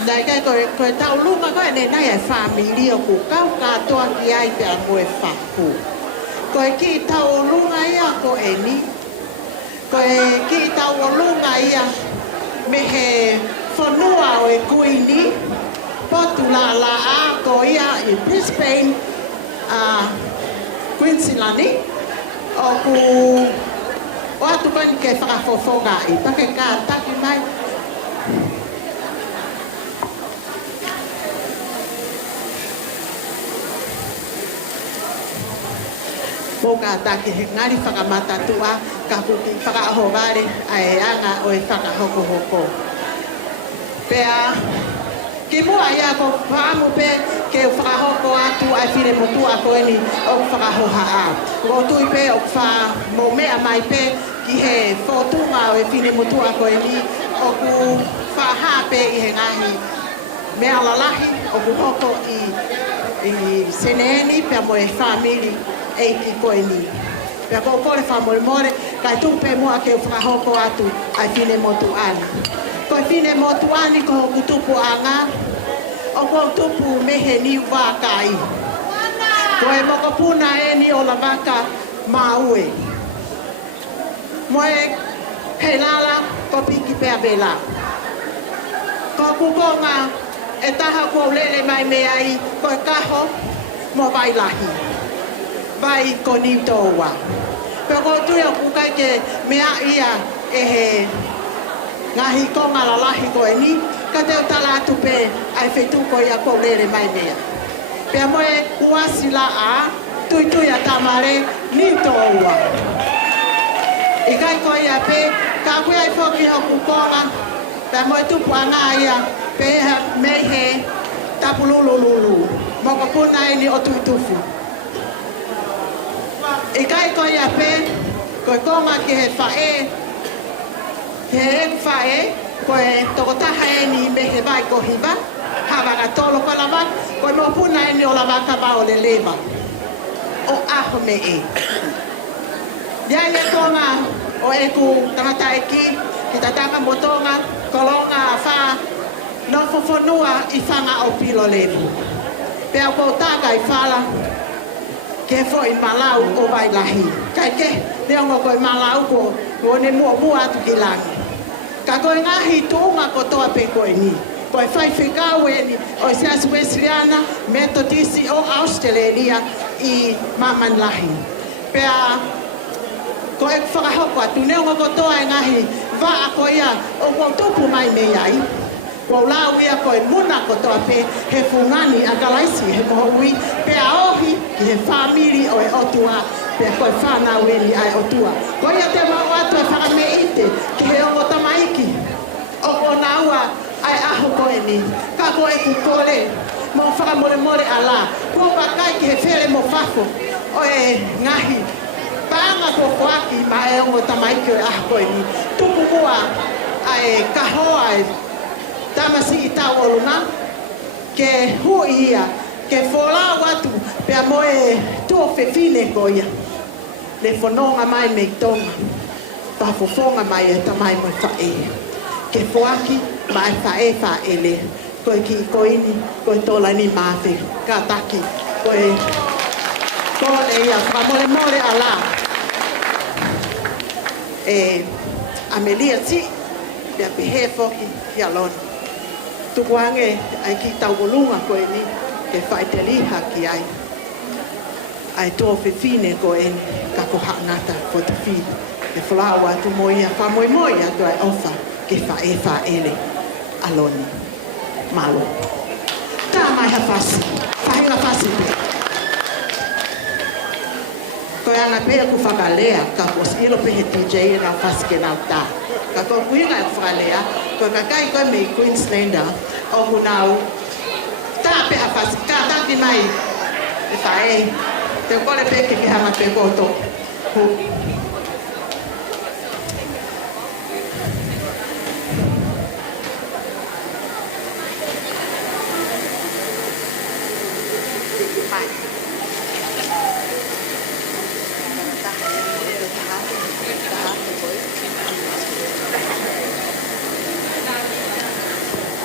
Nai kai koe tau lunga koe ne nai e whamiri o ku kau katoa ki ai pe a moe whaku. Koe ki tau lunga ia ko e ni. Koe ki tau lunga ia me he whanua o e kui ni. Potu la a ko ia I Brisbane, Queensland. O ku o atu koe ke whakafofoga I take ka taki mai. Moka taki he ngari whakamata tua ka kuki whakaahogare ai anga o e whakahoko. Pea, ki mua ia ko whaamu pe ke whakahoko atu ai whire motua koe ni o whakahoha a. Ko tui pe o wha mo mea mai pe ki he whotunga o e whire motua koe ni o ku whaha pe I he ngahi mea lalahi o ku hoko I seneni pe mo e whamiri Eiki koe ni. Pea ko kore whamore kai tupe mua ke whakahoko atu ai whine motu ana. Koe whine motu ani ko hoku tupu anga, o ko tupu mehe ni wakai. Koe mokopuna e ni o la waka maue. Moe he lala ko piki pea bela. Ko kukonga e taha ko lele mai mea I koe kaho mo wailahi. Vai ko ni toa. Pero ko tu ya kukai ke mea ia e he ngahi konga la lahi ko e ni ka te tala atu pe ai fetu ko ia ko lere mai mea. Pe moe kuasi la a tu ya tamare ni toa. E kai ko ia pe ka ku ai foki ho ku konga. Pe moe tu puanga ia pe me he tapulululu. Mo ko puna ni o tufu. E kai ko ia pe ko konga ki he whae ko e tokotaha e ni me he vai ko hiva hawa ka tolo ko lava ko mo puna e ni o lava ka ba o le leva o aho me e dia ia konga o e ku tangata e ki tataka motonga kolonga wha no fofonua I whanga o pilo levu pe ko taka I whala ke fo I malau o vai lahi kai ke le ngo ko malau ko ne mua atu ki langi ka ko ngahi tunga ko toa pe ko ni ko fai fikau ni o sia Wesleyana Methodist o Australia I maman lahi pe ko e whakahoko atu ne ngo ko toa ngahi va ko ia o ko tupu mai me ai ko lau ia ko muna ko toa pe he fungani a galaisi he mohui pe aohi ki he family o e otua pe ko whana weni ai otua ko ia te mau atu e whakame ite ki he ongo tamaiki o ko naua ai aho ko e ni ka ko e kukole mo whakamore ala ko wakai ki he where mo whako o e ngahi panga ko whaki ma e ongo tamaiki o e aho ko e ni tupu mua ai kahoa e tamasi I tau oluna ke hui ia ke whola watu pe a moe tō whewhine ko ia le whanonga mai me tonga whafofonga mai e tamai mo whae. Ke whoaki mai whae koe ki koini, koe tolani mawhi, ka taki, koe kone ia whamore ala. Amelia ti, mea pihe foki hi alon. Tukuange ai ki tau volunga koe ni, ke whaiteliha ki ai. Ai tō whiwhine koe ni, ka ko haangata ko te whine. Ke whalawa tu moia, whamoimoia tu ai ofa, ke whaele aloni. Malo. Tā mai ha whasi. Whahinga whasi pe. Koe ana pēra ku whakalea, ka kos ilo pehe DJ e nau whasi ke nau tā. Ka koe kuinga e whakalea, koe kakai koe mei Queenslander, o ku nau tā peha whasi, ka tāti mai e whae. Te kore peke ki hama pe koto.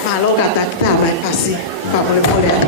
Malo kata kita main pasti, Pak boleh-boleh.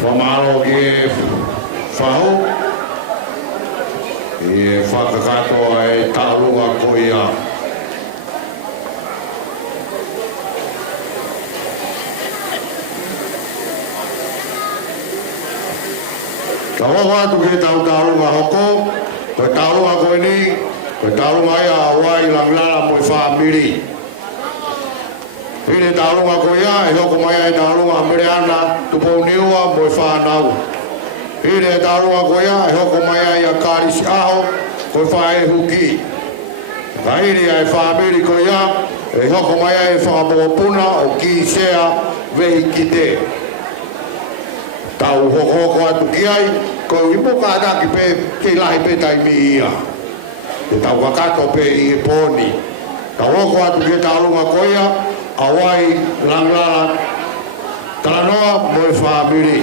Wamalo ke whahau e whakakatoa e tālunga koia. Ka wawatu ke tau tālunga hoko, koe tālunga koe ni, koe tālunga ia wai langlala mo i whaamiri. Hine tālunga ko ia, e hoko mai ai tālunga mere ana, tupou niua mo i whanau. Ire tarua koia e hoko mai ai a karisi aho koe whae huki. Kairi ai whaamiri koia e hoko mai ai whakapopuna o ki sea vehi ki te. Tau hoko atu ki ai, koe ipo kātaki pe kei lahi pe taimi ia. Te tau kakato pe i e pōni. Tau hoko atu ki e tālunga koia, awai langlala kalanoa mo e whaamiri.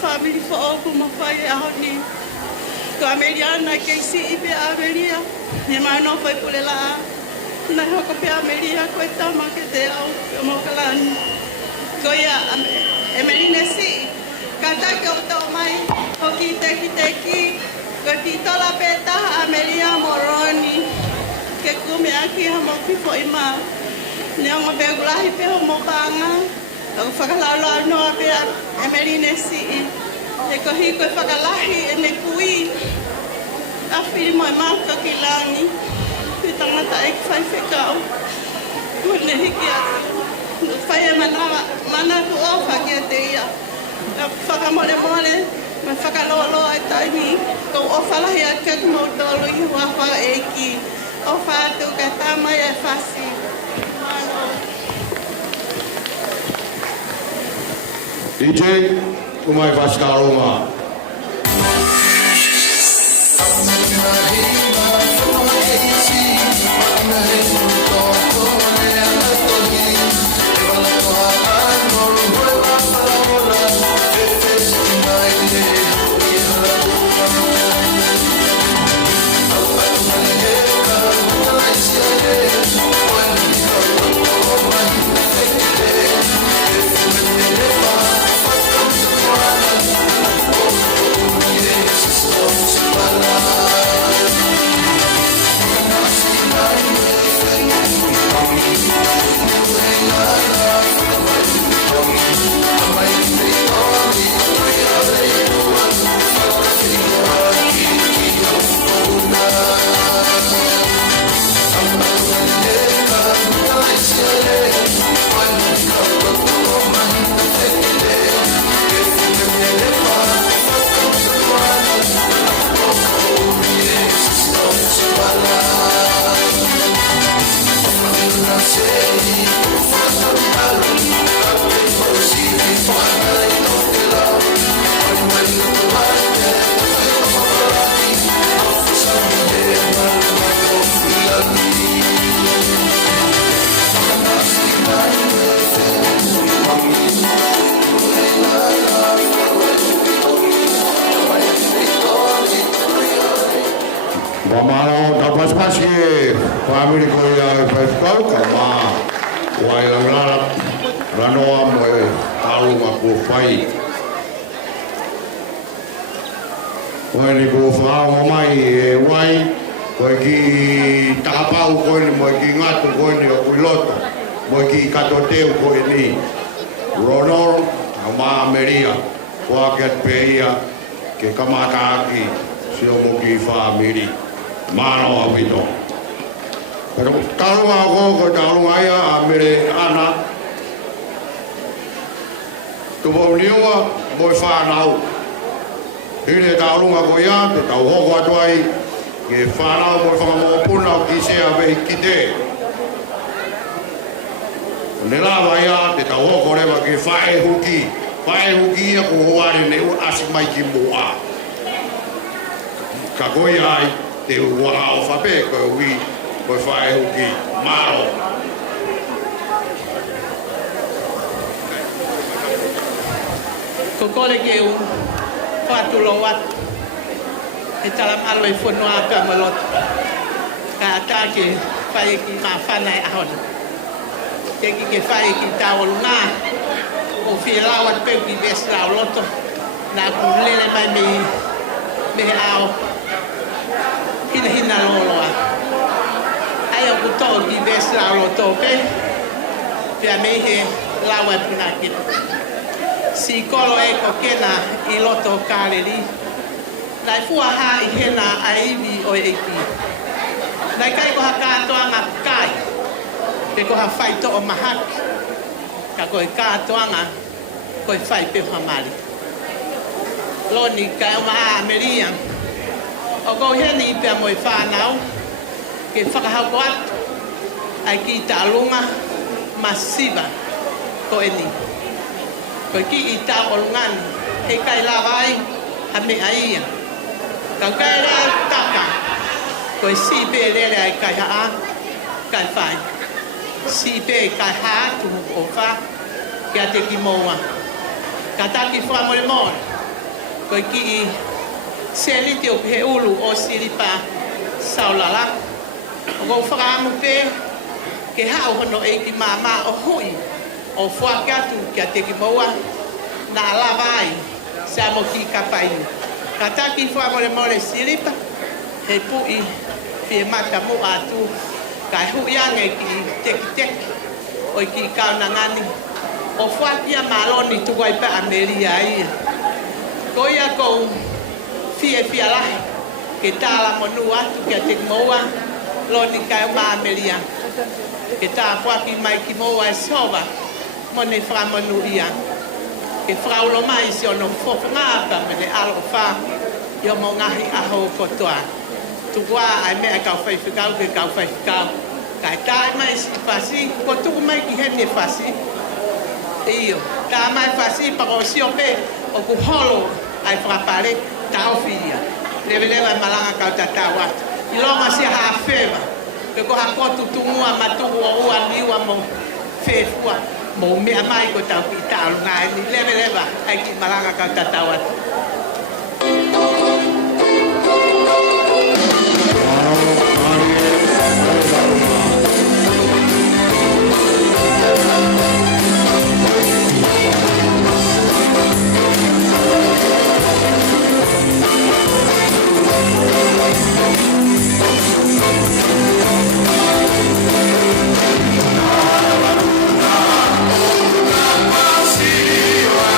Family for all who mafai ahoni. Ko Ameriana ke si ibe Ameria. Ni mano foi pulela. Na hoko pe Ameria ko tama ke te au mo kalan. Ko ya Emerine si kata ko to mai hoki teki ko ti tola peta Ameria moroni ke kume aki hamo ki fo ima. Ni mo be gulahi pe mo banga. Ako whakalaulau noa pia Emerine si e ko hiko e whakalahi e ne kui a whiri mo e mauka ki langi i tangata e ki whai whekau kua ne hiki a whai e mana ku ofa ki a te ia a whakamole mole me whakaloloa e taimi ko ofa lahi a kaku mo tolu i hua wha e ki ofa atu ka tamai e whasi DJ, umai Vascaroma. Yeah. Wamalo dapat pasti family ko ya peskau kama wai langala ranoa mo talu aku fai wai ni ko fa mai wai ko ki tapau ko ni mo ki ngatu ko ni o piloto mo ki katoteu ko ni ronor ama ameria ko ket peia ke kamata aki sio mo ki family mano apito. Pero kalau aku kalau ayah ambil anak, tu boleh wa boleh fanau. Ini kalau aku ya, tu tahu aku atuai, ke fanau boleh fanau pun aku kisah apa kita. Nela ayah, tu tahu aku lewat ke fai huki aku hari ni asik mai kimua. Kagoi ai. Te wao fape ko wi ko fai huki maro ko kole ke u fatu lowat e talam alwe fonwa ka malot ka atake fai ki ma fanai ahon te ki ke fai ki tawoluna o fi lawat pe ki besla loto na ku lele mai me ao hina loloa. Ayo kuto di besla loto pe. Pia mehe lawa puna kina. Si kolo eko kena I loto kareri. Nai fua ha I hena aivi o eki. Nai kai ko haka toanga kai. Pe ko ha fai to o mahak. Ka ko ka toanga ko fai pe hamali. Loni ka ma ameria. O ko heni pe mo whanau ke whakahau atu ai ki talunga masiva ko eni ko ki I ta olungan he kai lawai ha me aia ka kai la taka ko si pe le ai kai ha kai fai si pe kai ha tu o fa ke te ki moa ka ta ki fa mo le mo ko ki Seli te o he ulu o siripa saulala. O whakamu pe ke hao hono e ki mama o hui o whakatu kia te ki moa na lawai sa mo ki kapai. Ka taki whamore more siripa he pui fie mata mo atu ka hui ange ki teki teki o ki kauna ngani o whakia maloni tuwai pa Ameria ia. Ko ia kou fie la ke tala monu atu ke te moa lo ni kai ma Ameria ke ta fwa ki mai ki moa sova mo ne fra monu ia ke fra lo mai si ono fo nga pa me alo fa yo mo ngahi a ho ko toa tu wa ai me ka fai fikau ke ka fai fikau ka ta mai si fasi ko tu mai ki hene fasi io ta mai fasi pa ko si ope o ku holo ai fra pare tau fia leve malanga kau tatawa ilonga si ha feva ke ko ha ko tutunga matu o aniwa mo fefua mo me mai ko tau pita ngai ni leve ai ki malanga kau tatawa Siwa,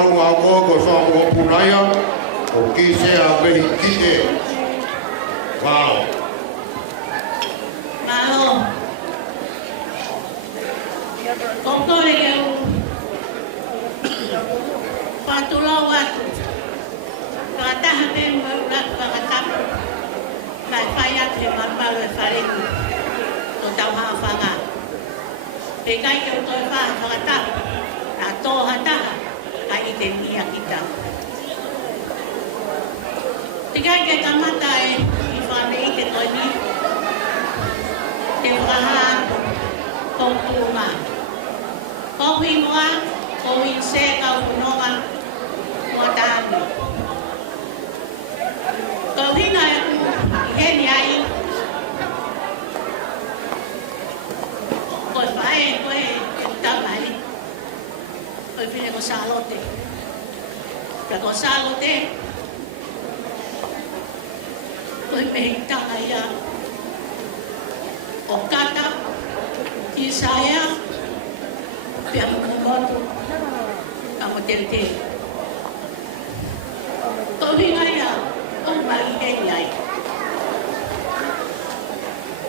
maru ngā kōko whāngu o punaia, o ki sea mehi kite. Wāo. Malo. Kokore ke u. Patulau atu. Kataha me urat pakatapu. Mai whaiat he marmalo e whareku. O tau haa whanga. Te kai ke o toi whaa whakatapu. Nā tōha taha. Kai i te mia kita. Te kai ke kamata e i whane i te toi ni. Te whaha kōpūma. Kōhi moa, kōhi se kau punonga mua tāmi. Kōhi ngā e ku i heni ai. Koe whae, koe e utamai. Koe whine ko sālote. Ka ko sālote. Koe mehi tanga ia. O kata, ki saya, pia mukumotu, amo tete. Ko hinga ia, o mai hei ai.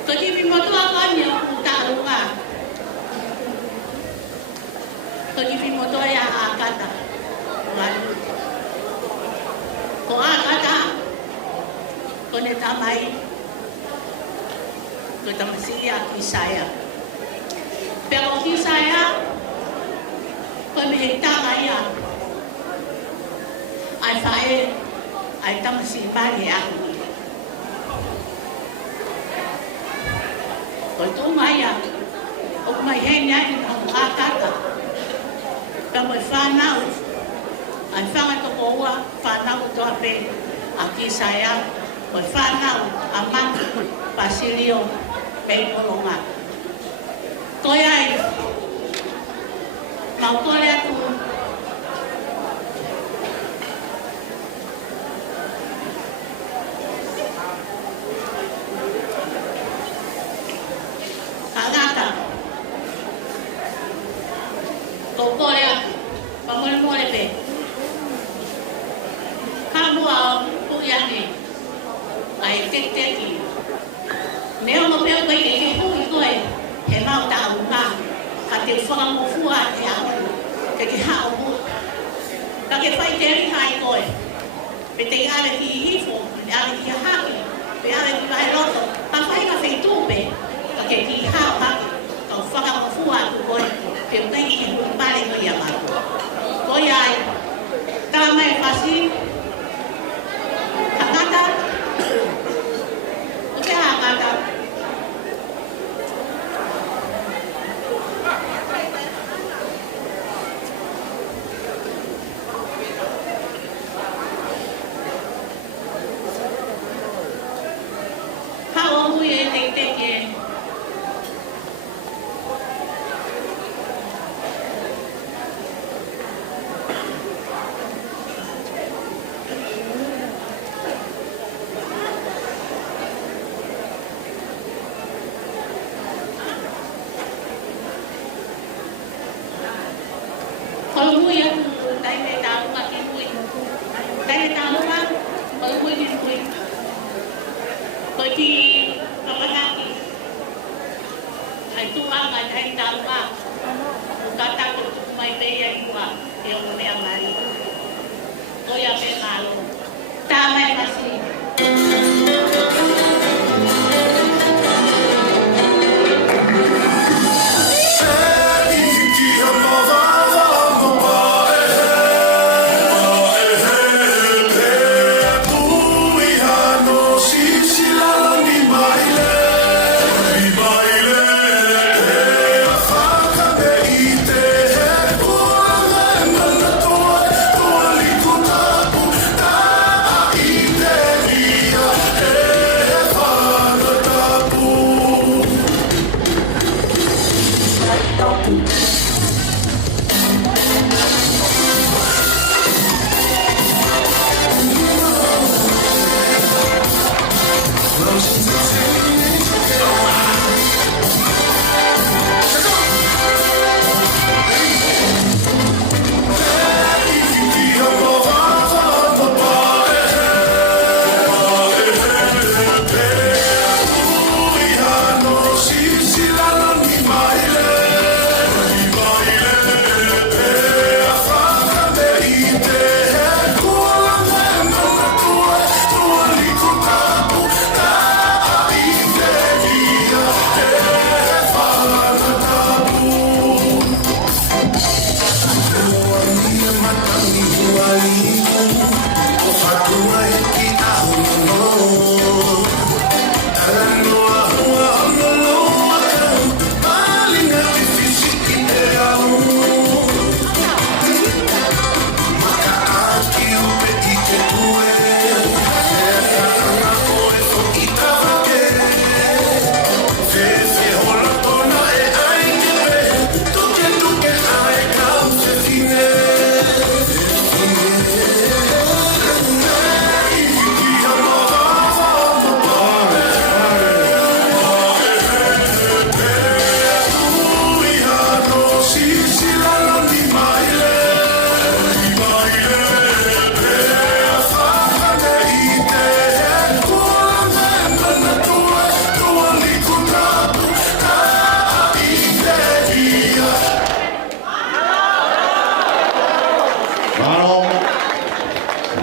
Ko kiwi motua kanya, utarunga. Ko kiwi motua ia akata, nganu. Ko akata, ko ne tamai, ko tamasiya ki saya. Pero ki saya, ko me tanga ia. Ai fae, ai tamasi mari aku. Ko tu mai ia, o mai henya i ang akata. Pero whanau, ai whanga toko ua, whanau to ape, a ki saya, ko whanau, a mangu, pasilio, pei kolonga. Koe ai, mau kore atu, kagata, kau kore atu, pamole pe, kamua puyane, ai teki, neo mo peo koe ke hui koe, he mau tau ngā, ka te whakamofua e aku, ke hao mu. Ka ke whai te rihai koe, pe te ale ki hifo, pe ale ki haki, pe ale ki vai roto, pa whai ka whai tūpe, ka ke ki hao haki, ka whakamofua aku koe, pe utai ki pare koe ia matu. Koe ai, tā mai whasi, ka ngata, o te haa ngata,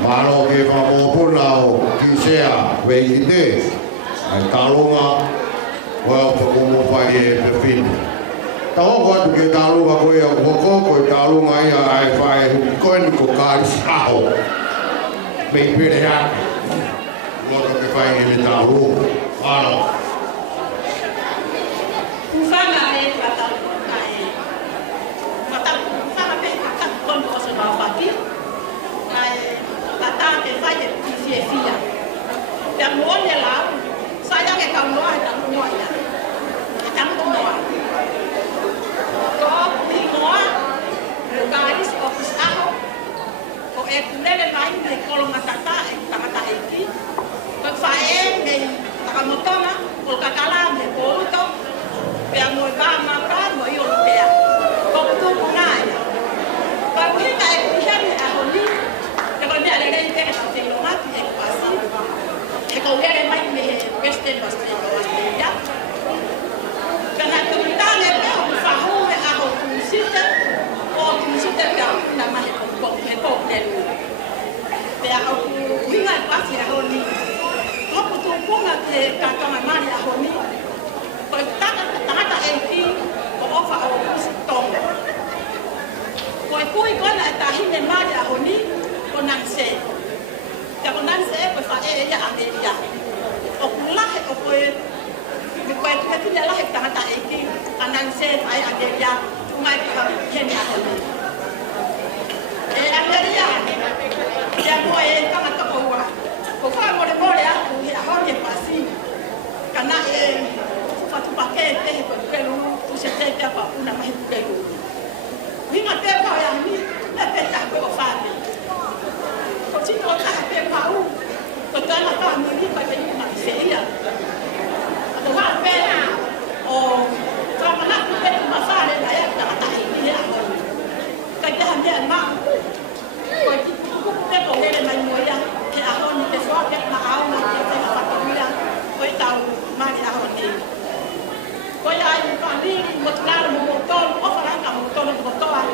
Malo ke whamopuna o Kisea, wei te, ai talonga, wao whakumu whai e pewhine. Ta hoko atu ke talonga koe a koko, koe talonga ia ai whai koe ni ko kāri saho. Mei pere ake. Ngoto ke whai e le talonga. Ano. Kufanga e katalonga e. Kufanga pe katalonga o se mawhaki. Tata ke fai e pisi e fia. Te amuone lau, saya ke kaunoa e tangoa ia. E tangoa. Ko pingoa, o kāris o kusaho, ko e kulele mai me kolonga tata e tangata e ki. Ko fai e me takamotona, ko kakala me kouto, pe amoe ka maka mo i o pea. Ko kutu ngai. Ko kuhita e kuhani a honi, dia ada yang kita kasih lomat, yang pasti, kalau dia ada main di Western Australia, karena kita lebih faham aku musita, musita yang nama hekok dulu. Dia aku ingat pasti aku ni, aku tu pun ada kata mana aku ni, tengah ini, aku faham musitong. Kau nak tahin yang mana aku ni? Konanse, ya konanse pues fa ella Amelia. O kulahe o pues, mi kuat tu dia lah tangata iki, konanse fa Amelia, umai ka heni aku. Amelia, dia boy tangata kowa. Ko fa mo aku ya honi pasi. Kana fa tu pakete ko pelu tu se te pa una mai pelu. Winga te pa ya ni, na te ta ko fa ni. Cik kau tak apa tahu, betul apa ni pada manusia. Atau apa lah, oh, kalau nak kita masalah dia tak tahu ini apa. Kerja hanya mak, kau kita boleh dengan mulia, kita akan kita suap kita mahu nak kita dapat mulia, kau tahu mana akan ni. Kau yang ini, betul motor, orang kamu motor.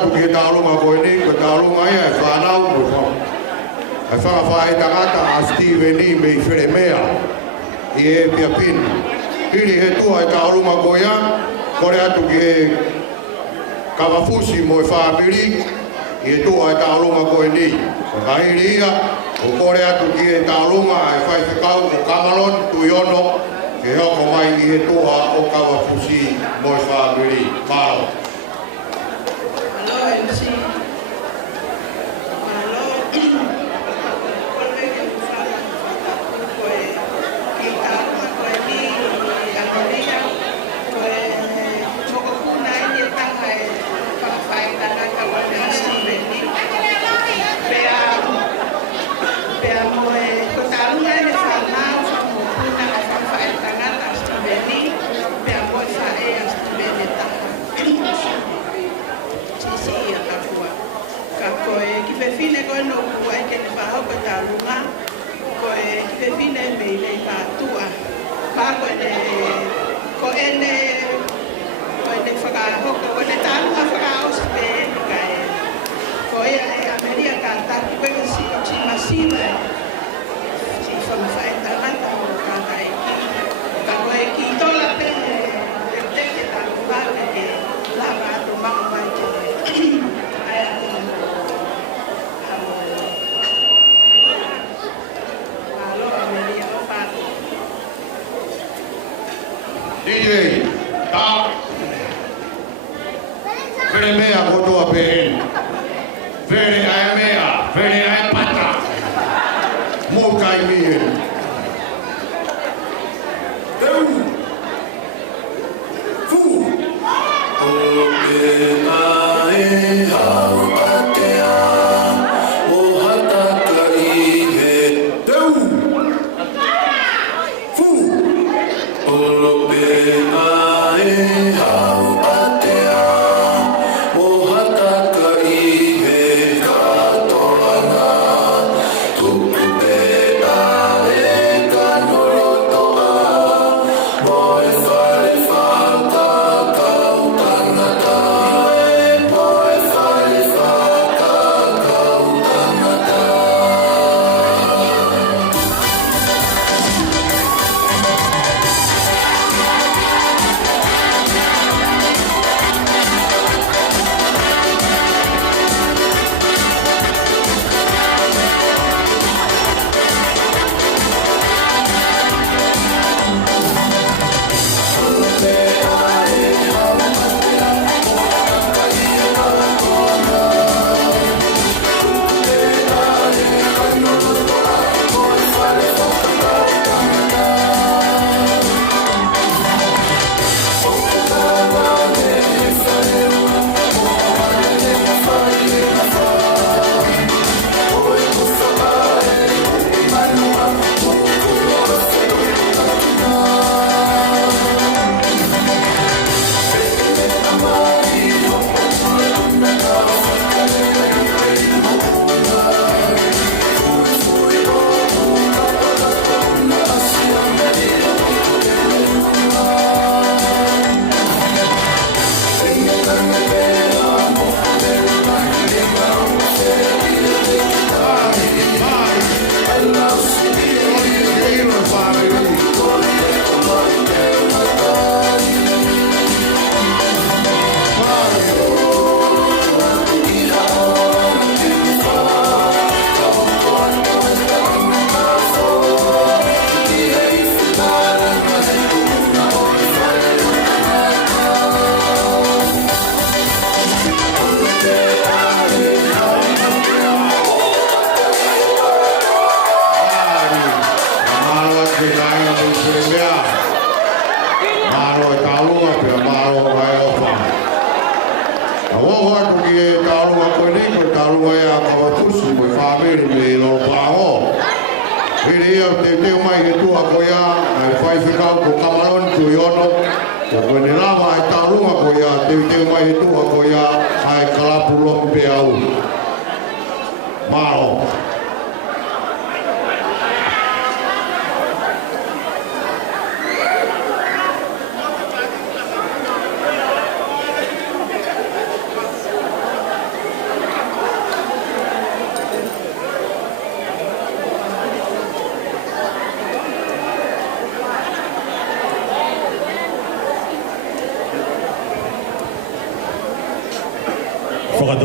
atu ki tālunga koe ni, ko tālunga ia e whanau mo whau. E whakawhae tangata a Stephen E. me i Wheremea i e pia pini. Hiri he tua e tālunga koe ia, kore atu ki e kawafusi mo e whaapiri, i e tua e tālunga koe ni. Ka hiri ia, o kore atu ki e tālunga e whai whikau o Kamalon, Tuiono, ke hoko mai i e tua o kawafusi mo e whaapiri. Mālo. Fine ko no ku ai ke fa ho ko ta lunga ko e ke fine me le pa tua pa ko ene fa ka ho ko ne ta lunga fa ka o se ka e ko e Ameria ka ta ko e si masiva si fa ma fa ta ta ka ai ka ko e ki to la pe te ta lunga ke la va to ma ma ke DJ, ta. Vere mea kotoa pehen. Vere ae mea, vere ae pata. Mokai mihen. Teu. Fu. Ope ae hau atea. O hataka ihe. Teu. Fu. Ope ae hau atea. O hataka ihe katoana. Tupu pe ae kanolotoa. Moe whare whaka kau tangata. Moe whare whaka kau tangata.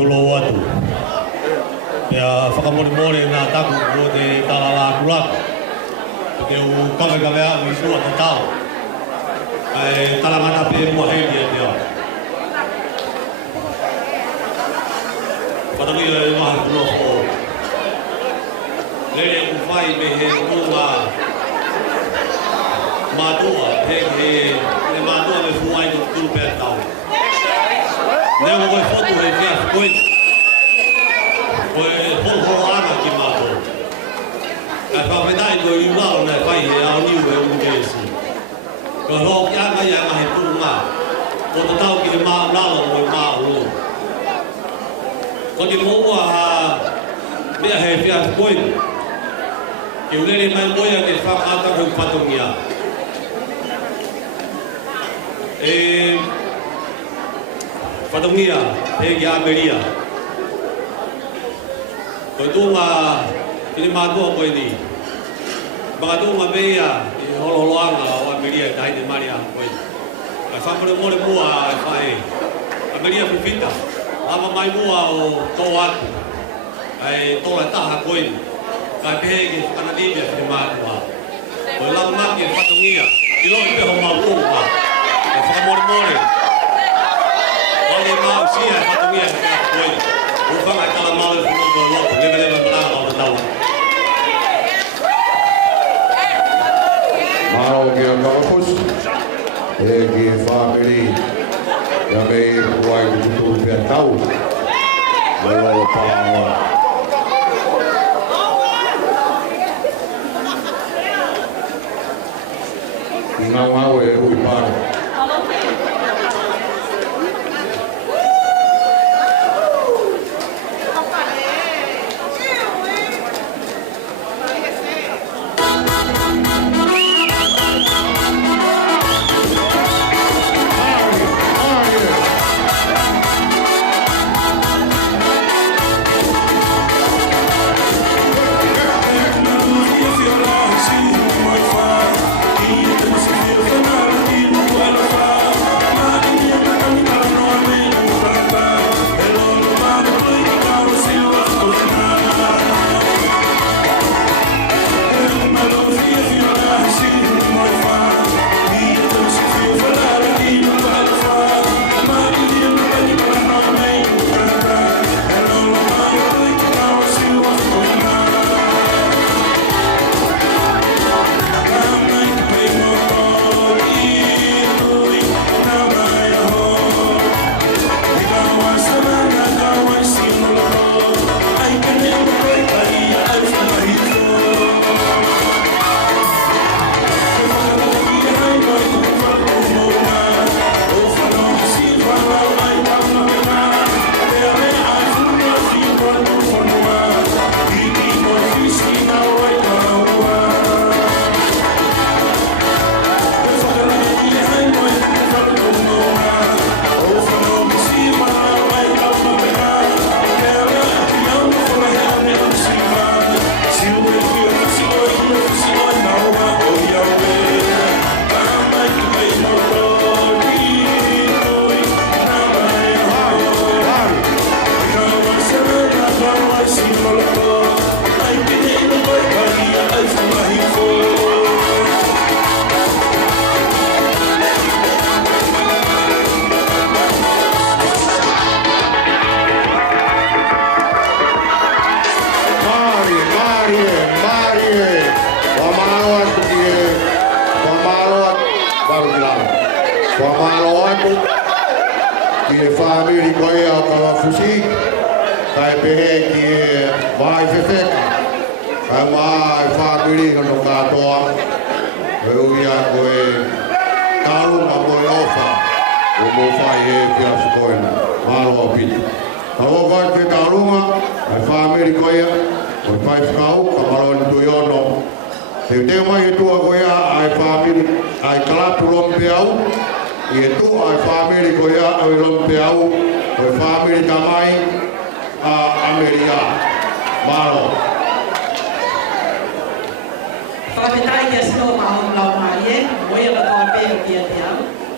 lo atu. Pea whakamore nā taku ko te talala kulaka. Te u kawekawea i sua te tau. Ai talamana pe mua heili e te au. Patangia e maha kuno o. Lere ku whai me he kunga mātua, he mātua me fuai no turu pēr tau. Nea mo koe whotu he kia whukoina. Koe whotu ana ki mātua. Ka whawhetai koe i unao nei whai he ao niu e unu kēsi. Koe roa ki anga i anga he turu ngā. Ko te tau ki he maa nala mo i maa ulu. Ko te moua ha mea he whia whukoina. Ke ulere mai moia ke whakata kau patongia. Patongia, he ki Ameria. Koe tūnga, kini mātua koe ni. Mga tūnga mea, i holoholoanga o Ameria, i taine mari a koe. Kai whakore more mua e whae. Ameria pipita. Hama mai mua o tō atu. Kai tōla taha koe ni. Kai pehe ki Kanadibia kini mātua. Koe lau maki e Patongia. I loi peho maupunga. Kai whakamore. Ole mau sia e Patongia ki a koe. Ufanga e tala mau e whanoko e lopo. Lewe manaa o te tau. Maro ki a kawapus. E ki e whamiri. Ia mei kuai ki kuturu pia tau. Lolo pāua. Ngau e ui pāra.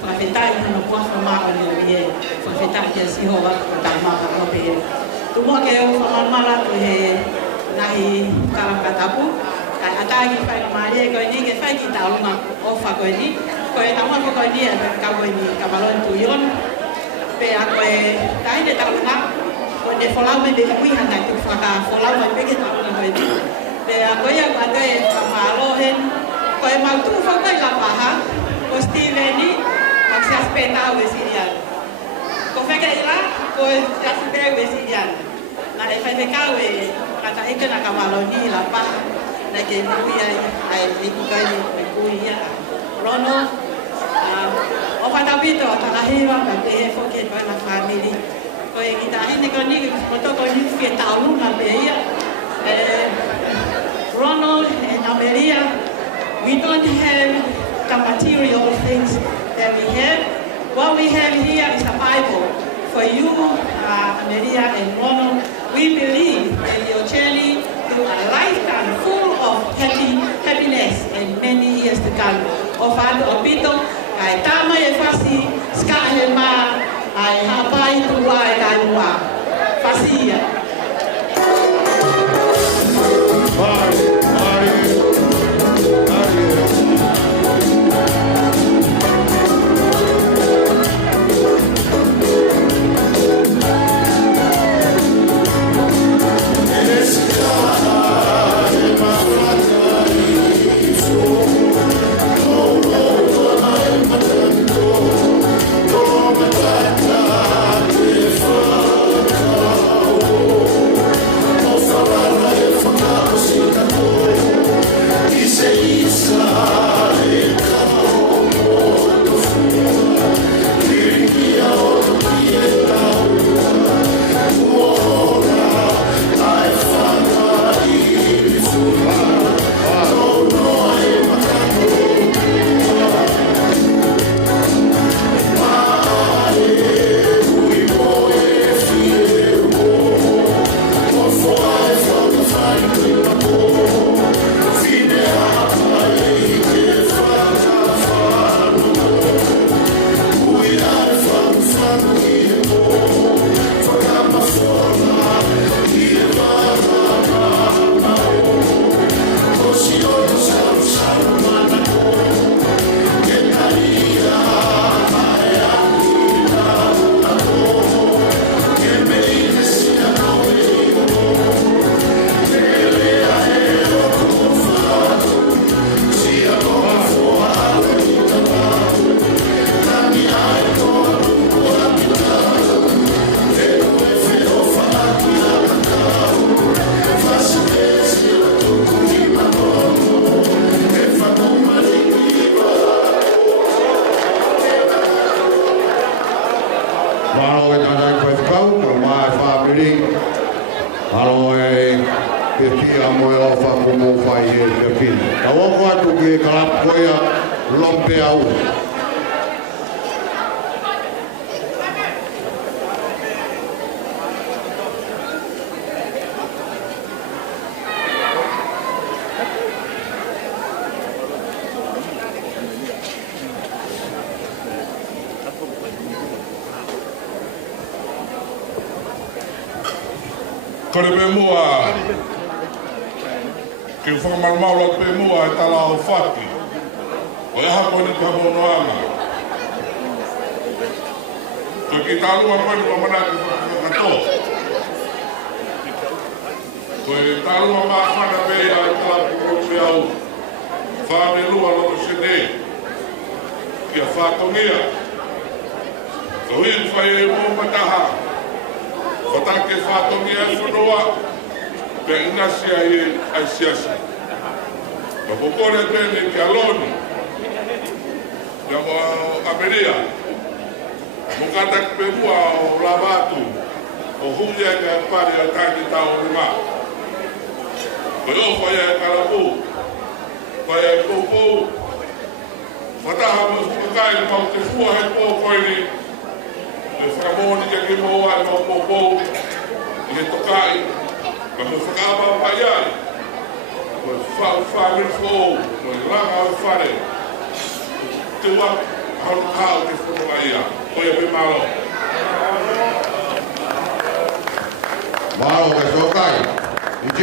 Whakawhetai no kuawha maa o leo ie. Whakawhetai kia siho waka o tā maa o pe. Tumua ke o whamamala ko he nahi karakatapu. Kai atagi whai ka maria koe ni ke whai ki taonga o wha koe ni. Koe taunga ko koe ni e ka koe ni ka malon tuion. Pe a koe kai ne taonga. Koe ne wholau me beka kui hana te whaka wholau mai peke taonga koe ni. Pe a koe a koe atoe ka maalo hen. Koe mautu whakai la paha. Ko Steve ni. Mak se aspetau e sirian. Ko wheka ila. Ko aspetau e sirian. Na e whai whekau e kata eke na ka malo ni la paha. Na ke kui ai iku kai ni kui ia. Rono, o whatapito o takahira ka te he whoke koe na whamiri. Koe ki ta hene ko ni, koto ko ni whie taurunga pe ia. Ronald and Amelia, we don't have the material things that we have. What we have here is a Bible. For you, Amelia and Ronald, we believe that your journey through a lifetime full of happiness and many years to come. O whātu o pito, kai tāma e whasi, skahe mā, ai hapai tua e kai mua. Whasi ia. Kore pe mua, ke whakamau pe mua e tala o whaki. O e hako ni ka monoanga. Ko ki tālua koe ni mamana ki whakakato. Ko e tālua mā whana pe a e tala pukoro pe au. Whāme lua loko se ne. Kia whātongia. Ko hui whai e mō mataha. Whatake whātongi e whanua, pe inasi ai siasi. Ka pokore tēne ki aloni, ia mo Amelia, mo katak pe mua o Lavatu, o huia ka pari a tāki tau ni mā. Ko iho whai e karapu, whai e kōpou, whataha mo whakai mau te fua he pō koe ni, le whakamoni ke ki moa e mau pōpou, i he tokai, ka mo whakama pai ai, ko e whaamiri fōu, ko e ranga o whare, te wak, haru kāo te whanua ia, ko e pe malo. Malo ke sokai. DJ.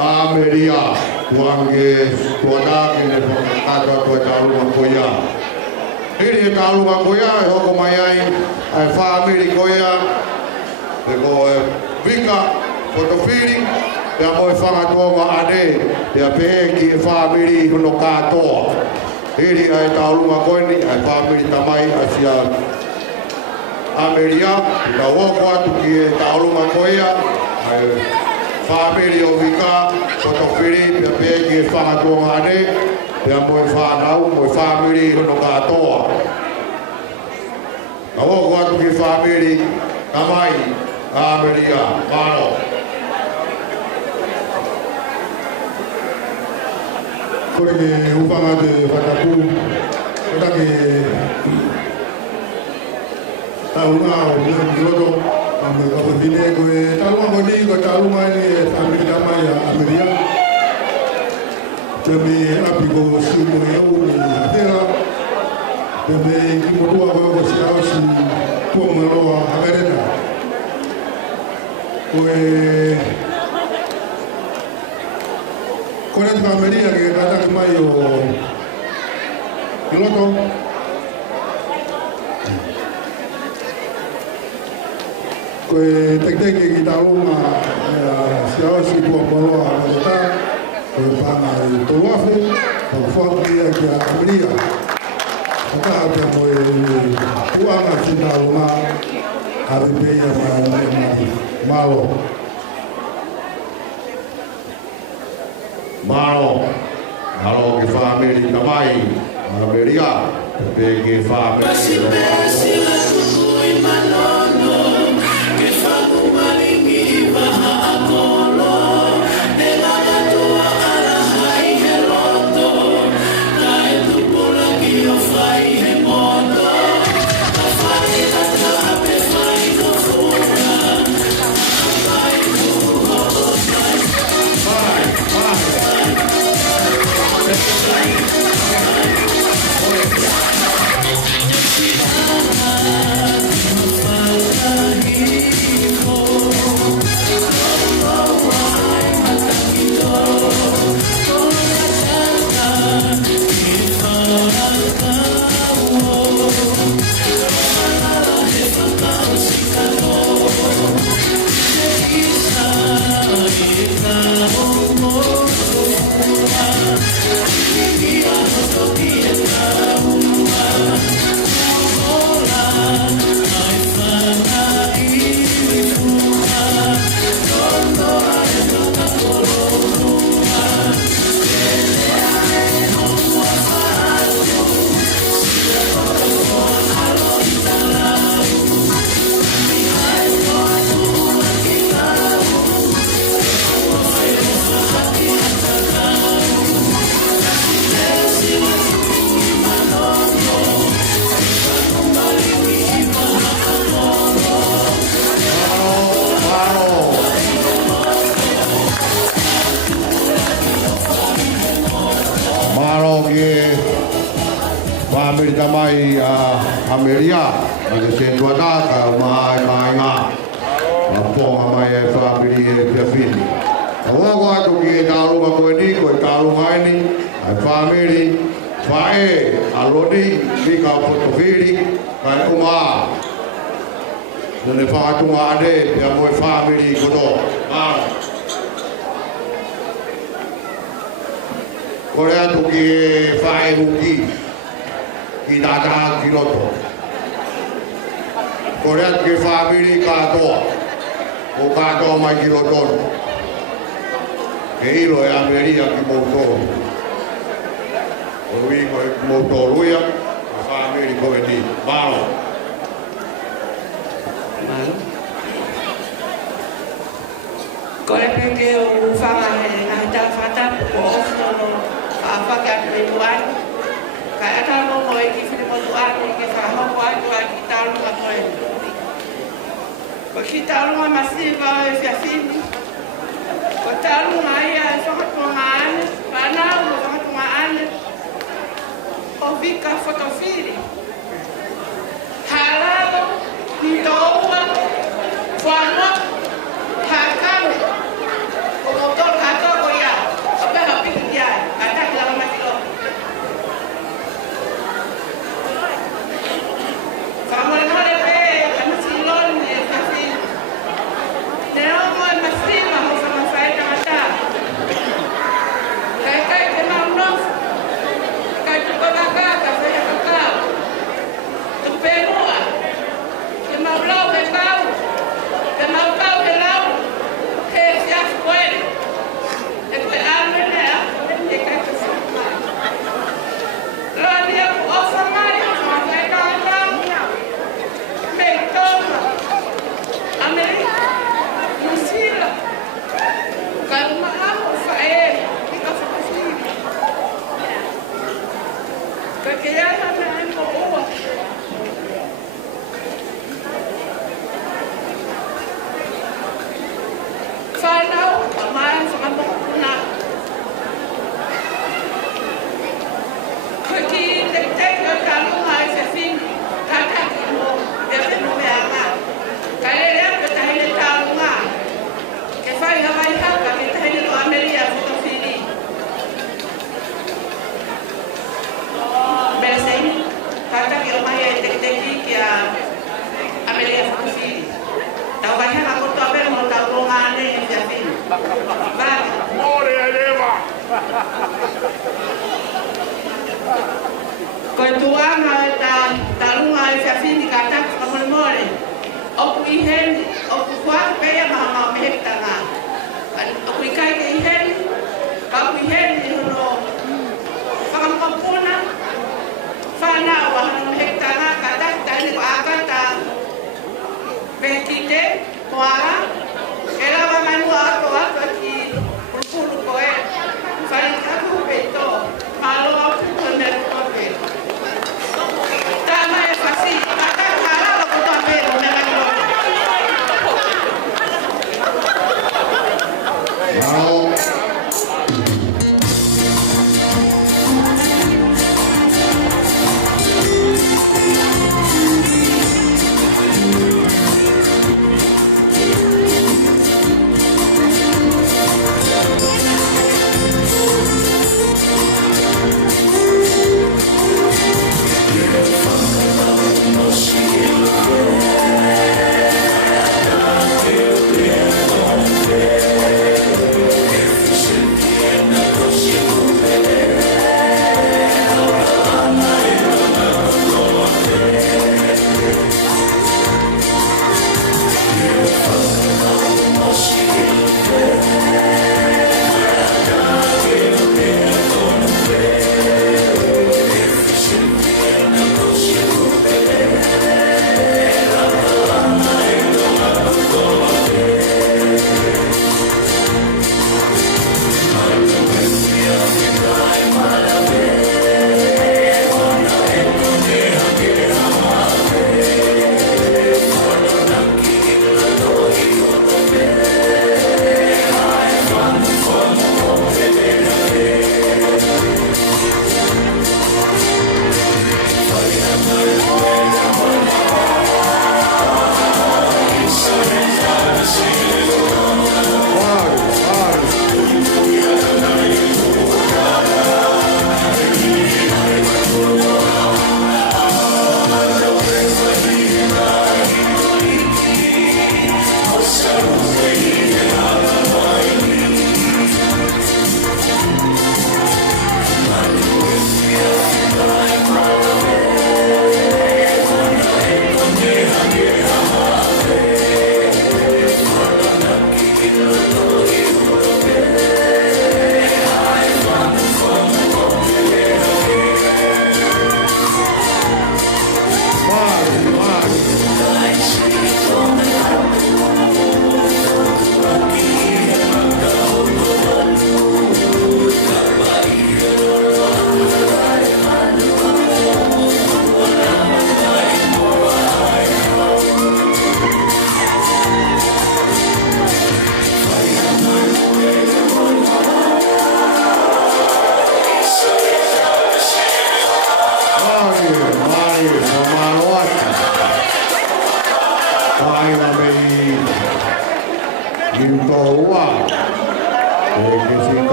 Ameria tuange tuada kene ada tualu makoya. Ini talu makoya hoko mayai ai family koya ko vika fotofili ya mo fanga toma ade ya peki family no kato. Ini ai talu makoni ai family tamai asia Ameria na woko atu ki talu makoya ai family ovika fotofili ya peki fanga toma ade ya mo fanga mo family no kato. Awak waktu di family kamai Ameria mano. Kau ni upang ada fataku, kita ni tahu ngau dengan jodoh, kami kau bini kau tahu ngau ni kau tahu ngau ni Amerika kamai Ameria. Demi api kau siapa yang ni ada. Demi kita kau siapa si tuang meloa Amerika. Kau ni Amerika ke kata kemai yo piloto. Kau tek-tek kita rumah siapa si tuang meloa Amerika. Kau pangai tuafe, kau family ke Amerika. Kita ada uang kita rumah hari ini malo ke family kamai Ameria ke family tamai Ameria, ada setuana ka mai nga. Ponga mai e family e fiafini. Awogo atu ki talu ka koe ni, koe talu mai ni, ai family, fae, aloni, ki ka potofiri, kai uma. Nune whakatunga ane, pia moe family koto. Kore atu ki fae huki, ki nata ki loto. Kore atu ki family katoa. O katoa mai ki lotono. Ke ilo e Ameria ki moutou. O ingo e moutou ruia, a family koe ni. Malo. Kore peke o whanga he ngahi tā whata ko ofno no whaka atu e tuanu. Kai ata mo mo e ki whiri mo tuanu i ke whahoko atu a ki tālunga koe. Ko ki tālunga masiva e whiawhini. Ko tālunga ia e whakatunga ane, whanau o whakatunga ane. O vika whakawhiri. Halalo, ni toua, whanau, hakaro. O motor hakaro ia, o peha piki ia, ataki la mamatilo. Whamore pe, kamisilon e whiawhini. Ne omo e masima ho whamawhai tamata. Kai te maunofu. Kai te pavakaka whea kakao. Tu penua. Te maulau he pau. Te maukau he lau. He fiafu koere. E koe aluenea. E kai te whamai. Lani aku o whamai. Whamai kākau. Mei tōma. Amerika. Nusila. Kai umaamu whae. Ika whakawhiri. Ka ke ana me ai mo ua. Whanau, a mai whakamokuna. Ko ki te teke o tālunga e whiawhini, ka taki mo e whenu me a ngā. Ka lere ake tahine tālunga. Ke whai hawai haka ke tahine no Ameria whakawhiri. Mera seini, ka taki o mai e teke ki a Ameria whakawhiri. Tau vai haka koto a pera mo tālunga ane e whiawhini. Vale. More eleva. Koe tuanga e tālunga e whiawhini ka taki whamolemore. Oku i heni, oku whaka pea maha mao me heptanga. Oku i kai ke i heni, ka oku i heni hono whakamokapuna. Whanau a hono me heptanga ka taki taine ko akata pehkite, moara. E lawa manua ato ki pulupulu koe. Whanakaku peto, malo au kuku me rukope. Tama e whasi, kaka harala koto a pero me rangiroke. Now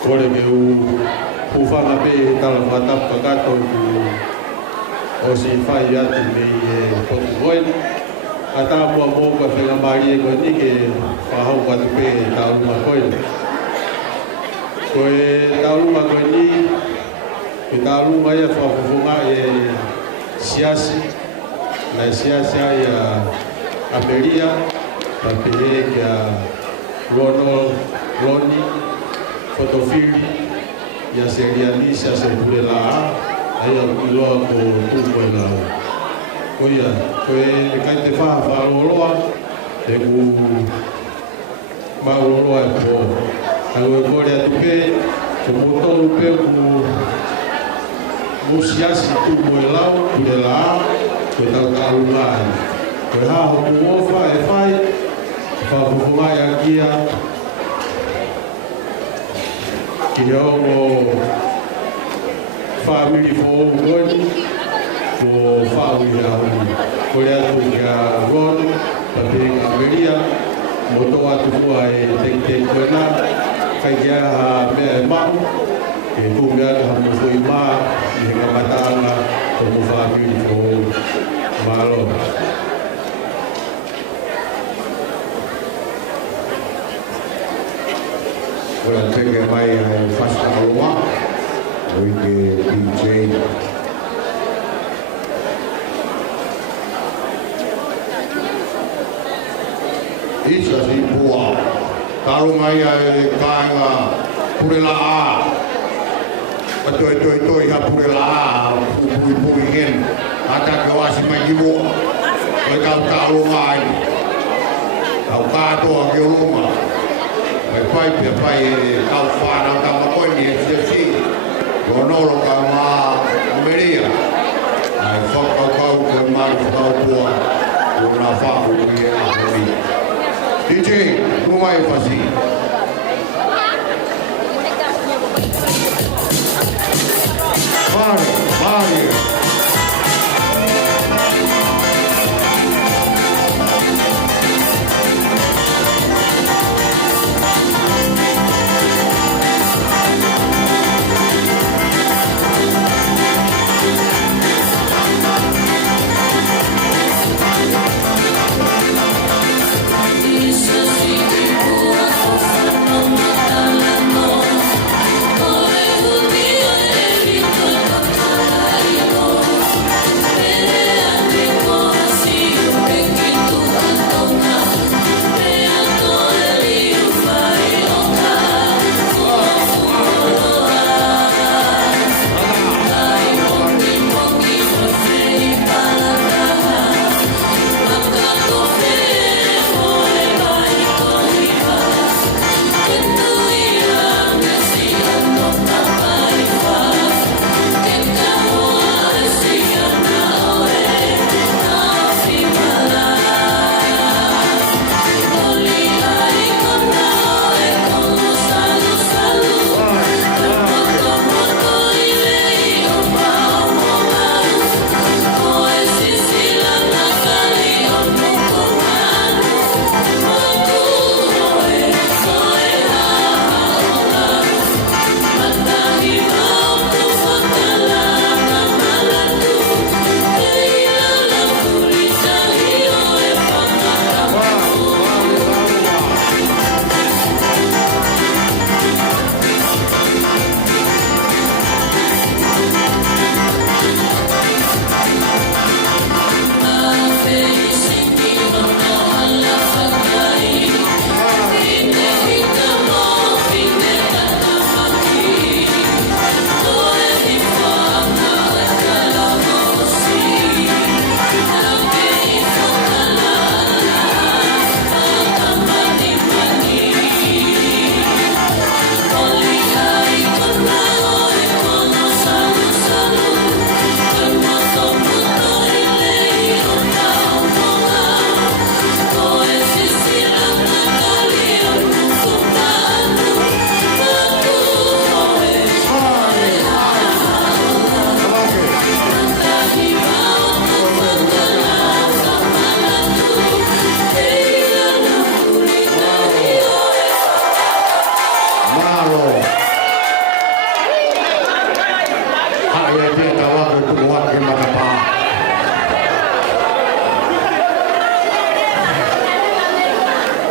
Kore ke u whanga pe tala whatapa kato o si whai atu nei e potu hoen. A tā mua mō kwa whenga maari e koe ni ke whahau katu pe tāuruma koe. Koe tāuruma koe ni, ke tāuruma ia whafufunga e siasi, na siasi ai a Ameria, pa pehe ke a Ronald Ronnie, fotofili, ia se realiza se pure la ai a kuiloa ko tuko e la koia, koe kai te whaharoloa, e ku mauroloa e po. Au e kore atu pe, ke motoru pe ku musiasi tuko e lau, pure la koe tau tarungai. Koe haho ku ofa e whai, whafufungai a kia, ki hau o whamiri fo ngoni, ko whaui hau. Kore atu kia rono, pa pe Ameria, moto atu fua e te koena, kai kia ha mea e mau, ke kunga ha mo fui maa, i hinga matanga, ko mo whamiri fo malo. Ora teke mai e whasakaroa, o i ke DJ. Isa si pua, taro mai e kāinga purela a. Toi ha purela a, pui hen, ata ke wasi mai ki woa. Oi kau taro mai, kau kātoa ke uruma. Mai pai pe pai kau whānau ka makoni e si ronoro ka mā Ameria. Ai whakau ke mai whakau pua o nā whahu ki e ahori. DJ, kumai whasi. Mari. It's a secret.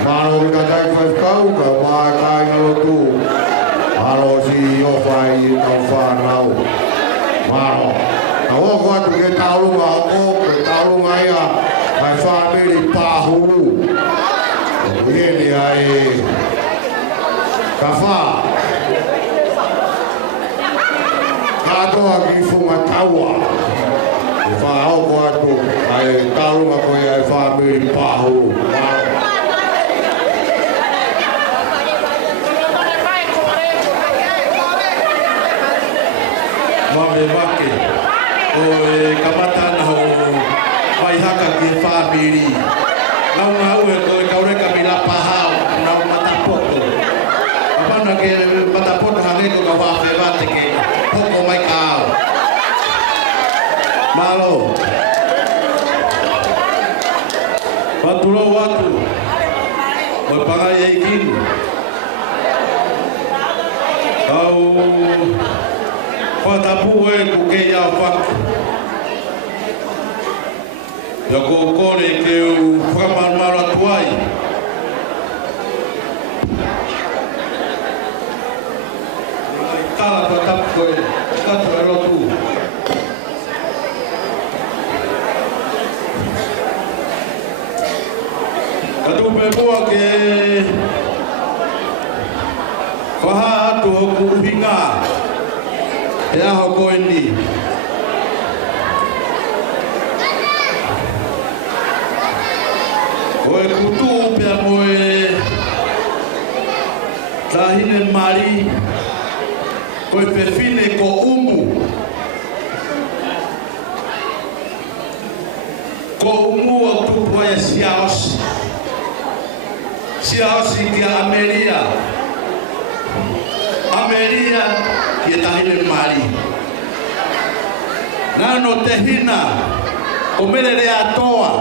Malo kita dai fai kau ka mai kai ngalo tu. Malo si yo fai tau fa nau. Malo. Kau ko tu ke tau nga ko ke tau nga ia. Kai fa me li pa hu. Ye ni ai. Ka fa. Ka to ki fu ma taua. Fa au ko tu ai tau nga ko ai fa me li pa hu. Mame wake, o kamatana ho mai haka ki whamiri. Nau ngā ue ko e kaureka mi la pahau, nau matapoto. Apana ke matapoto hangeko ka whawe wate ke hoko mai ka au. Malo. Paturo watu, mo pangai e kinu. Au Patapu e kuke ia whaku. Ia ko kore ke u whakamara tuai. Kala patapu koe, katu e rotu. Katu pe mua ke whaha atu hoku uhinga. E aho koe ni. Koe kutu pia moe tahine mari. Koe pefine ko umu. Ko umu o tupu e siaosi. Siaosi ki a Ameria. Ameria ki tahine mari. Nano te hina o merere atoa.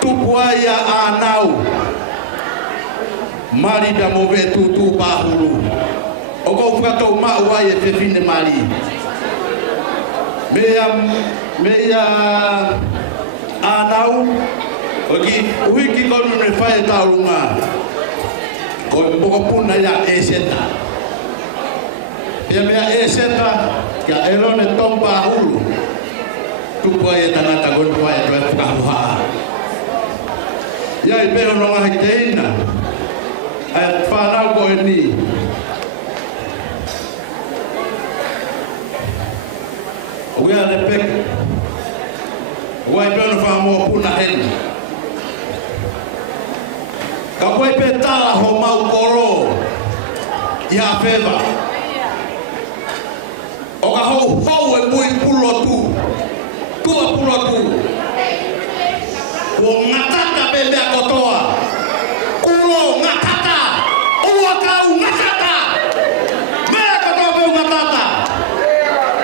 Tupu ai a anau. Mari da move tutu pahuru. O ko whakatou mau ai e pefine mari. Mea anau. O ki uhiki konu ne whae taurunga. Ko mbokopuna ia e seta. Ia mea e seta kia erone tompa hulu. Tupu ai e tangata konu ai e toi whakamuha. Ia i peho no ngahi te ina. Ai whanau ko e ni. Uia ne peke. Ua i peho no whakamua puna heni. Ka koe pe tala ho mau koro i a whewa. O ka hou e mui pulo tu. Tua pulo tu. O ngatata pe mea kotoa. Ulo ngatata. Ua kau ngatata. Mea kotoa pe ngatata.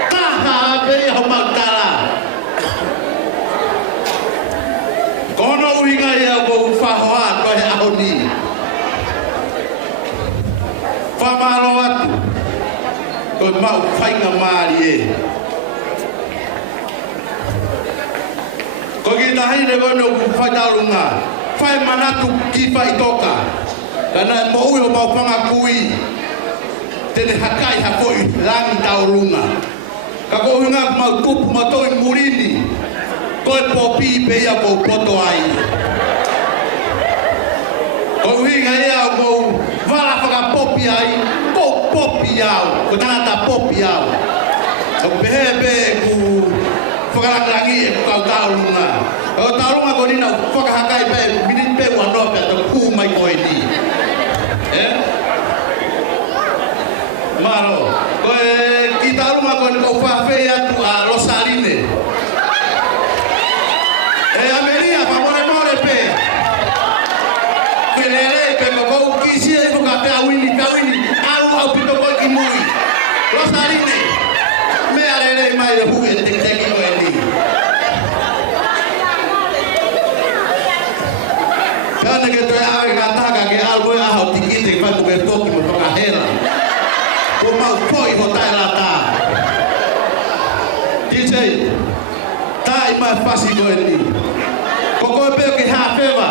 Taha pe ho mau tala. Kono uhinga ia ko whahoa koe ahoni. Whamaro atu. Koe mau whainga maari e. Koe ki tahine kono ku whaitarunga. Whai manatu ki whai toka. Kana mo ui ho mau whanga kui. Tene hakai hapoi langi taurunga. Ka koe hunga mau tupu matoi murini. Koe popi pe ia po poto ai. Koe hinga ia ko vala whaka popi ai. Ko popi au. Ko tangata popi au. Ko pehepe ku whakarangirangi e ku kau taurunga. Ko taurunga ko nina whakahakai pe minit pe wanoa pe ato pū mai koe ni. Maro. Koe ki taurunga ko ni ko whawhei atu a Rosaline. E Ameria, famore more pe. Kelele pe ko kisi e ko ka awini, au pito ko ki mui. Rosaline. Me arele mai le hu e te ki ko ni. Kana ke to ave ka taka ke algo a ho tikite fa ko be to ki mo ka hera. Ko mau foi ho tai la ta. DJ. Tai mai fasi ko ni. Koko pe ke ha feva.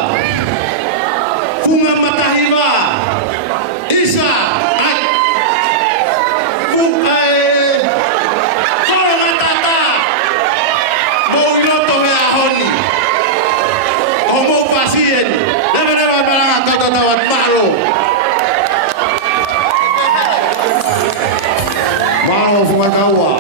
tawat malo. Malo fumatawa.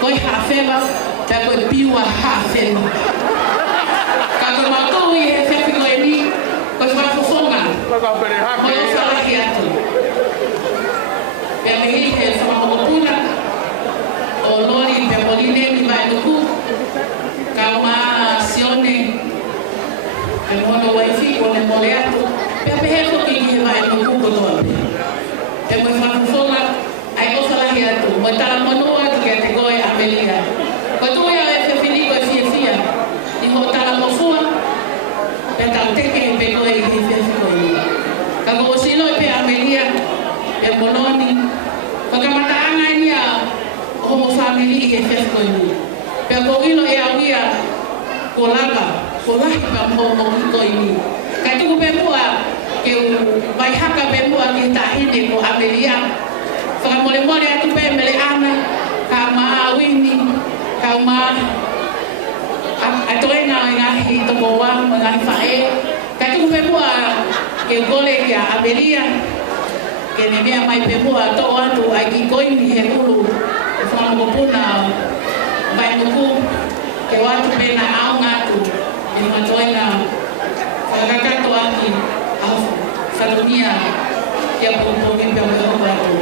Koi hafela, ta koi piwa hafela. Kato matou I he whiwhi koe ni, koi whafofonga. Koi o whalahi atu. tala manua ke te koe Amelia. Ko tu ia e whiwhiri koe fia. I ho tala mofua, pe tau teke pe koe i whiwhiri koe ni. Ka ko silo pe Amelia, pe mononi. Ka kamataanga ni a homo family i whiwhiri koe ni. Pe ko ilo e awia ko lava, ko lahi pa momo i koe ni. Ka tuku pe mua ke vai haka pe mua ki tahine ko Amelia. Whakamole atu pe mele ana, ka maa awini, ka maa atoena ngahi toko wa, ngahi whae. Ka tuku pe mua ke gole ki a Amelia, ke ne mea mai pe mua to atu ai ki koini he ulu, whakamopuna vai muku, ke watu pe na au ngatu, ke ni matoena whakakato aki au whalunia kia pupungi pe mua watu.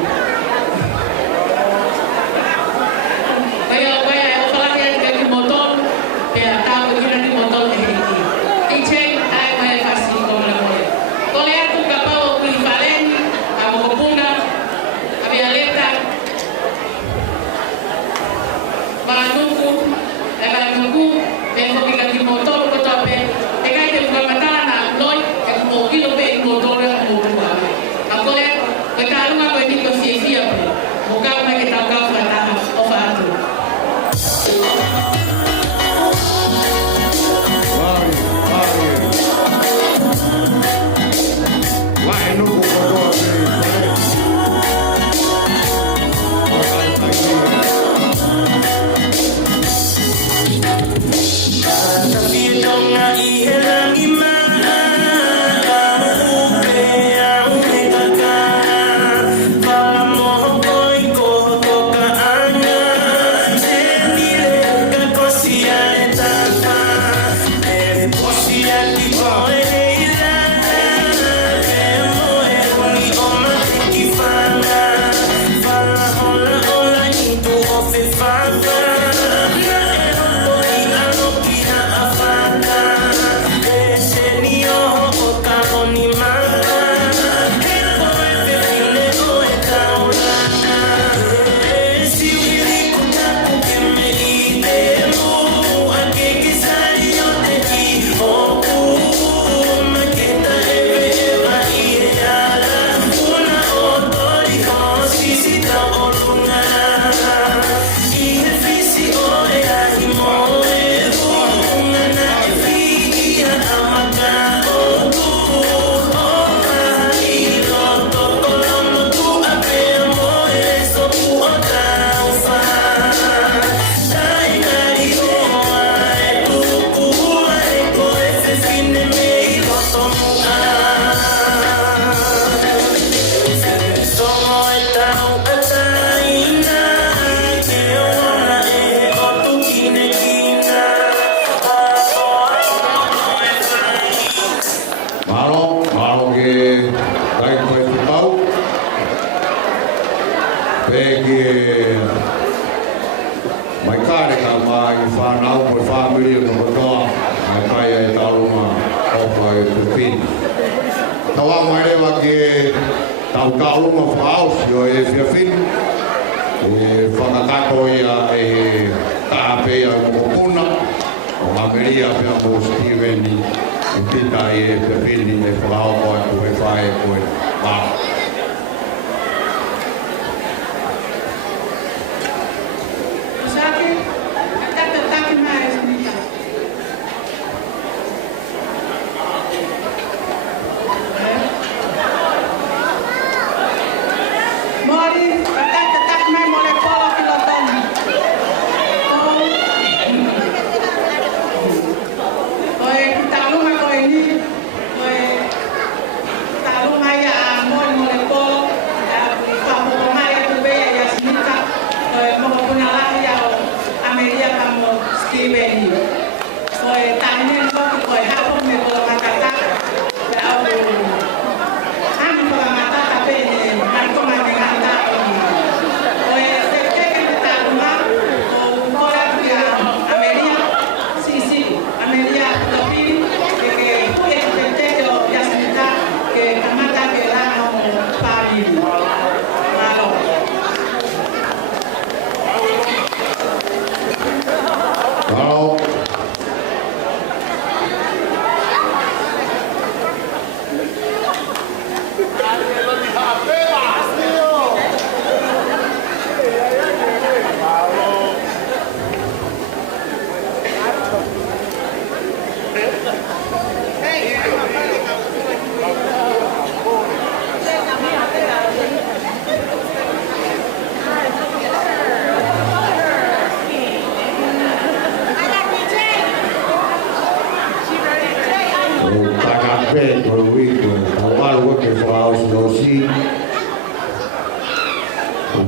Talung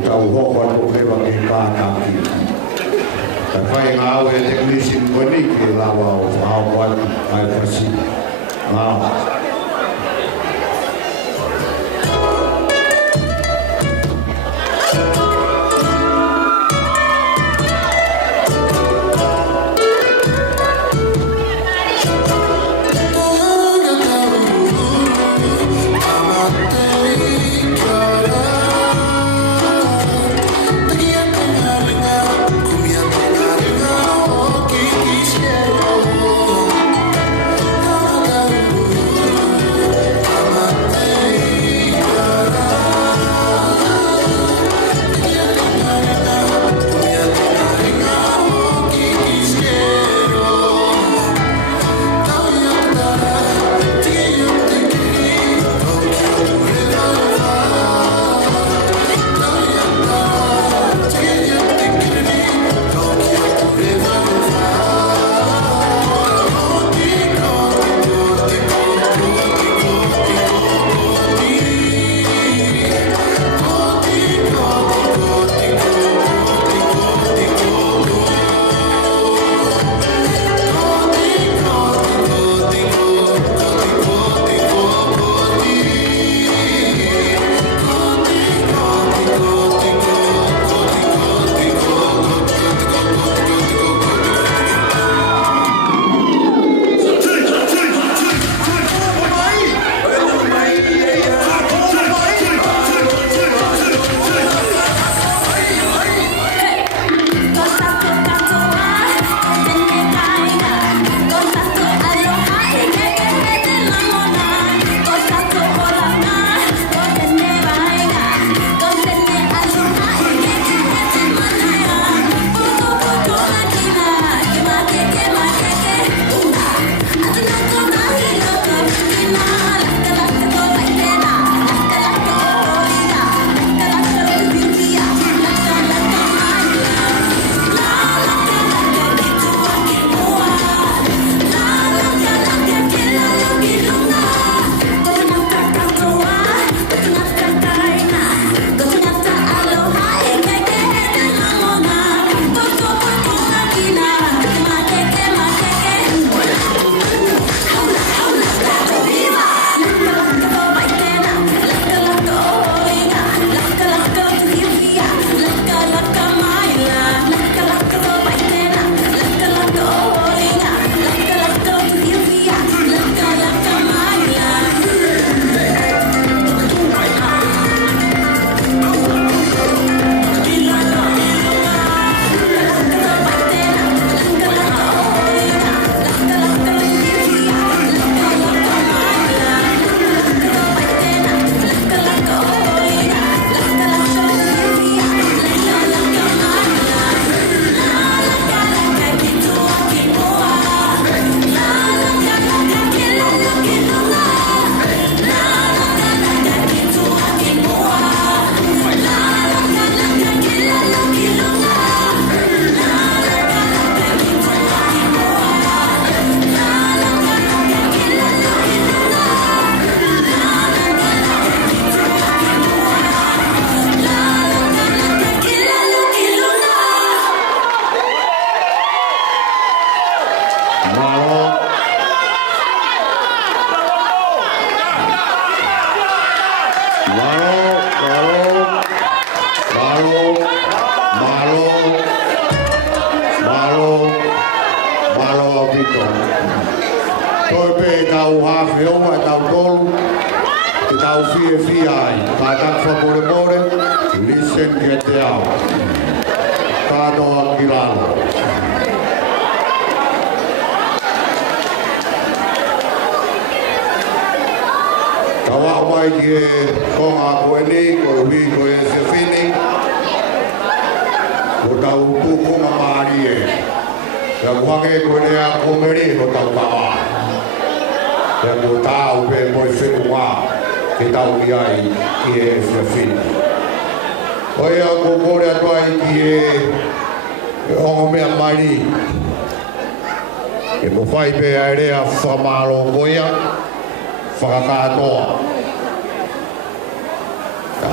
Tau hoko atu hewa ki kānaki. Ta whai ngāo e te krisi mwani ki lawa o whao watu ai kasi. Ngāo.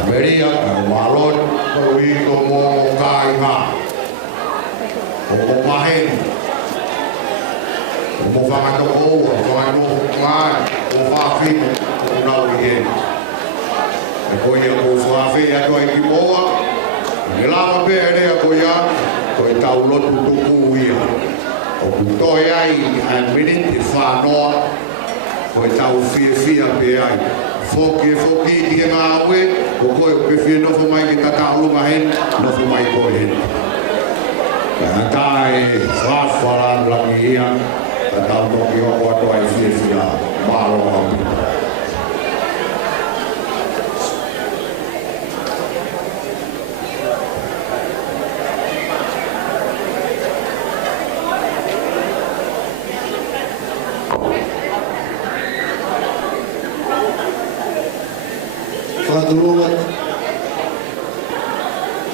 Ameria ka malon ko ito mo kai ha. O mahin. O fa to o fa no ma o fa fi o na bien. Ko ia ko fa fi a ko i boa. Ni la pe ere ko ia ko tau lo tu ku ia. O ku to ai a minute fa no ko tau fi a pe ai. Foki ki nga we ko ko pe fi no fo mai ki ta lu ma hen no fo mai ko hen. Tai fa fa la mia ta to ki o ko to ai fi a malo.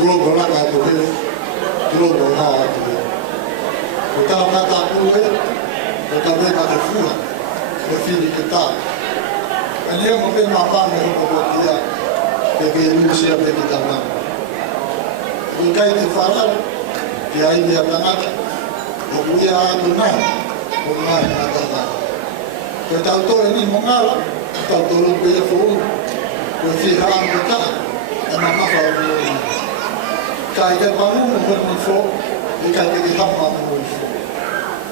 Dulu berapa tu ke? Dulu berapa tu ke? Kita kata dulu, kita berapa tu? Berfirman kita. Ini mungkin makan yang berbuat dia. Bagi Indonesia bagi kita nak. Jika itu faral, dia ini akan ada. Bukan benar, bukan ada. Kita tahu ini mengalah, kita tahu lebih full. Vì hàng người ta mà vào cái bangun mình phố thì cái ham mà mình phố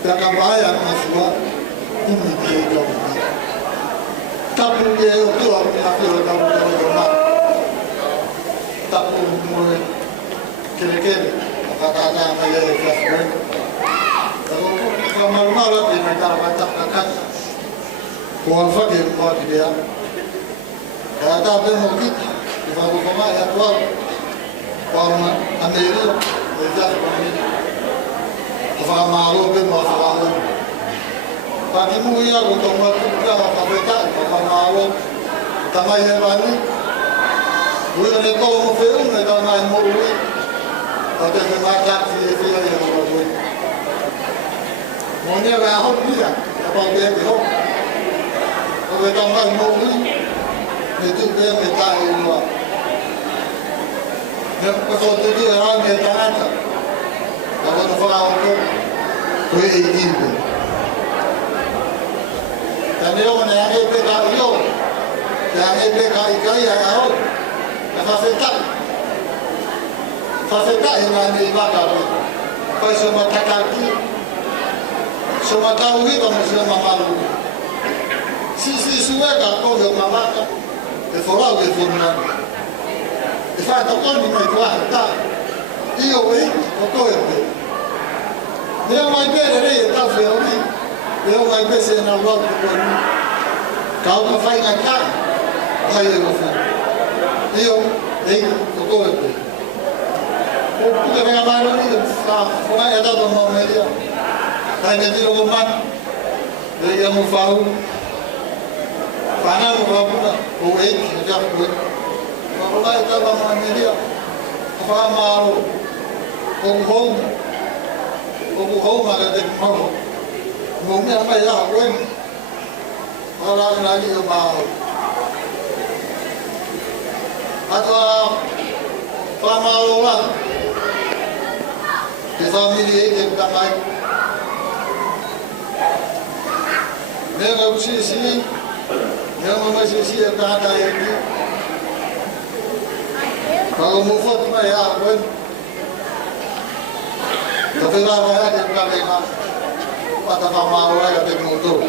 cái bayar mà phố ini dia jom tapi dia itu apa yang tahu jom tapi mulai kira-kira kata-kata kayak Facebook kalau malam-malam di negara baca-baca kuasa dia buat dia. Kata apa yang kita, kita bukan ya tuan, orang Amerika, mereka seperti apa malu pun masalah. Tapi mulia untuk mereka apa mereka apa malu, tambah yang bani, bukan itu orang film mereka naik mulu, tapi mereka film yang bagus. Mungkin berapa dia, apa dia berapa, kalau tambah mulu. Itu dia minta ilmu. Dan kalau itu orang minta apa? Kalau orang itu boleh ini. Dan dia mana yang kita iyo, yang kita ikai ayah, fasilitas yang diibadah. Kau semua takaki, semua tahu itu semua malu. Sisi suwe kau yang malu. E fora o formando. E fa to con mi guarda. Io o coerbe. Io mai bere ta feori. Io mai bese na logo con. Kau ka fai na ka. Ai eu fa. Io o coerbe. O puta venga mano ni fa. Fora ya da mo media. Ai me tiro con man. Dia mo fau. Panah berapa? Buat, sejak buat. Kalau kita bangun media, apa malu? Kau ada di mana? Mungkin apa ya? Orang lagi malu. Atau apa malu lah? Di family kita main. Mereka sisi. Yang masih yang ada yang ini, kalau mufat mah ya pun, tapi kalau ada yang kena, pada kamar orang yang termutu,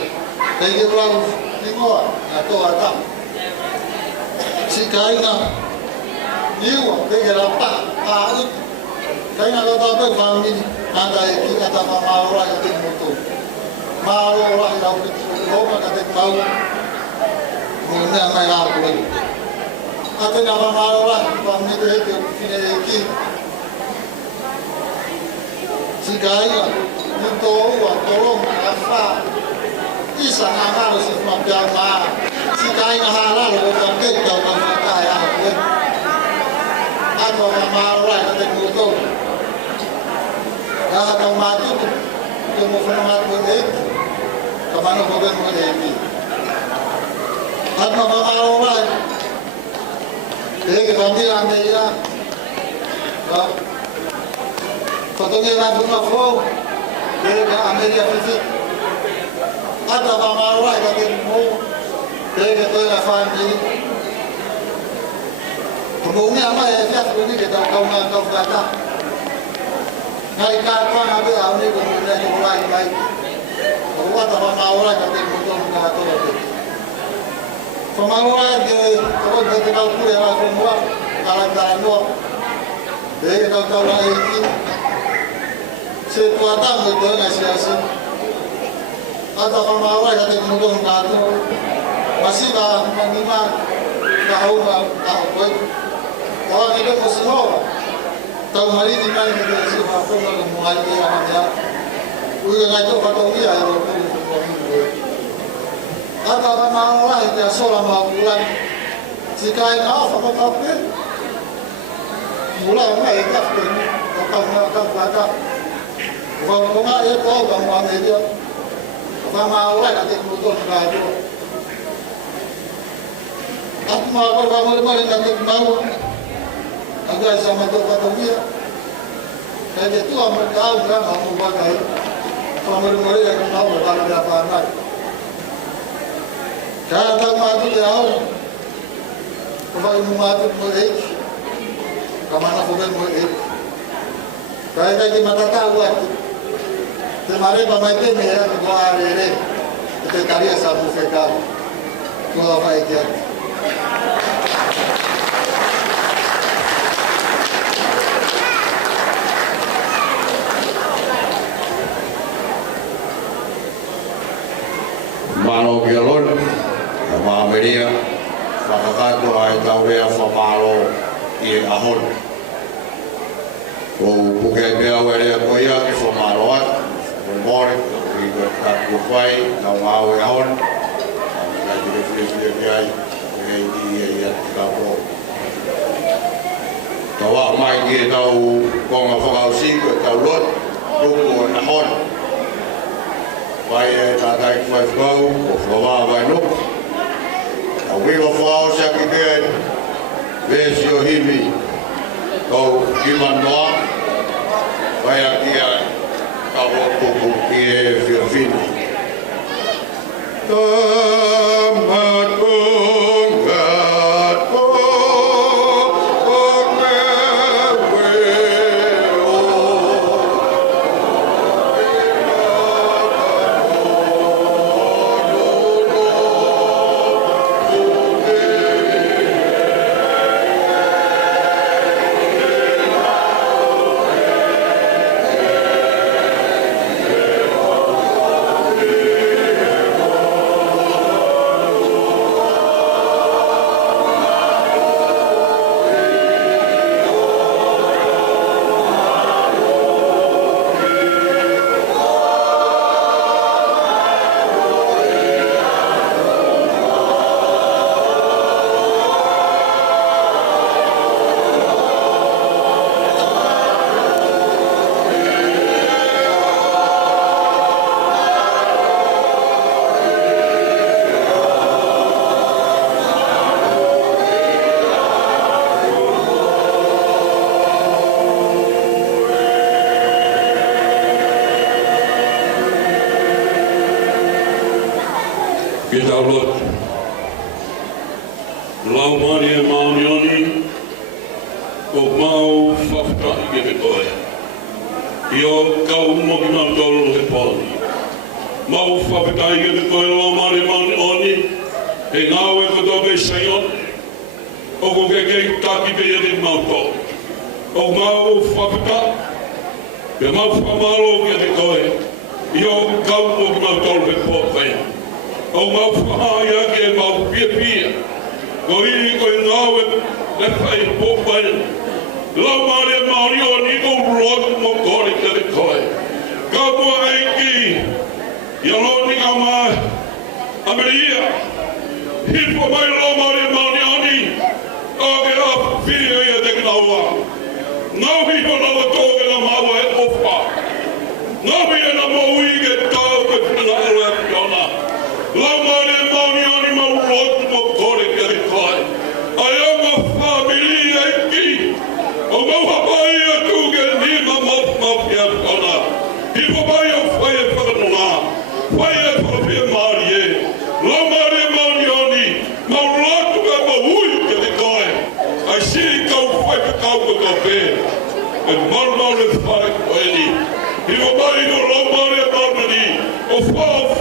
jadi orang lingkungan atau ada, si kaina, iu, dia apa, tahu, kaina kalau tak family, ada yang kata kamar orang yang termutu, malu orang yang tahu. Mungkin apa yang aku lakukan? Atau nama malulah, kami itu finaliki. Jika itu tolong apa? Isa nama harus membiarkan. Jika halal, bukan kita kita ya. Atau nama malulah kita itu. Ya atau mati tu mau mati itu. Kemana bukan ini? At mga kaaway, Peke familia Ameria. Patonge na bunga fo. Peke Ameria fifi. Ata bamarwa ikate mo. Peke to la family. Como una ama ya fiat kuni kita kauna kau kata. Ngai ka pa na be auni ko ni na ko lai lai. Ko ata bamarwa ikate mo to ka to. Pemaluan ke kalau kita kau pun yang aku buat kalangan dua, jadi kau lagi sesuatu itu nasi nasi. Atau pemaluan yang kita mungkin kata masih dah mengimak tahu buat. Kalau kita masih tahu mari di mana kita masih apa yang mulai yang ada. Udah ngaji kata dia yang Kata orang lain dia seorang bulan jika ini apa apa bulan ini apa akan baca kalau nggak itu bang itu sama orang nanti muncul baru aku mau kamu kemarin nanti mau agar sama tu kata dia jadi itu amat tahu kan kamu buat itu kamu yang tahu kalau ada apa Kata madu jauh, kalau madu mulik, kemana pun mulik. Kalau kita mata tahu, kemarin pemain merah dua hari ini, kita karya sabu fekal, dua faedah. Mano Gelon. Ameria, Fakatu ay tawea famalo i ahon. O buke bea wele koia ki famalo at, mori i kaku fai na ngawe ahon. Na jire fili biai, ei di ia kapo. Tawa mai ki tau konga whakau siko tau lot, ruku ahon. Pai e tatai kwai whau, o whawa wai nuku. We will fall second bed. There's your hivi. Go, Iman Noah. Vaya kia. Kau kuku kia fiafin. Tamat Kita ulot lau mani e maunioni o mau whafta I ke koe. Io kau moki mau tolu he poni. Mau whafta I ke koe lau mani e maunioni he ngāwe koto be saion o ko ke taki be e mau tolu. O mau whafta pe mau whamalo ke koe. Io kau moki mau tolu he poni. O mau whahaya ke mau pia. Ko I koe ngāwe le whai pōpai. Lau maare maori o ni ko rot mo kore te koe. Ka mua eiki. Ia lo ni ka mai. Ameria. Hipo mai lau maare maori o ni. O ke a whiri e te kinaua. Ngau hipo nawa tōke na maua e opa. Ngau hi e na maui ke tau ke whina ero e piona. Lau maare maori o ni mau rot mo kore te koe. Ai ama whamiri fai te kau ko tō pē. E marmau le whare ko e ni. I wa mai no lau mare a marmani. O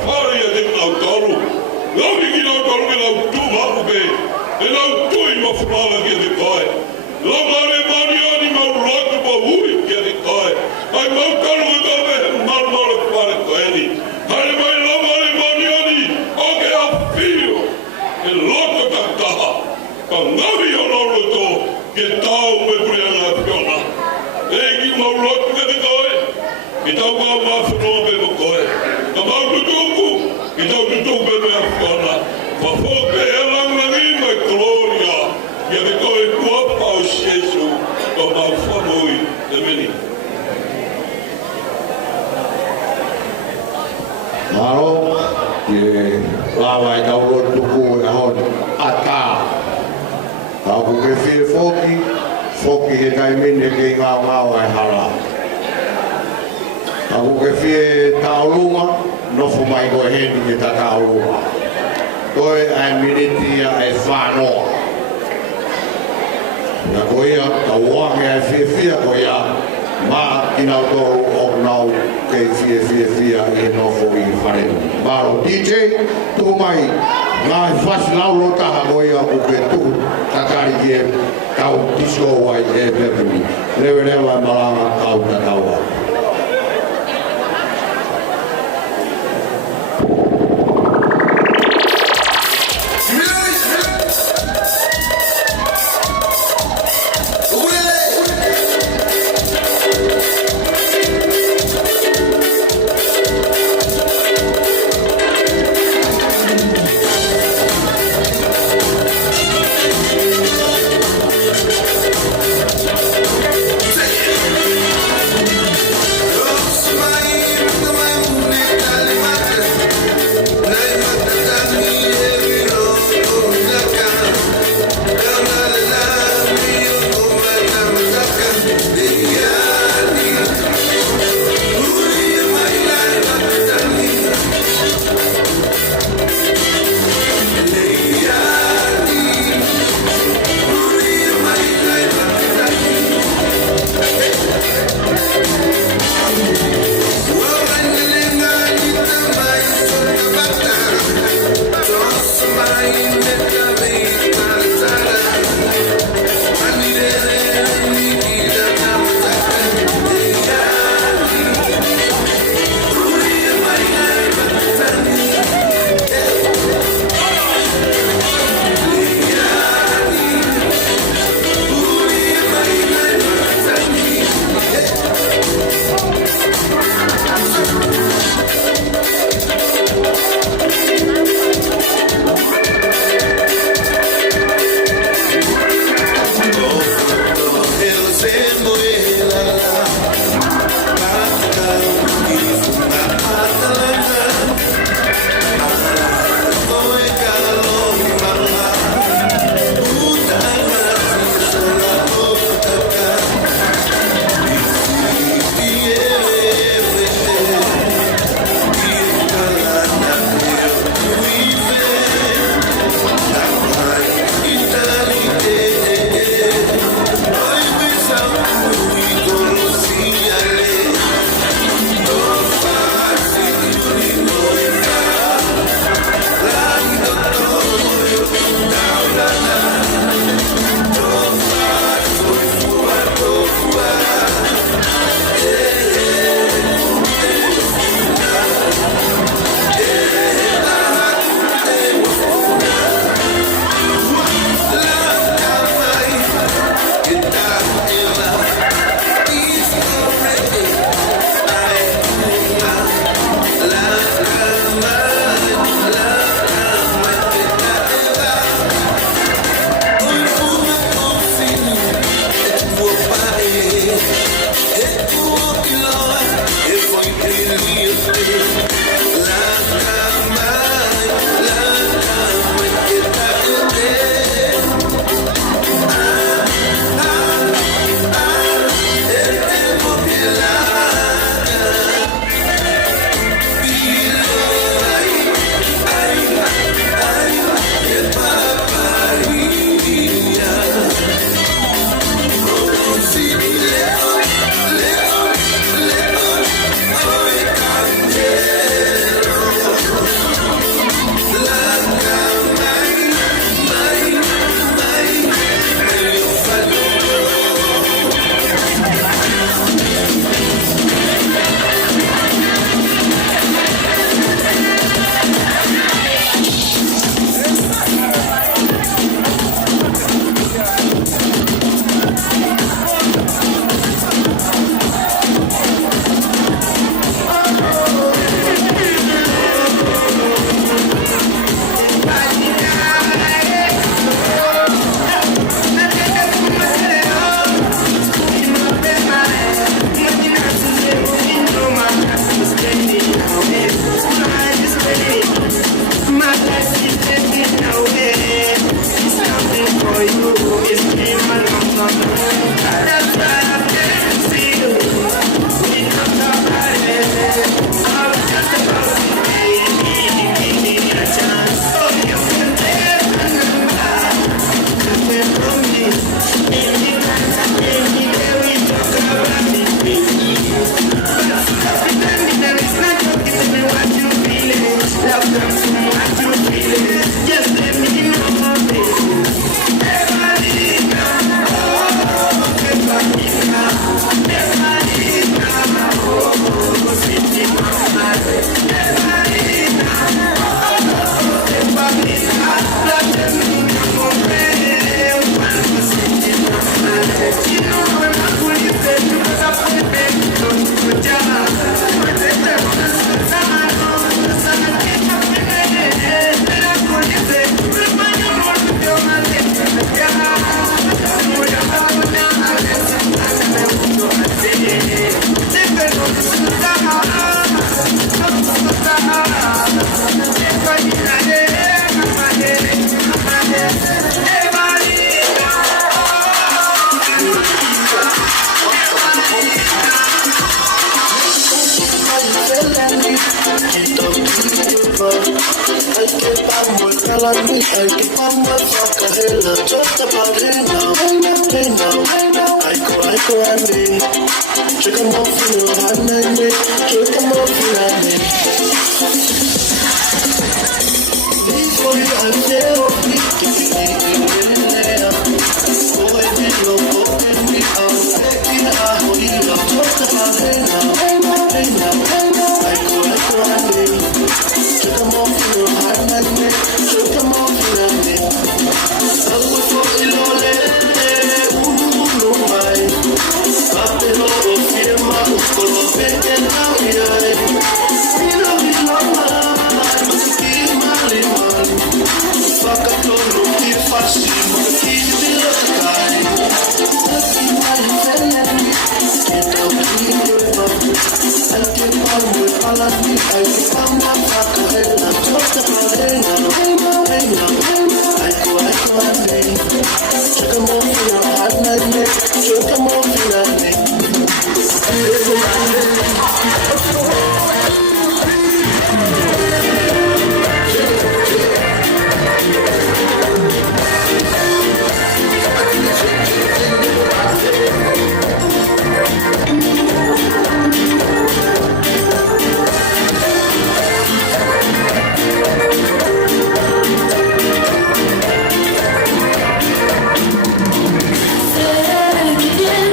whare a te nau tauru. Lau ni ki nau tauru me lau tū maku pē. E lau tui ma whurala ki te koe. Lau mare mani ani mau ratu ma hui ki te koe. Ai mau taru e tō me he marmau le whare ko e ni. Haere mai lau mare mani ani. O ke a whio. E loto ka taha. Ka ngawi o roro tō. Ke tau me puriana whiona. E ki mau lotu ke te koe. Ki tau kā mawhanoa me mo koe. Ka mau tutuku. Ki tau tutuku me a whiona. Ka whoke e langangi mai gloria. Ia te koe kuapa o Jesu. Ka mau whanoi te meni. Maro, ke lawa e kau rotu tuku e hon. Ata. Kau ku ke whie whoki. Whoki he kai mene ke ngāo ngāo ai hala. Kau ku ke whie taurunga. Nofo mai koe heni ke ta taurunga. Koe ai minitia e whanoa. Nga koe ia, ka wange ai whia koe ia. Mā ki nau toru o nau kei whia i nofo i whaneu. Maro DJ, tuku mai, ngā whasi lau lo taha koe ia ku ke tuku takari ki e kau disco wai e pepuni. Lewe lewa e malanga kau tataua. Say it. Yeah.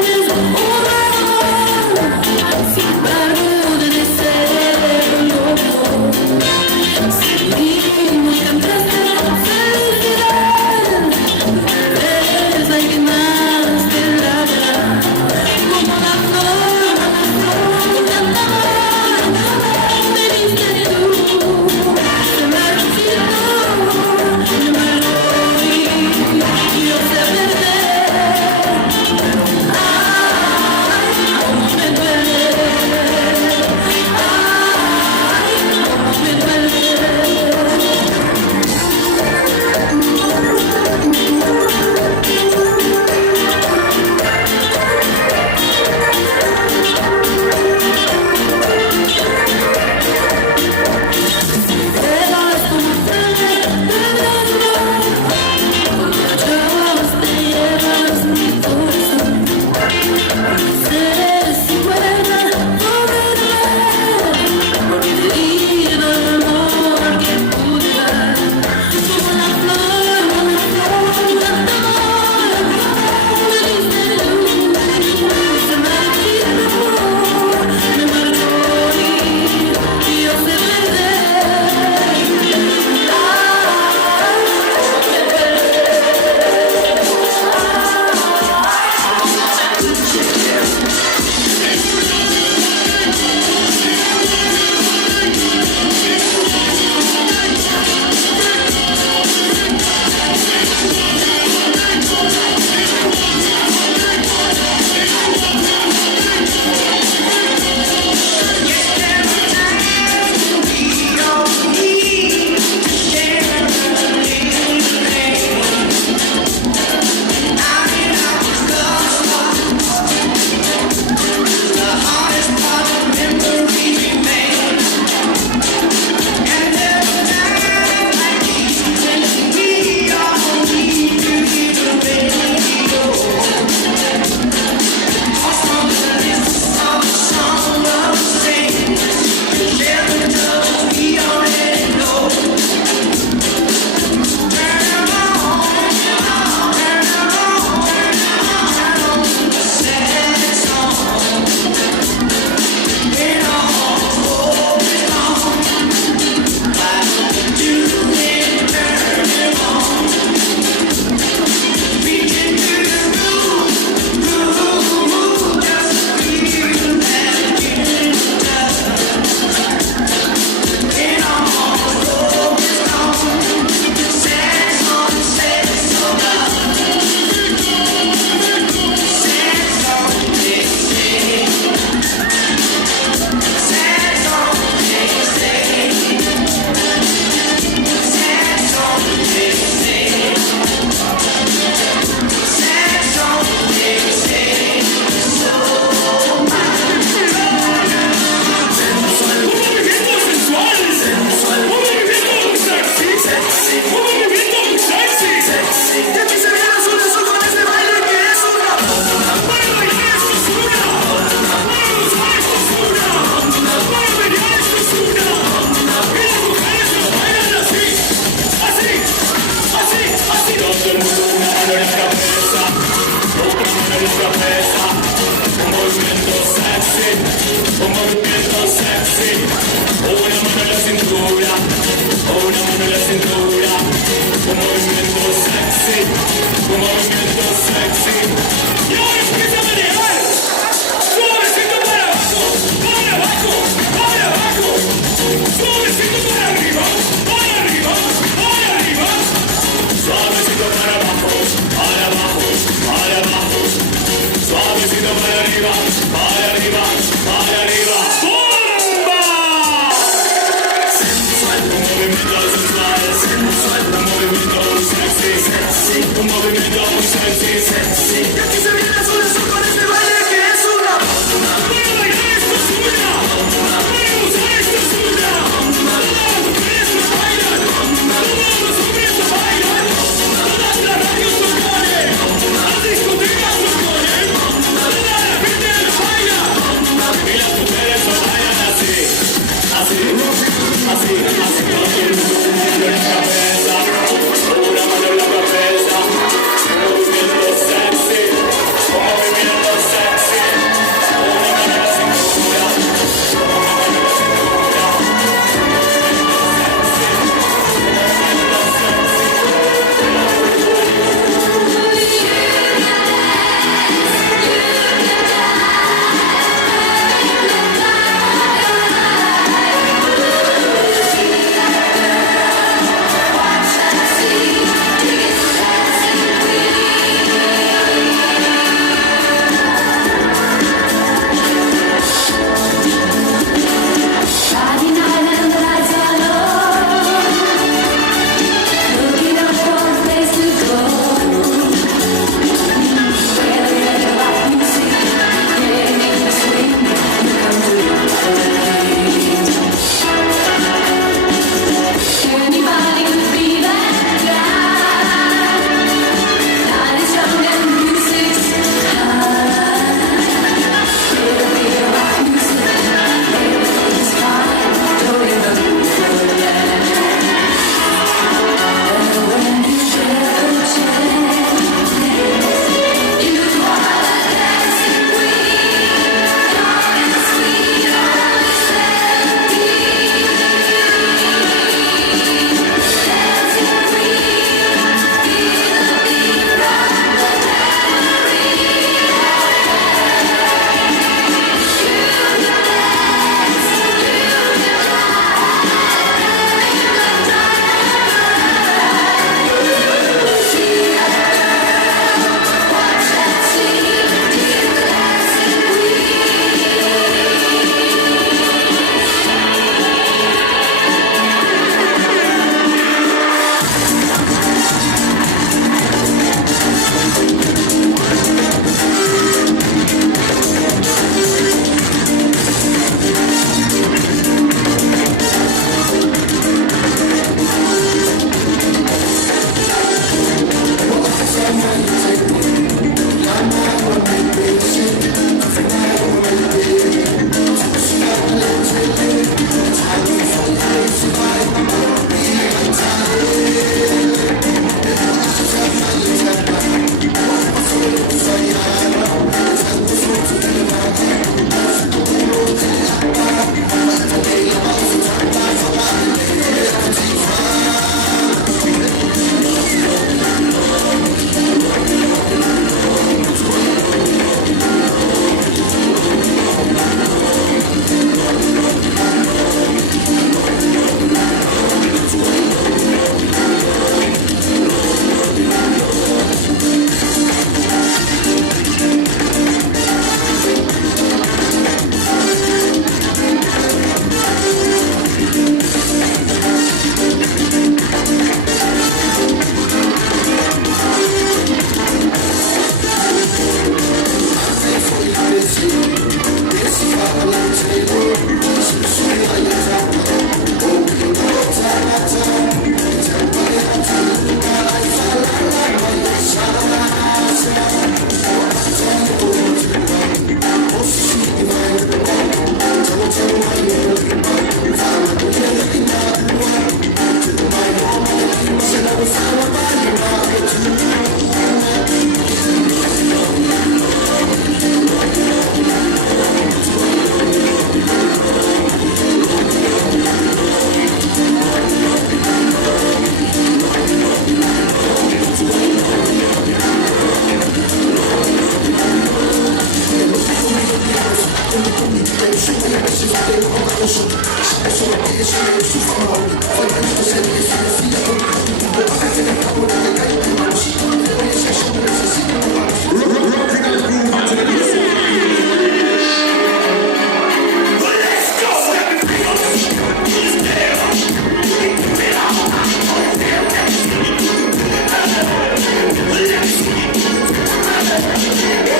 We'll be right back.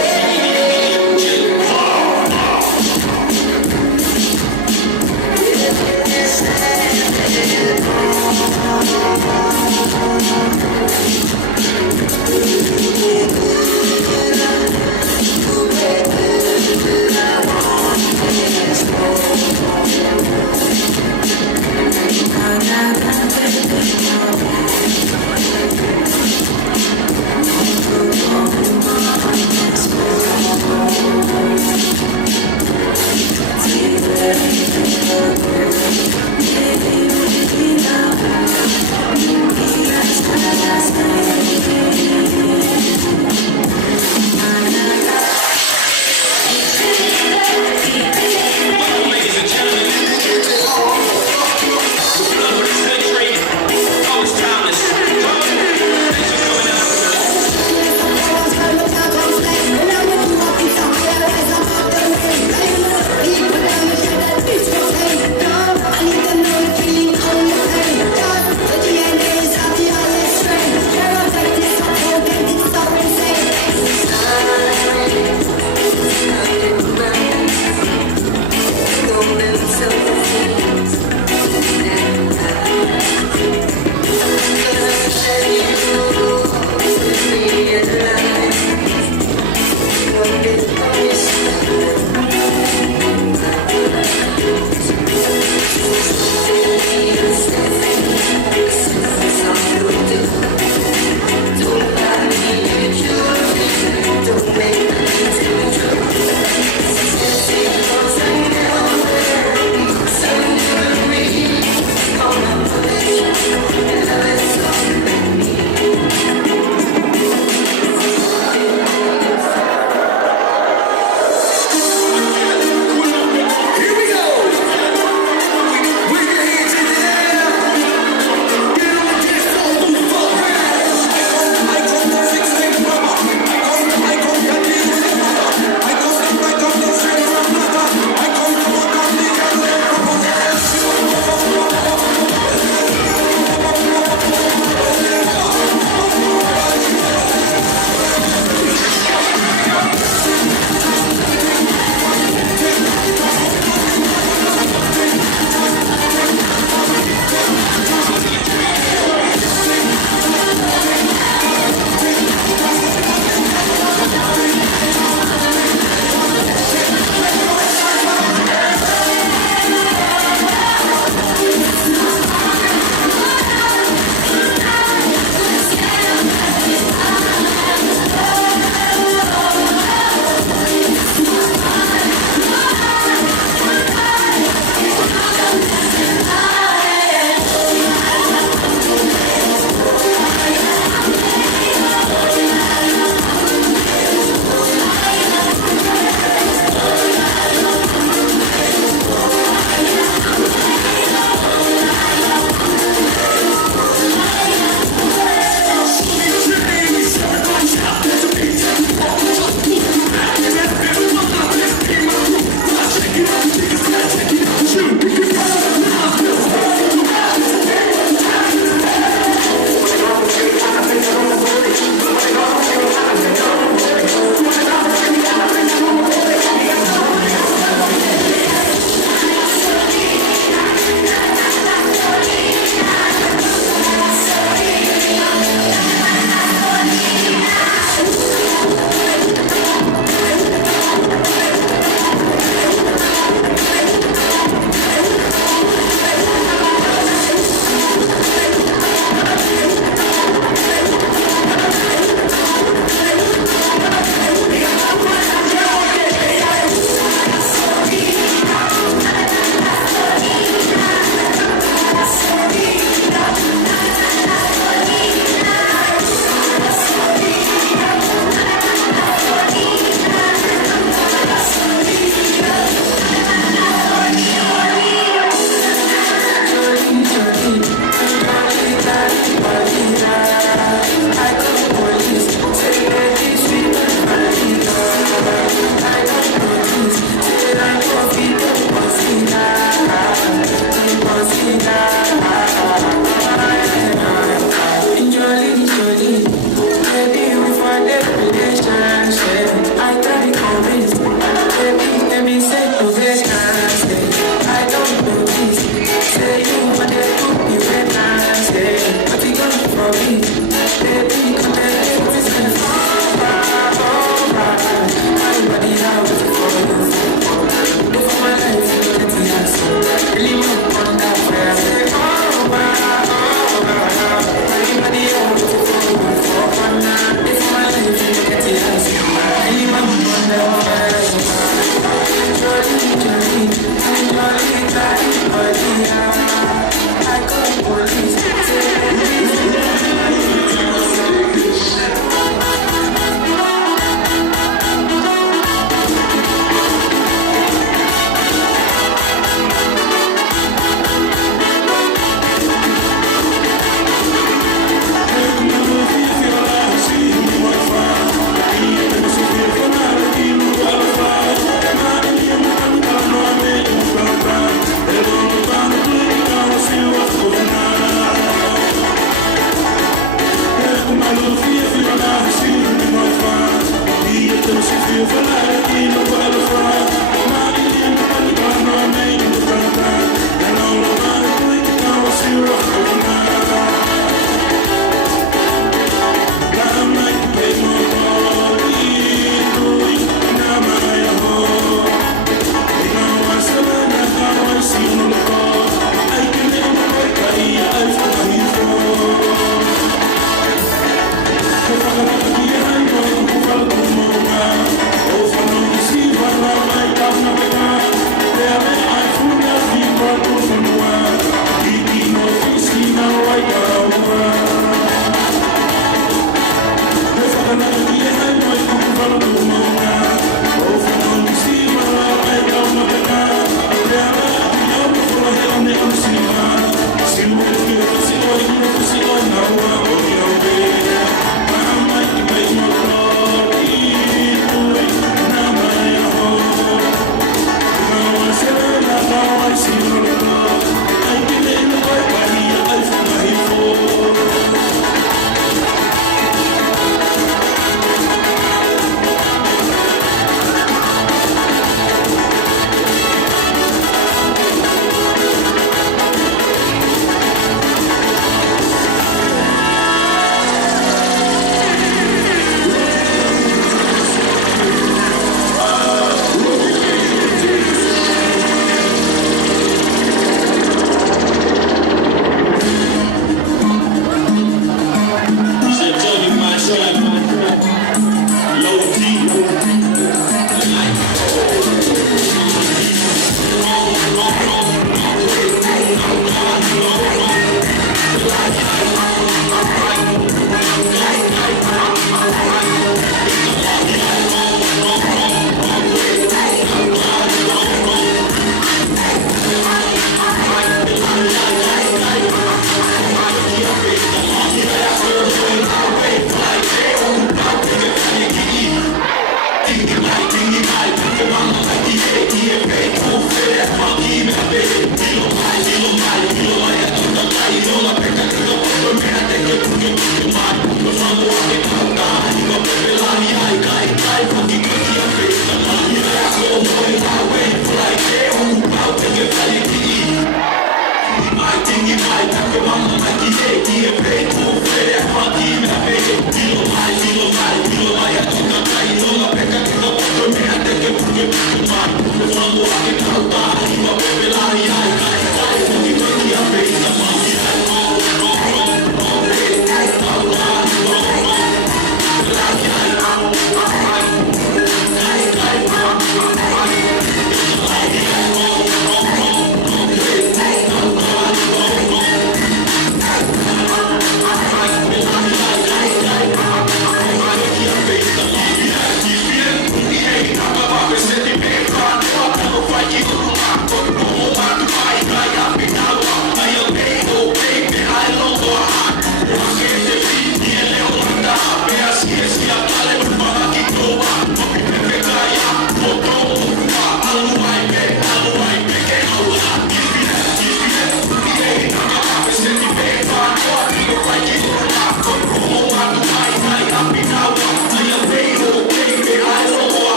Dilo mai, dilo mai, atoka kai, no la peka, no la peka, no la peka,